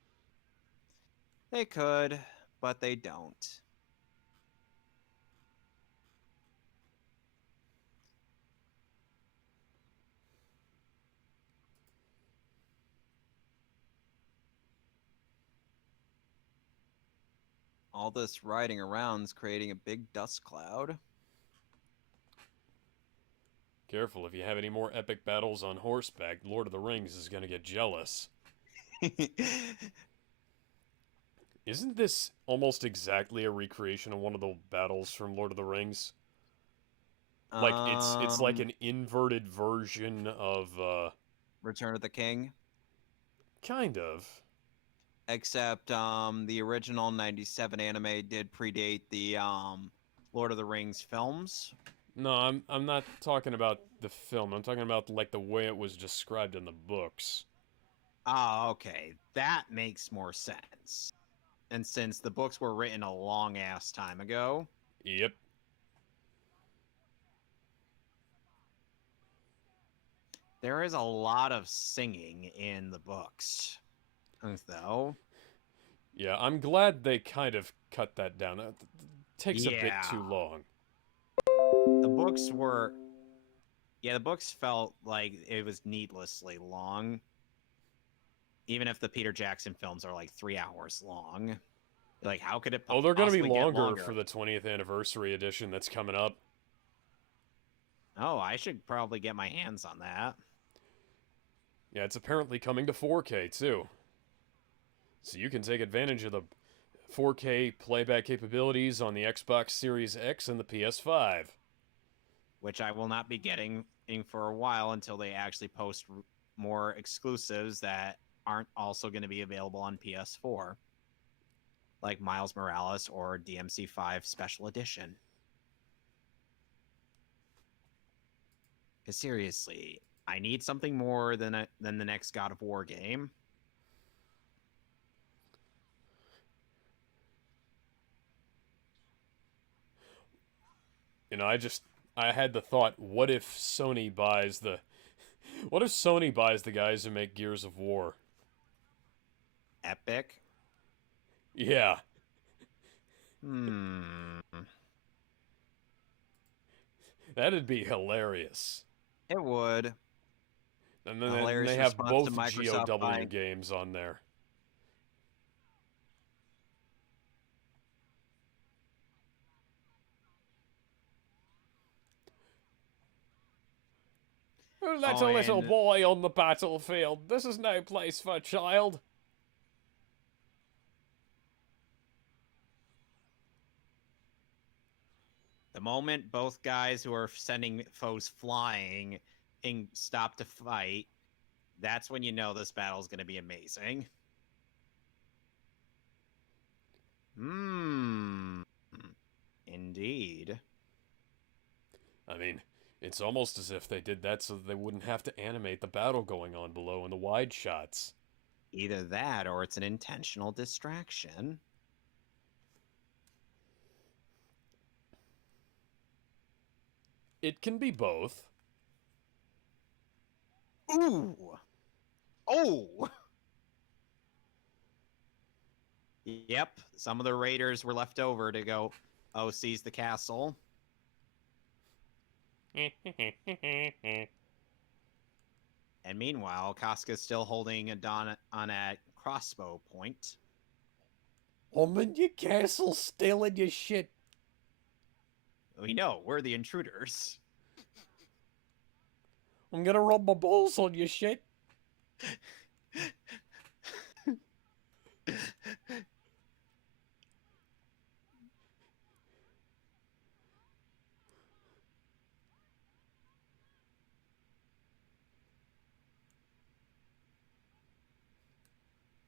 They could, but they don't. All this riding around is creating a big dust cloud. Careful, if you have any more epic battles on horseback, Lord of the Rings is going to get jealous. Isn't this almost exactly a recreation of one of the battles from Lord of the Rings? Like, it's like an inverted version of, Return of the King? Kind of. Except, the original 97 anime did predate the, Lord of the Rings films. No, I'm not talking about the film. I'm talking about, like, the way it was described in the books. Oh, okay. That makes more sense. And since the books were written a long-ass time ago... Yep. There is a lot of singing in the books, though. Yeah, I'm glad they kind of cut that down. It takes a bit too long. The books were... Yeah, the books felt like it was needlessly long. Even if the Peter Jackson films are like 3 hours long. Like, how could it Oh, they're going to be possibly get longer for the 20th anniversary edition that's coming up. Oh, I should probably get my hands on that. Yeah, it's apparently coming to 4K, too. So you can take advantage of the 4K playback capabilities on the Xbox Series X and the PS5. Which I will not be getting for a while until they actually post more exclusives that aren't also going to be available on PS4. Like Miles Morales or DMC5 Special Edition. Because seriously, I need something more than the next God of War game. You know, I had the thought, what if Sony buys the guys who make Gears of War? Epic? Yeah. That'd be hilarious. It would. And then they have both GOW games on there. Let a little boy on the battlefield. This is no place for a child. The moment both guys who are sending foes flying stop to fight, that's when you know this battle is going to be amazing. Indeed. I mean, it's almost as if they did that so they wouldn't have to animate the battle going on below in the wide shots. Either that or it's an intentional distraction. It can be both. Ooh! Oh! Yep, some of the raiders were left over to go, seize the castle. And meanwhile, Casca's still holding Adon on at crossbow point. I'm in your castle, stealing your shit. We know, we're the intruders. I'm gonna rub my balls on your shit.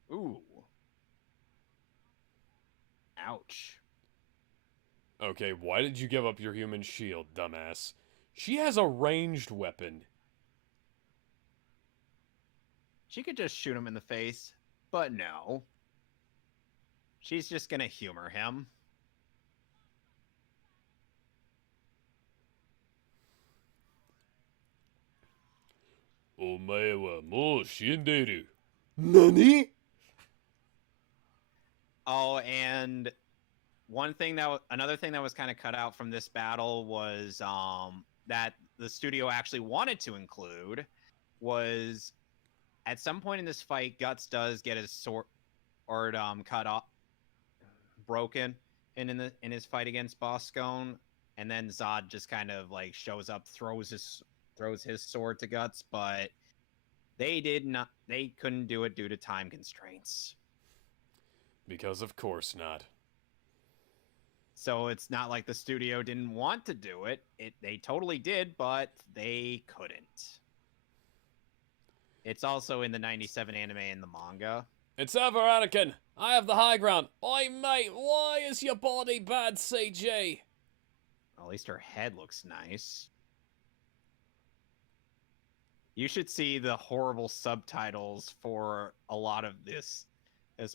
Ooh. Ouch. Okay, why did you give up your human shield, dumbass? She has a ranged weapon. She could just shoot him in the face, but no. She's just gonna humor him. Omae wa mou shinderu. Nani? Oh, and another thing that was kind of cut out from this battle was that the studio actually wanted to include was at some point in this fight, Guts does get his sword cut off, broken in his fight against Boscone, and then Zod just kind of like shows up, throws his sword to Guts, but they couldn't do it due to time constraints. Because of course not. So it's not like the studio didn't want to do it. They totally did, but they couldn't. It's also in the 97 anime and the manga. It's over, Anakin. I have the high ground. Oi, mate, why is your body bad, CG? At least her head looks nice. You should see the horrible subtitles for a lot of this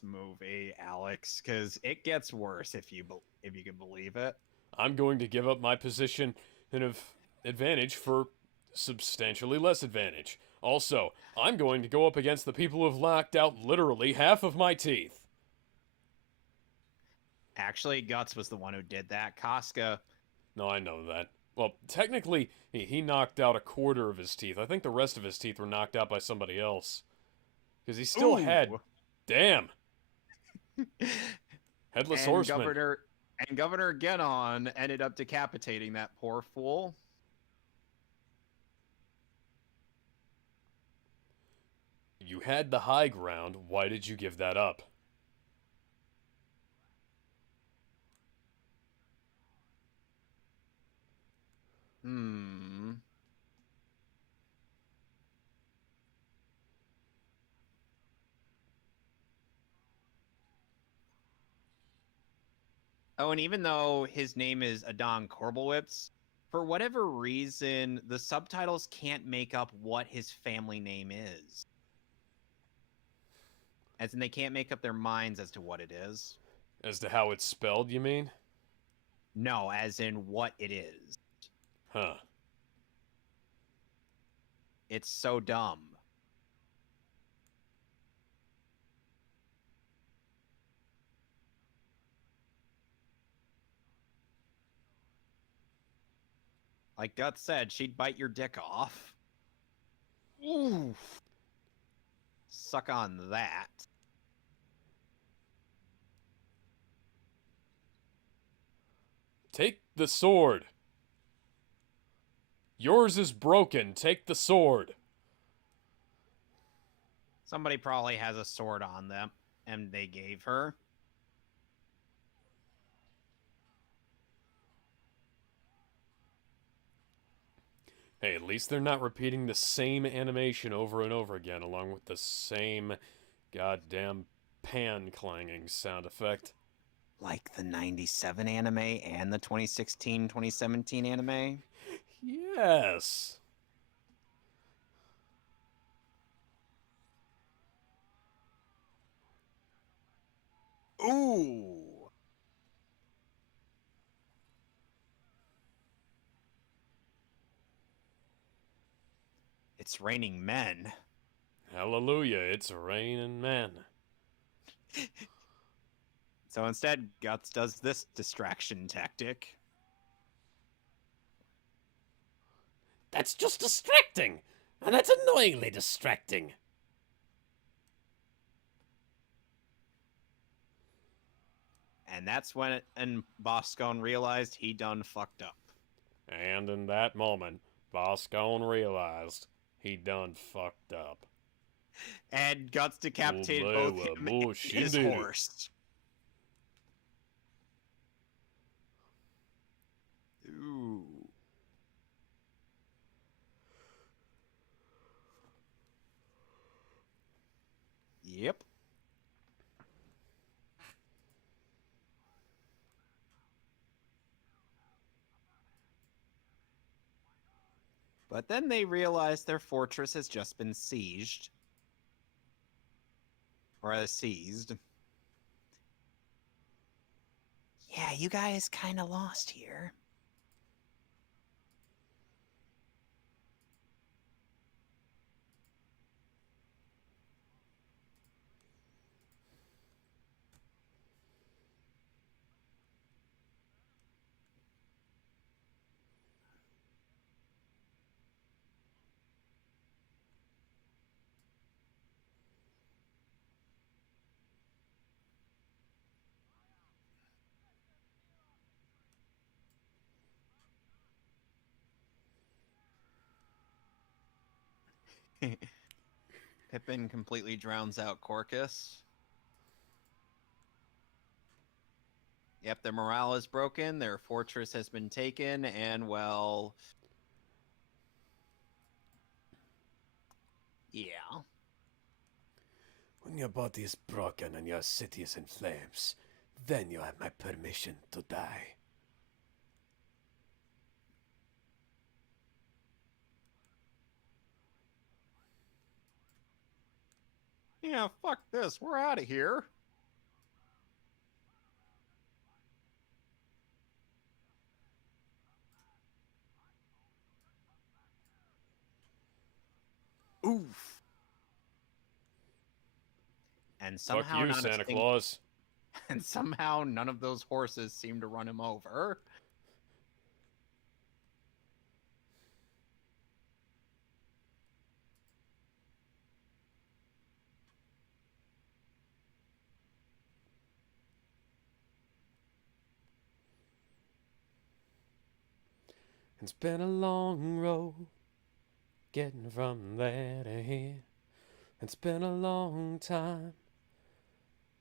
movie, Alex, because it gets worse if you can believe it. I'm going to give up my position of advantage for substantially less advantage. Also, I'm going to go up against the people who've knocked out literally half of my teeth. Actually, Guts was the one who did that. Casca. No, I know that. Well, technically, he knocked out a quarter of his teeth. I think the rest of his teeth were knocked out by somebody else. Because he still had... Damn! Headless Horseman. Governor Genon ended up decapitating that poor fool. You had the high ground. Why did you give that up? Oh, and even though his name is Adon Korbelwitz, for whatever reason, the subtitles can't make up what his family name is. As in, they can't make up their minds as to what it is. As to how it's spelled, you mean? No, as in what it is. Huh. It's so dumb. Like Guts said, she'd bite your dick off. Oof. Suck on that. Take the sword. Yours is broken. Take the sword. Somebody probably has a sword on them, and they gave her. Hey, at least they're not repeating the same animation over and over again, along with the same goddamn pan clanging sound effect. Like the 97 anime and the 2016-2017 anime? Yes. Ooh. It's raining men. Hallelujah, it's raining men. So instead, Guts does this distraction tactic. That's just distracting. And that's annoyingly distracting. And that's when Boscone realized he done fucked up. And in that moment, Boscone realized he done fucked up. And Guts decapitated both him and his horse. Ooh. Yep. But then they realize their fortress has just been sieged. Or seized. Yeah, you guys kind of lost here. Pippin completely drowns out Corcus. Yep, their morale is broken, their fortress has been taken, and, well... yeah. When your body is broken and your city is in flames, then you have my permission to die. Yeah, fuck this, we're out of here. Oof. And somehow Fuck you, Santa Claus. And somehow none of those horses seem to run him over. It's been a long road getting from there to here. It's been a long time,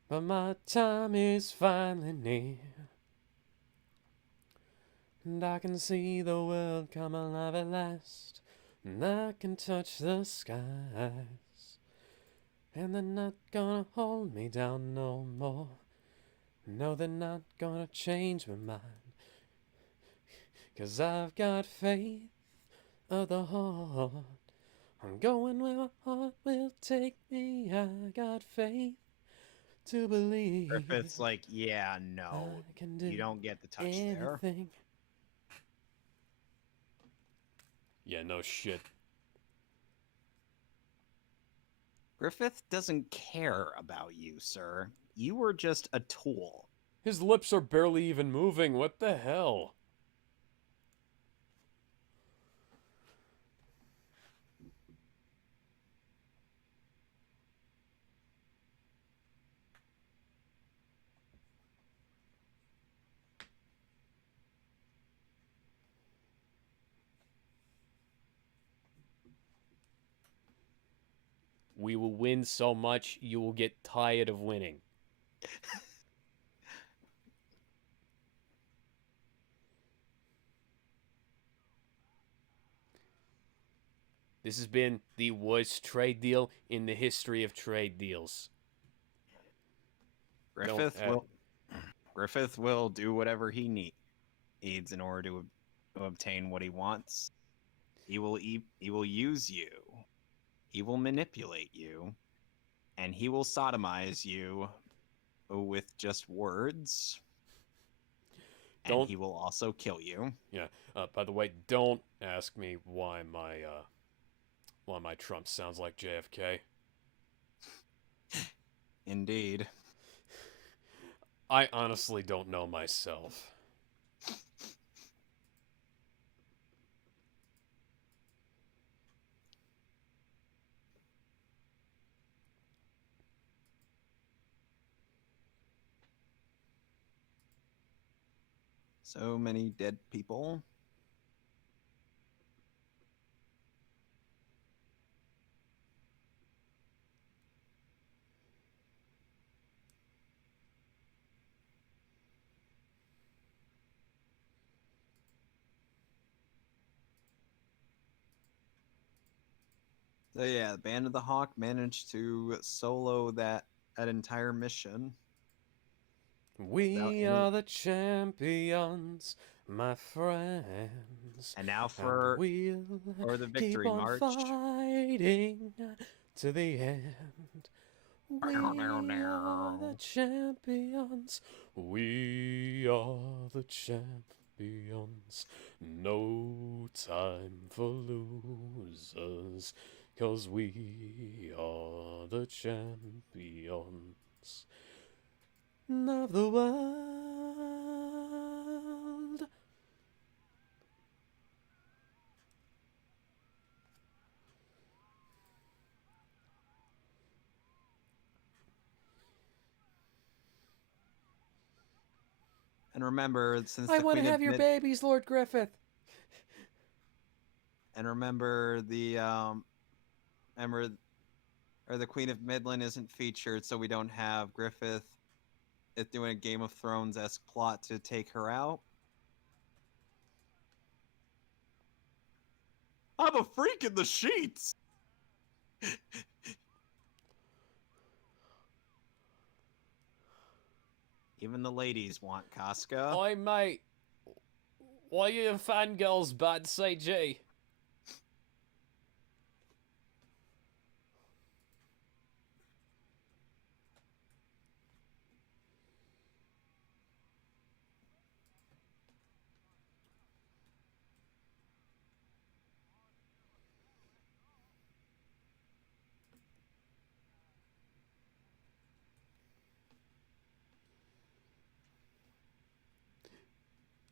but my time is finally near. And I can see the world come alive at last, and I can touch the skies. And they're not gonna hold me down no more. No, they're not gonna change my mind. 'Cause I've got faith of the heart. I'm going where my heart will take me. I got faith to believe. Griffith's like, yeah, no, I can do you don't get the touch anything. there. Yeah, no shit. Griffith doesn't care about you, sir. You were just a tool. His lips are barely even moving. What the hell? We will win so much, you will get tired of winning. This has been the worst trade deal in the history of trade deals. Griffith will do whatever he needs in order to obtain what he wants. He will use you. He will manipulate you, and he will sodomize you with just words. And he will also kill you. Yeah. By the way, don't ask me why my Trump sounds like JFK. Indeed. I honestly don't know myself. So many dead people. So yeah, the Band of the Hawk managed to solo that entire mission. We are the champions, my friends. And now for the victory keep on march. fighting to the end. We are the champions. We are the champions. No time for losers, 'cause we are the champions of the world. And remember, since I want to have your babies, Lord Griffith. And remember the the Queen of Midland isn't featured, so we don't have Griffith doing a Game of Thrones-esque plot to take her out. I'm a freak in the sheets. Even the ladies want Casca. Oi, mate. Why are you fangirls bad CG?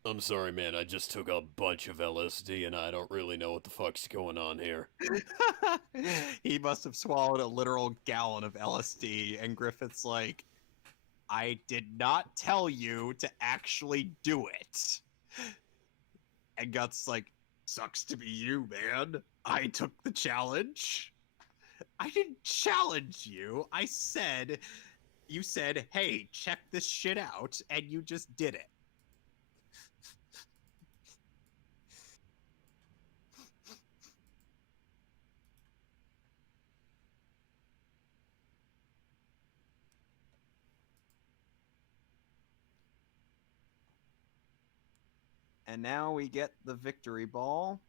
I'm sorry, man. I just took a bunch of LSD and I don't really know what the fuck's going on here. He must have swallowed a literal gallon of LSD, and Griffith's like, I did not tell you to actually do it. And Guts like, sucks to be you, man. I took the challenge. I didn't challenge you. You said, hey, check this shit out, and you just did it. And now we get the victory ball.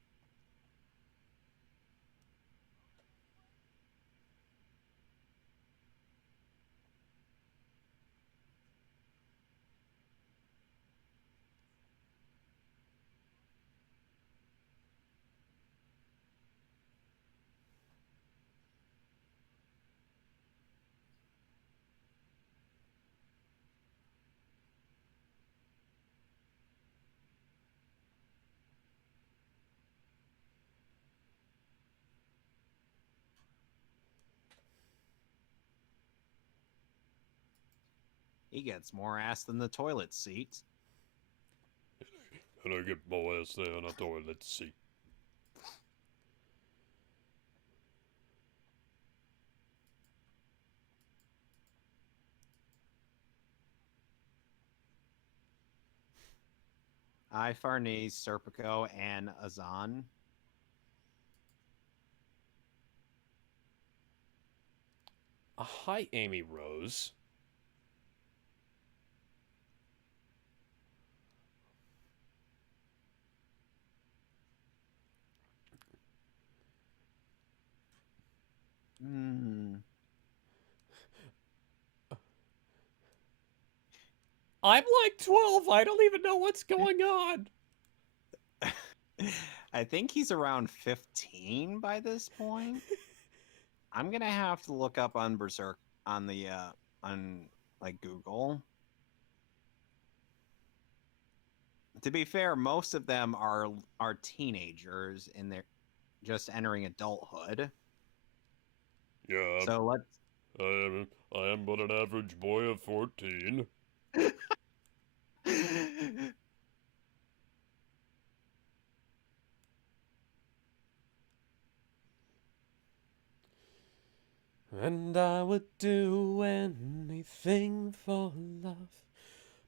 He gets more ass than the toilet seat. And I get more ass there on a toilet seat. Farnese, Serpico, and Azan. Hi, Amy Rose. I'm like 12. I don't even know what's going on. I think he's around 15 by this point. I'm gonna have to look up on Berserk on the on like Google. To be fair, most of them are teenagers in their just entering adulthood. Yeah. So let's. I am but an average boy of 14. And I would do anything for love,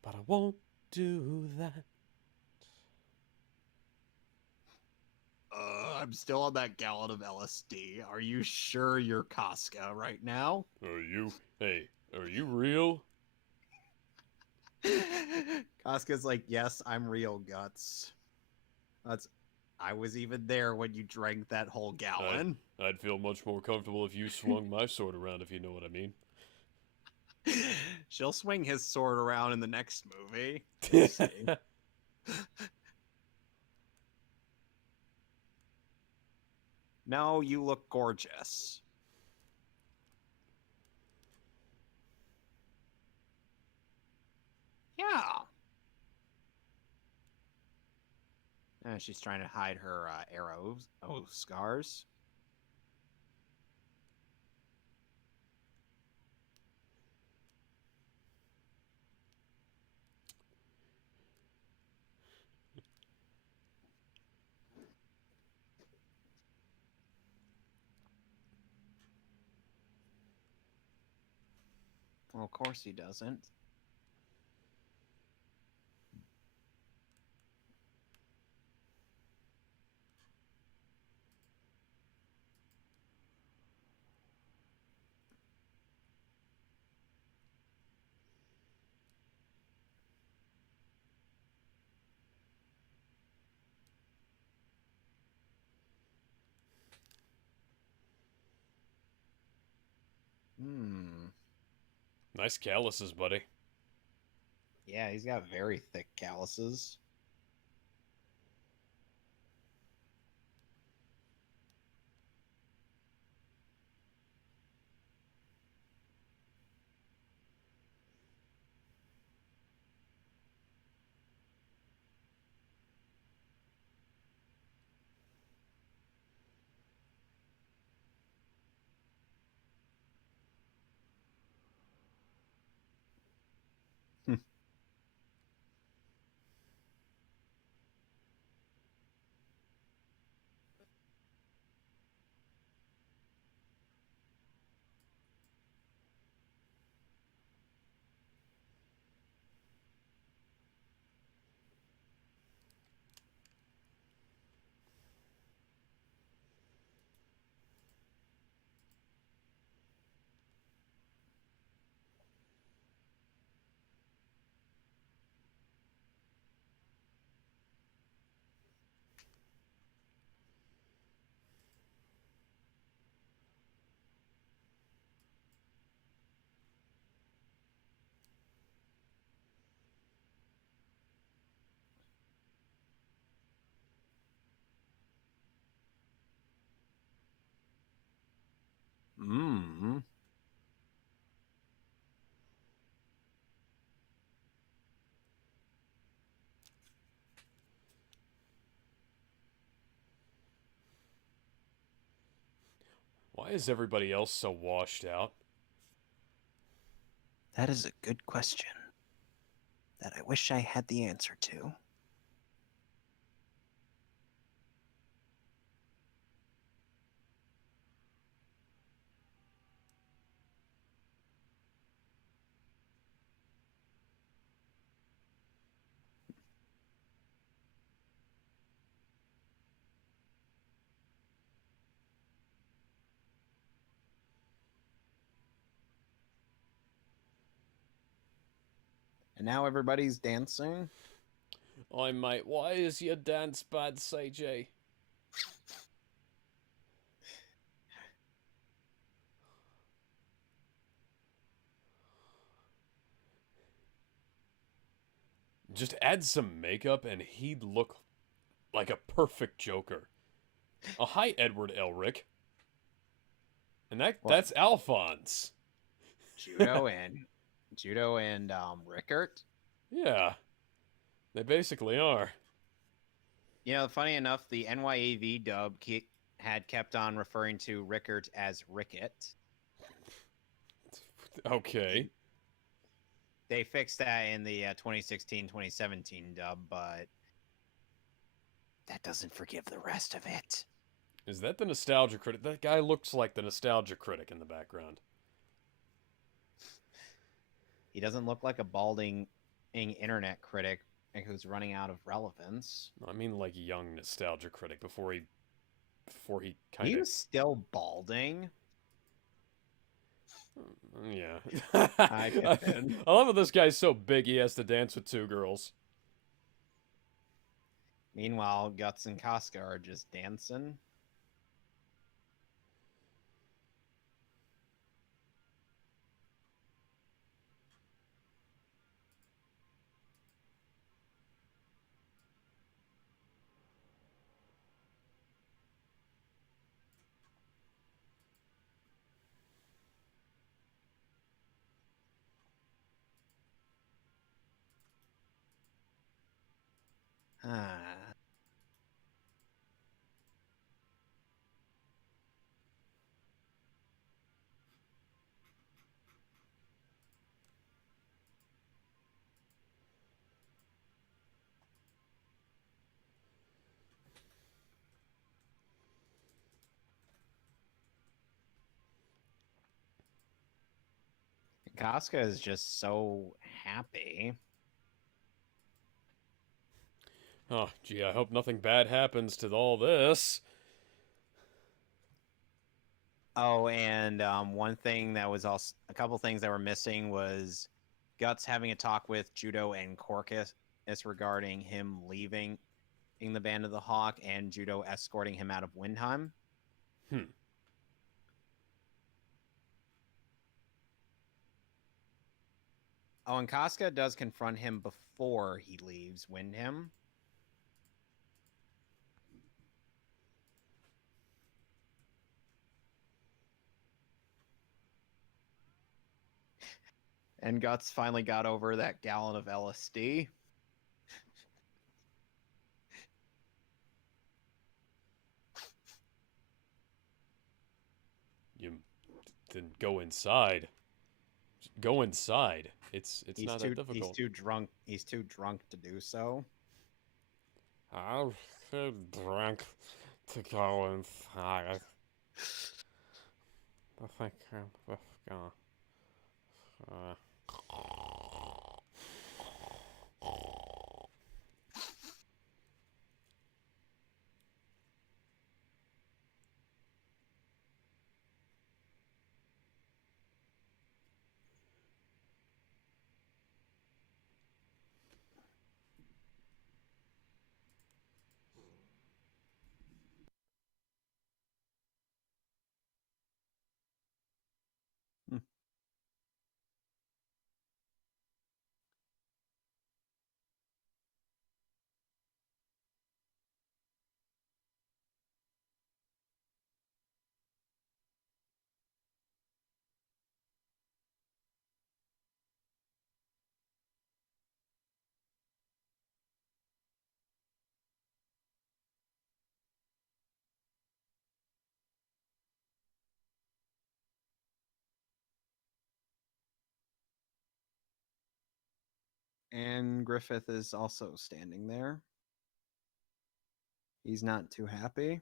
but I won't do that. I'm still on that gallon of LSD. Are you sure you're Casca right now? Are you real? Casca's like, yes, I'm real, Guts. I was even there when you drank that whole gallon. I'd feel much more comfortable if you swung my sword around, if you know what I mean. She'll swing his sword around in the next movie. We'll see. No, you look gorgeous. Yeah. She's trying to hide her arrows. Oh, scars. Well, of course he doesn't. Nice calluses, buddy. Yeah, he's got very thick calluses. Mmm. Why is everybody else so washed out? That is a good question that I wish I had the answer to. And now everybody's dancing. Oi, mate, why is your dance bad, CJ? Just add some makeup and he'd look like a perfect Joker. Oh, hi, Edward Elric. And that's Alphonse. Judo and Rickert. Yeah, they basically are. You know, funny enough, the NYAV dub had kept on referring to Rickert as Ricket. Okay. They fixed that in the 2016-2017 dub, but that doesn't forgive the rest of it. Is that the nostalgia critic? That guy looks like the nostalgia critic in the background. He doesn't look like a balding internet critic who's running out of relevance. I mean, like young nostalgia critic before he kind He of. was still balding. Yeah. I I love how this guy's so big he has to dance with two girls. Meanwhile, Guts and Casca are just dancing. Ah. Casca is just so happy. Oh, gee, I hope nothing bad happens to all this. Oh, and one thing that was also a couple things that were missing was Guts having a talk with Judo and Corcus regarding him leaving in the Band of the Hawk and Judo escorting him out of Windheim. Oh, and Casca does confront him before he leaves Windham. And Guts finally got over that gallon of LSD. You then go inside. Go inside. It's not that difficult. He's too drunk. He's too drunk to do so. I'm too drunk to go inside. I think I'm just gonna. And Griffith is also standing there. He's not too happy.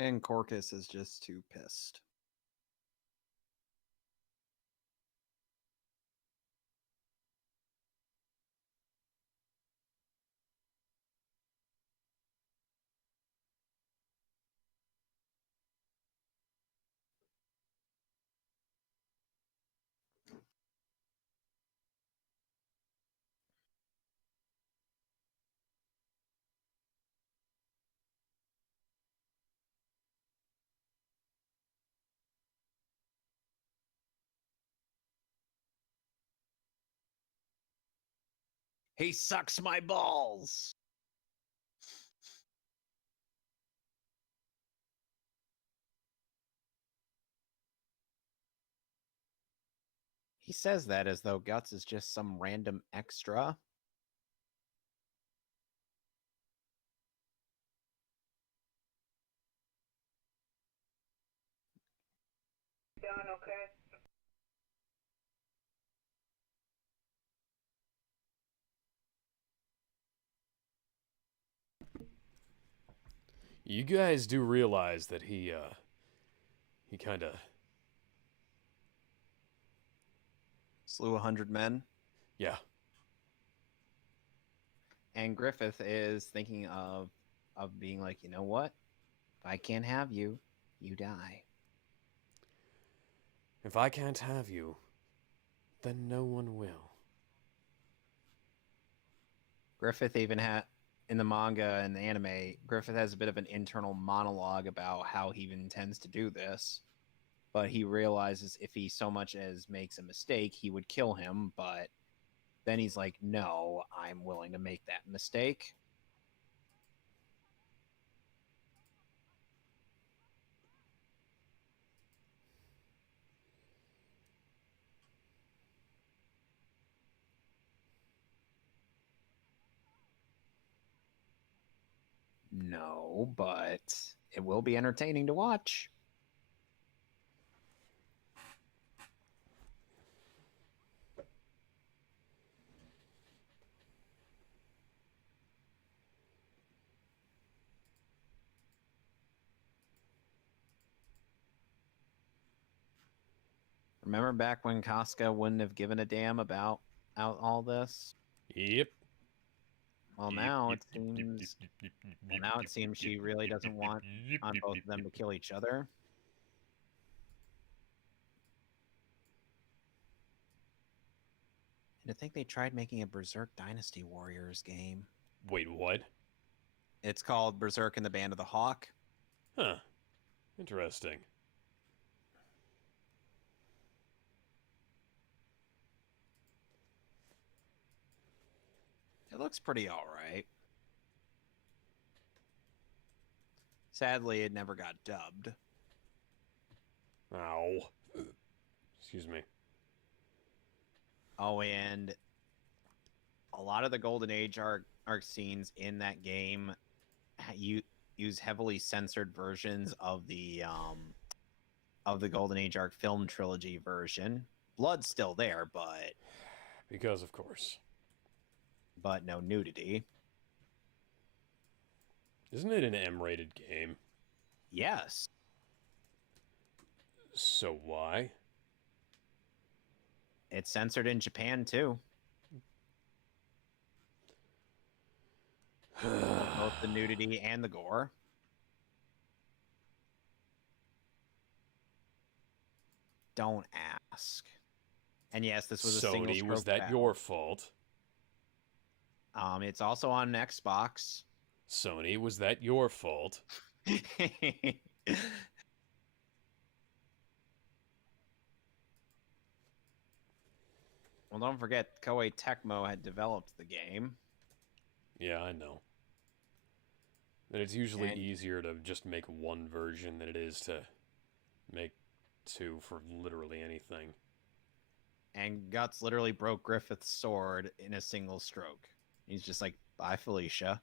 And Corcus is just too pissed. He sucks my balls. He says that as though Guts is just some random extra. Done, okay? You guys do realize that he kind of, Slew 100 men. yeah. And Griffith is thinking of being like, you know what? If I can't have you, you die. If I can't have you, then no one will. Griffith even had in the manga and the anime, Griffith has a bit of an internal monologue about how he intends to do this. But he realizes if he so much as makes a mistake, he would kill him. But then he's like, no, I'm willing to make that mistake. No, but it will be entertaining to watch. Remember back when Casca wouldn't have given a damn about all this? Yep. Well, now it seems she really doesn't want on both of them to kill each other. And I think they tried making a Berserk Dynasty Warriors game. Wait, what? It's called Berserk and the Band of the Hawk. Huh. Interesting. It looks pretty alright. Sadly, it never got dubbed. Ow. Excuse me. Oh, and a lot of the Golden Age arc scenes in that game use heavily censored versions of the Golden Age arc film trilogy version. Blood's still there, Because of course. but no nudity. Isn't it an M-rated game? Yes. So why? It's censored in Japan too. Both the nudity and the gore. Don't ask. And yes, this was a single Sony, stroke was that battle. your fault? It's also on Xbox. Sony, was that your fault? Well, don't forget, Koei Tecmo had developed the game. Yeah, I know. And it's usually And- easier to just make one version than it is to make two for literally anything. And Guts literally broke Griffith's sword in a single stroke. He's just like, bye, Felicia.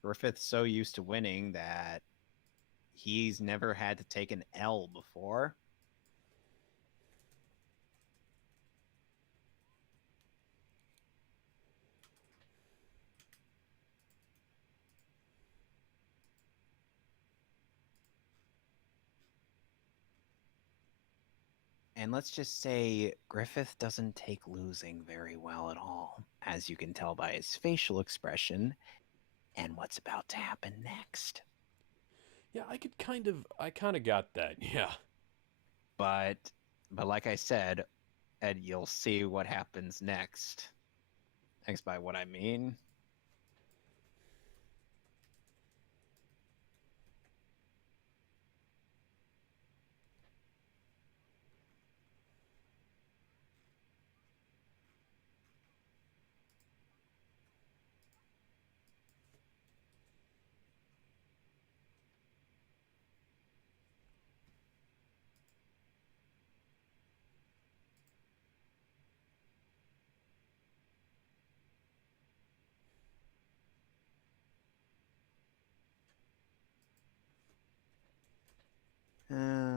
Griffith's so used to winning that he's never had to take an L before. And let's just say Griffith doesn't take losing very well at all, as you can tell by his facial expression and what's about to happen next. Yeah, I kind of got that. Yeah. But like I said, Ed, you'll see what happens next. Thanks by what I mean.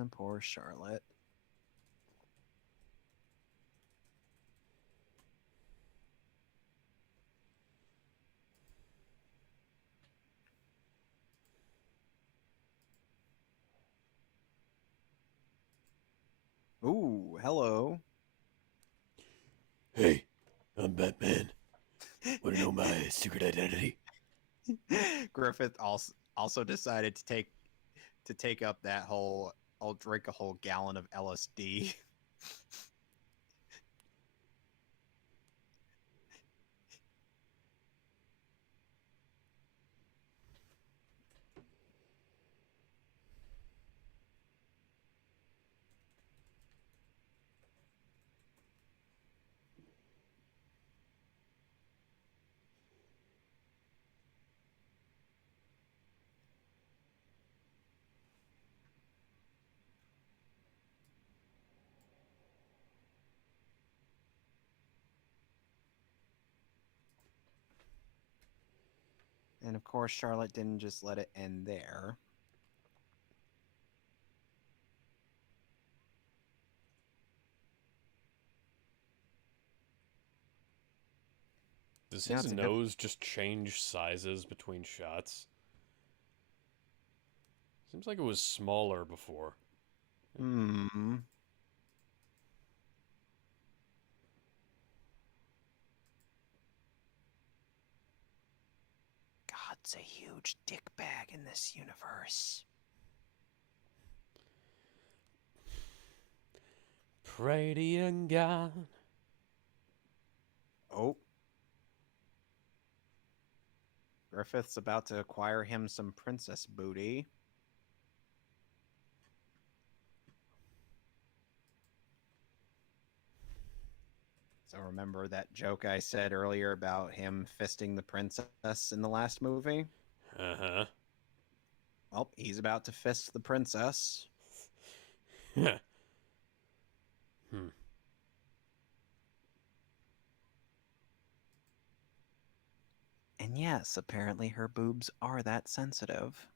Poor Charlotte. Ooh, hello. Hey, I'm Batman. Want to know my secret identity? Griffith also decided to take up that whole I'll drink a whole gallon of LSD. And of course, Charlotte didn't just let it end there. Does Yeah, his it's a good- nose just change sizes between shots? Seems like it was smaller before. Hmm. God's a huge dick bag in this universe. Pray to you, God. Oh. Griffith's about to acquire him some princess booty. So remember that joke I said earlier about him fisting the princess in the last movie? Uh-huh. Well, he's about to fist the princess. Hmm. And yes, apparently her boobs are that sensitive.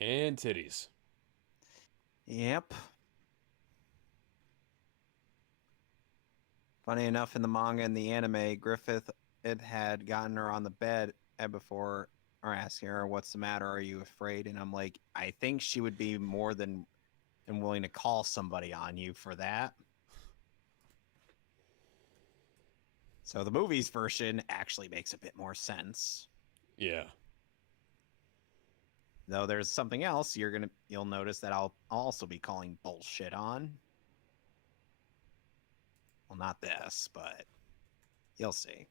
And titties. Yep. Funny enough, in the manga and the anime, Griffith it had gotten her on the bed before or asking her, "What's the matter? Are you afraid?" And I'm like, I think she would be more than willing to call somebody on you for that. So the movie's version actually makes a bit more sense. Yeah. Though there's something else you'll notice that I'll also be calling bullshit on. Well, not this, but you'll see.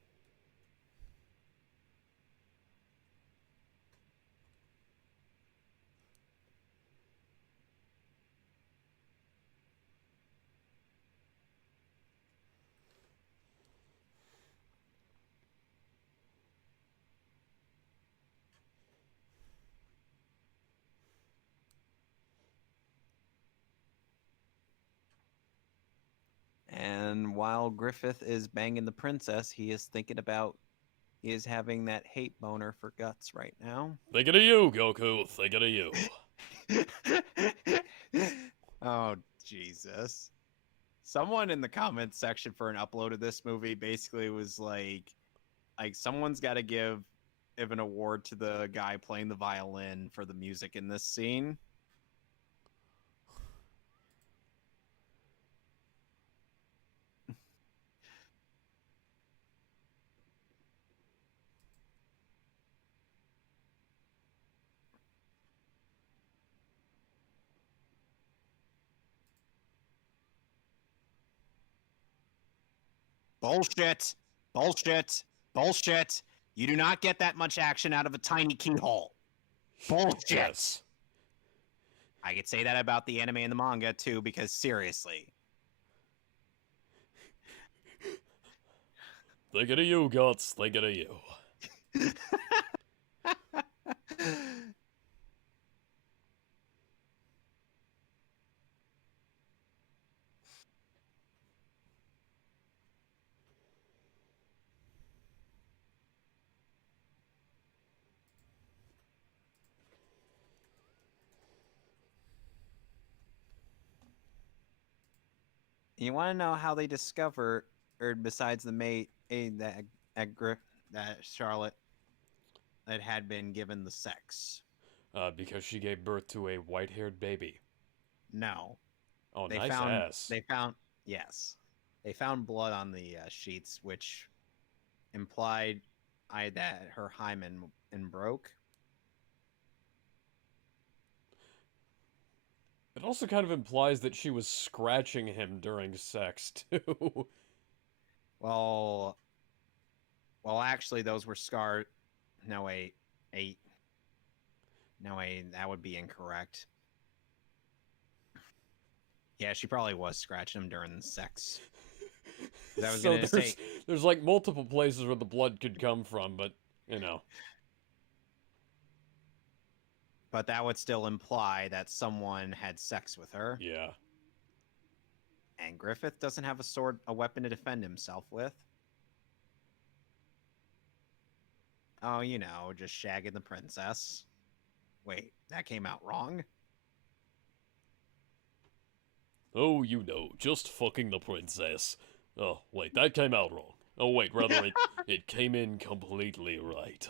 And while Griffith is banging the princess, he is having that hate boner for Guts right now. Thinking of you, Goku. Thinking of you. Oh, Jesus. Someone in the comments section for an upload of this movie basically was like someone's got to give an award to the guy playing the violin for the music in this scene. Bullshit. Bullshit. Bullshit. You do not get that much action out of a tiny keyhole. Bullshit. Yes. I could say that about the anime and the manga too, because seriously. Thinking of you, Guts. Thinking of you. You want to know how they discover, or besides the mate, that Charlotte that had been given the sex? Because she gave birth to a white-haired baby. No. Oh, They nice found, ass. yes. They found blood on the sheets, which implied that her hymen broke. It also kind of implies that she was scratching him during sex, too. Well, actually, those were scarred. No, wait. No, wait, that would be incorrect. Yeah, she probably was scratching him during the sex. So there's like multiple places where the blood could come from, but, you know. But that would still imply that someone had sex with her. Yeah. And Griffith doesn't have a weapon to defend himself with. Oh, you know, just shagging the princess. Wait, that came out wrong? Oh, you know, just fucking the princess. Oh, wait, that came out wrong. Oh, wait, rather it came in completely right.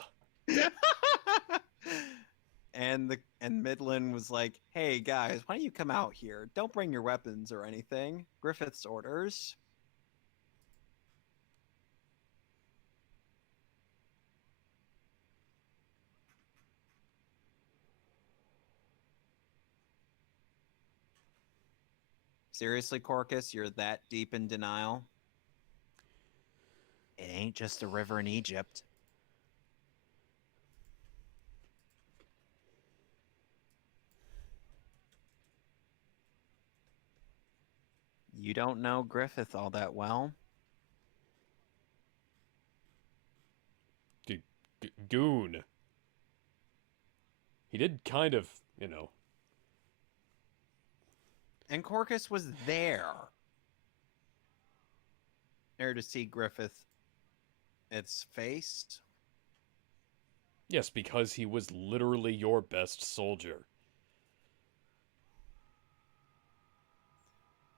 And Midland was like, "Hey guys, why don't you come out here? Don't bring your weapons or anything. Griffith's orders." Seriously, Corcus, you're that deep in denial? It ain't just a river in Egypt. You don't know Griffith all that well? Goon. He did kind of, you know. And Corcus was there to see Griffith its face. Yes, because he was literally your best soldier.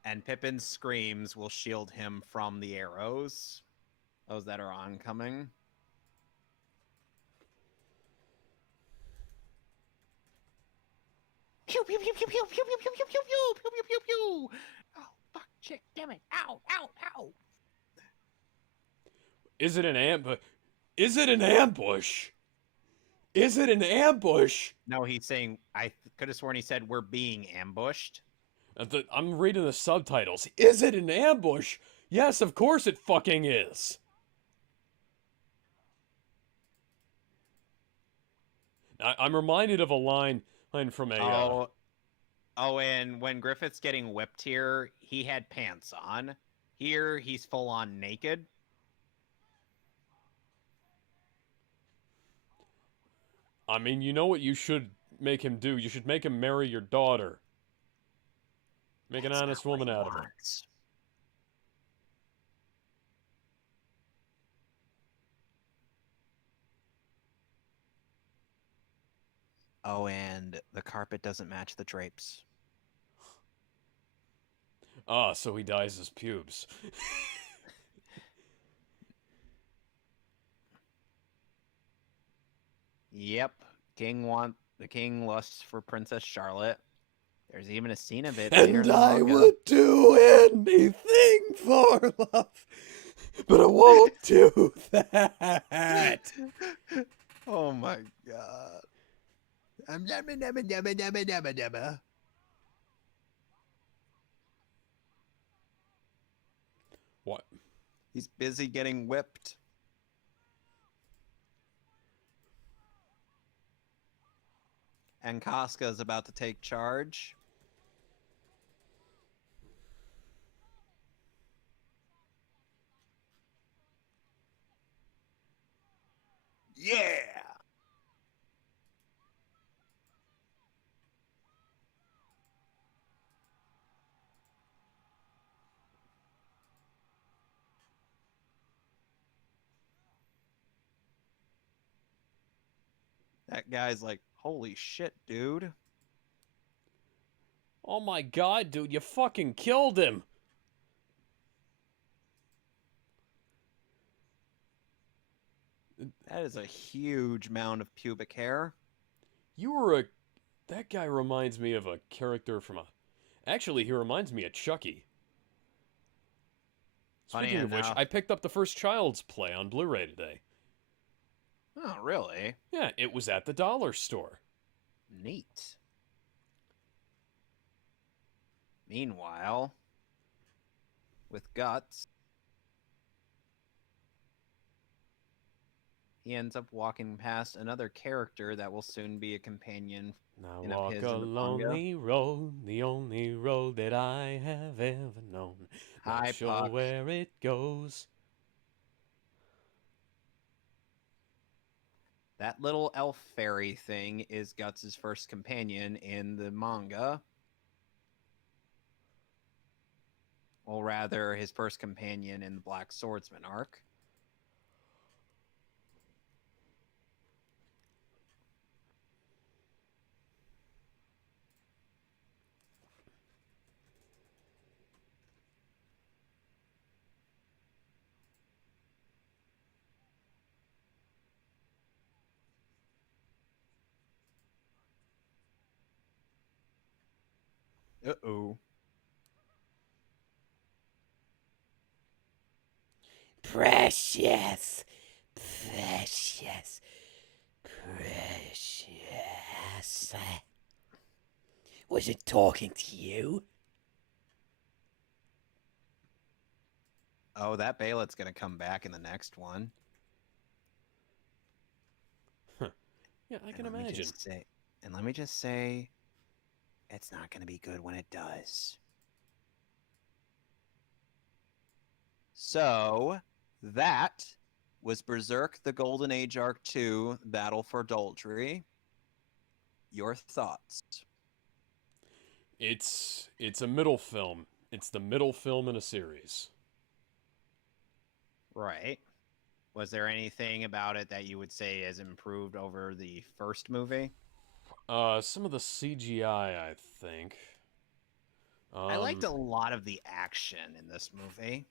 And Pippin's screams will shield him from the arrows. Those that are oncoming. Pew pew pew pew pew pew pew pew pew pew pew pew pew pew pew. Oh fuck, chick, damn it! Ow, ow, ow! Is it an ambush? Is it an ambush? Is it an ambush? No, he's saying. I could have sworn he said we're being ambushed. I'm reading the subtitles. Is it an ambush? Yes, of course it fucking is. I'm reminded of a line from a... Oh, and when Griffith's getting whipped here, he had pants on. Here, he's full-on naked. I mean, you know what you should make him do? You should make him marry your daughter. Make an honest woman out of her. Oh, and the carpet doesn't match the drapes. Ah, so he dyes his pubes. Yep. The king lusts for Princess Charlotte. There's even a scene of it. And I would do anything for love, but I won't do that. Oh my god. What? He's busy getting whipped. And Casca is about to take charge. Yeah! That guy's like, holy shit, dude. Oh my god, dude, you fucking killed him! That is a huge mound of pubic hair. You were a... That guy reminds me of a character from a... Actually, he reminds me of Chucky. Funny Speaking of which, enough. I picked up the first Child's Play on Blu-ray today. Oh, really? Yeah, it was at the dollar store. Neat. Meanwhile, with Guts, he ends up walking past another character that will soon be a companion. Now In of walk his a in the manga. lonely road, the only road that I have ever known. Hi, Not sure Puck. where it goes. That little elf fairy thing is Guts' first companion in the manga. Or rather, his first companion in the Black Swordsman arc. Uh-oh. Precious. Precious. Precious. Was it talking to you? Oh, that Balet's gonna come back in the next one. Yeah, I can let me imagine. let me just say, it's not gonna be good when it does. So, that was Berserk, the Golden Age Arc 2, Battle for Doldry. Your thoughts? It's a middle film. It's the middle film in a series. Right. Was there anything about it that you would say has improved over the first movie? Some of the CGI, I think. I liked a lot of the action in this movie.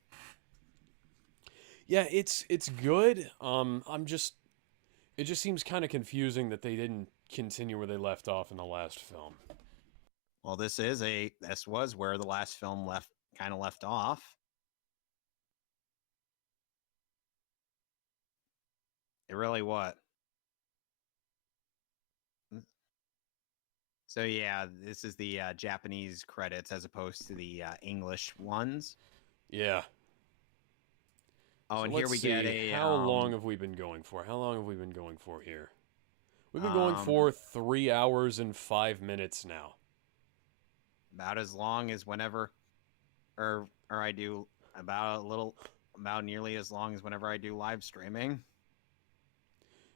Yeah, it's good. It just seems kind of confusing that they didn't continue where they left off in the last film. Well, this was where the last film kind of left off. It really what? So yeah, this is the Japanese credits as opposed to the English ones. Yeah. Oh, So and here we get see. a. How long have we been going for? How long have we been going for here? We've been going for 3 hours and 5 minutes now. About as long as whenever, or I do about nearly as long as whenever I do live streaming.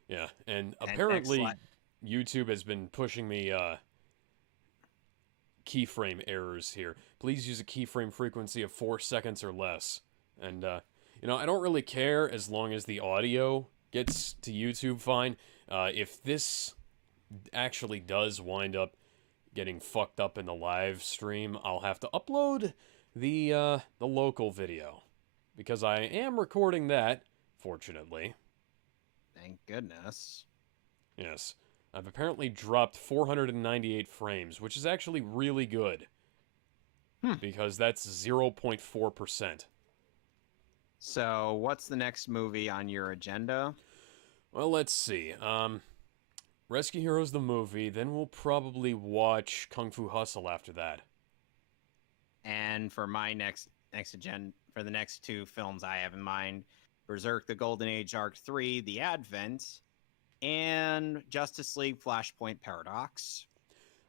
Yeah, and apparently YouTube has been pushing me keyframe errors here. Please use a keyframe frequency of 4 seconds or less. And I don't really care as long as the audio gets to YouTube fine. If this actually does wind up getting fucked up in the live stream, I'll have to upload the local video, because I am recording that, fortunately. Thank goodness. Yes. I've apparently dropped 498 frames, which is actually really good. Because that's 0.4%. So, what's the next movie on your agenda? Well, let's see. Rescue Heroes the movie, then we'll probably watch Kung Fu Hustle after that. And for my next for the next two films I have in mind: Berserk: The Golden Age Arc 3: The Advent, and Justice League: Flashpoint Paradox.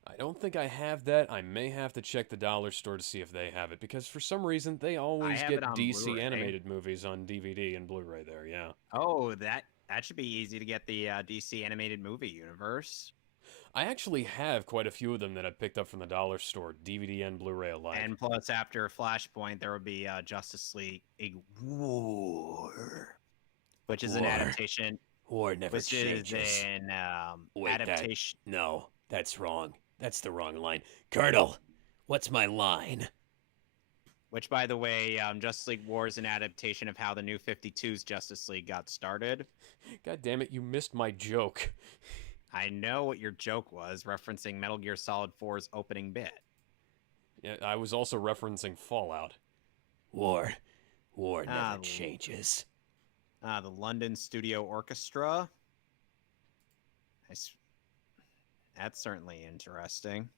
I don't think I have that. I may have to check the dollar store to see if they have it, because for some reason they always have get it on DC Blu-ray. animated movies on DVD and Blu-ray there, yeah. Oh, that should be easy to get, the DC animated movie universe. I actually have quite a few of them that I picked up from the dollar store, DVD and Blu-ray alike. And plus, after Flashpoint, there will be Justice League War, which is an adaptation. War never changes. Which is an adaptation. No, that's wrong. That's the wrong line. Colonel, what's my line? Which, by the way, Justice League War is an adaptation of how the New 52's Justice League got started. God damn it, you missed my joke. I know what your joke was, referencing Metal Gear Solid 4's opening bit. Yeah, I was also referencing Fallout. War never changes. The London Studio Orchestra. That's certainly interesting.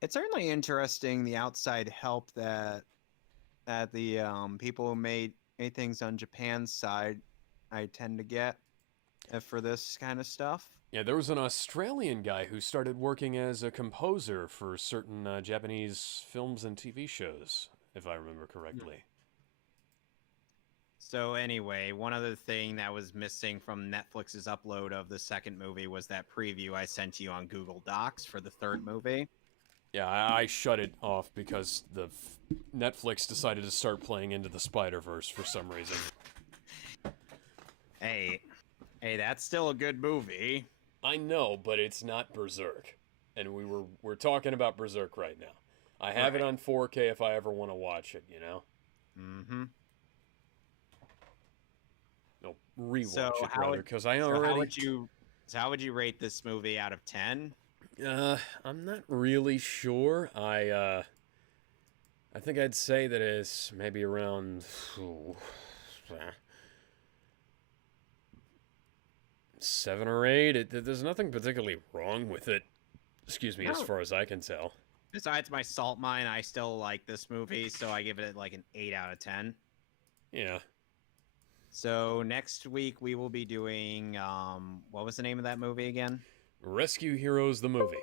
It's certainly interesting, the outside help that the people who made things on Japan's side I tend to get for this kind of stuff. Yeah, there was an Australian guy who started working as a composer for certain Japanese films and TV shows, if I remember correctly. So anyway, one other thing that was missing from Netflix's upload of the second movie was that preview I sent you on Google Docs for the third movie. Yeah, I shut it off because the Netflix decided to start playing Into the Spider-Verse for some reason. Hey, that's still a good movie. I know, but it's not Berserk. And we're talking about Berserk right now. I have it on 4K if I ever want to watch it, you know? Mm-hmm. No, rewatch it, rather, because I already... how would you rate this movie out of 10? I'm not really sure. I think I'd say that it's maybe around... 7 or 8. There's nothing particularly wrong with it. Excuse me, as far as I can tell. Besides my salt mine, I still like this movie, so I give it like an 8 out of 10. Yeah. So next week we will be doing, what was the name of that movie again? Rescue Heroes the movie.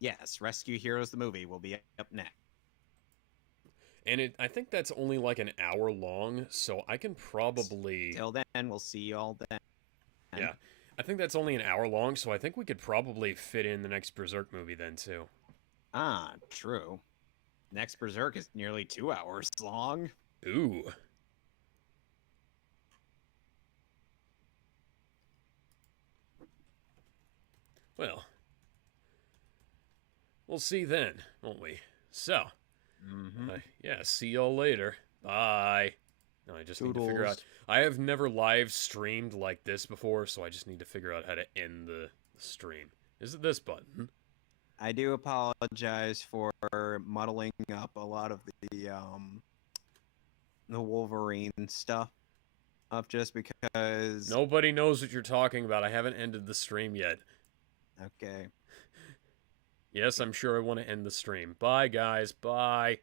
Yes, Rescue Heroes the movie will be up next. And I think that's only like an hour long, so I can probably... Till then, we'll see you all then. Yeah, I think that's only an hour long, so I think we could probably fit in the next Berserk movie then, too. Ah, true. Next Berserk is nearly 2 hours long. Ooh. Well, we'll see then, won't we? So, yeah, see y'all later. Bye. No, I just need to figure out... I have never live streamed like this before, so I just need to figure out how to end the stream. Is it this button? I do apologize for muddling up a lot of the Wolverine stuff up just because... Nobody knows what you're talking about. I haven't ended the stream yet. Okay. Yes, I'm sure I want to end the stream. Bye, guys. Bye.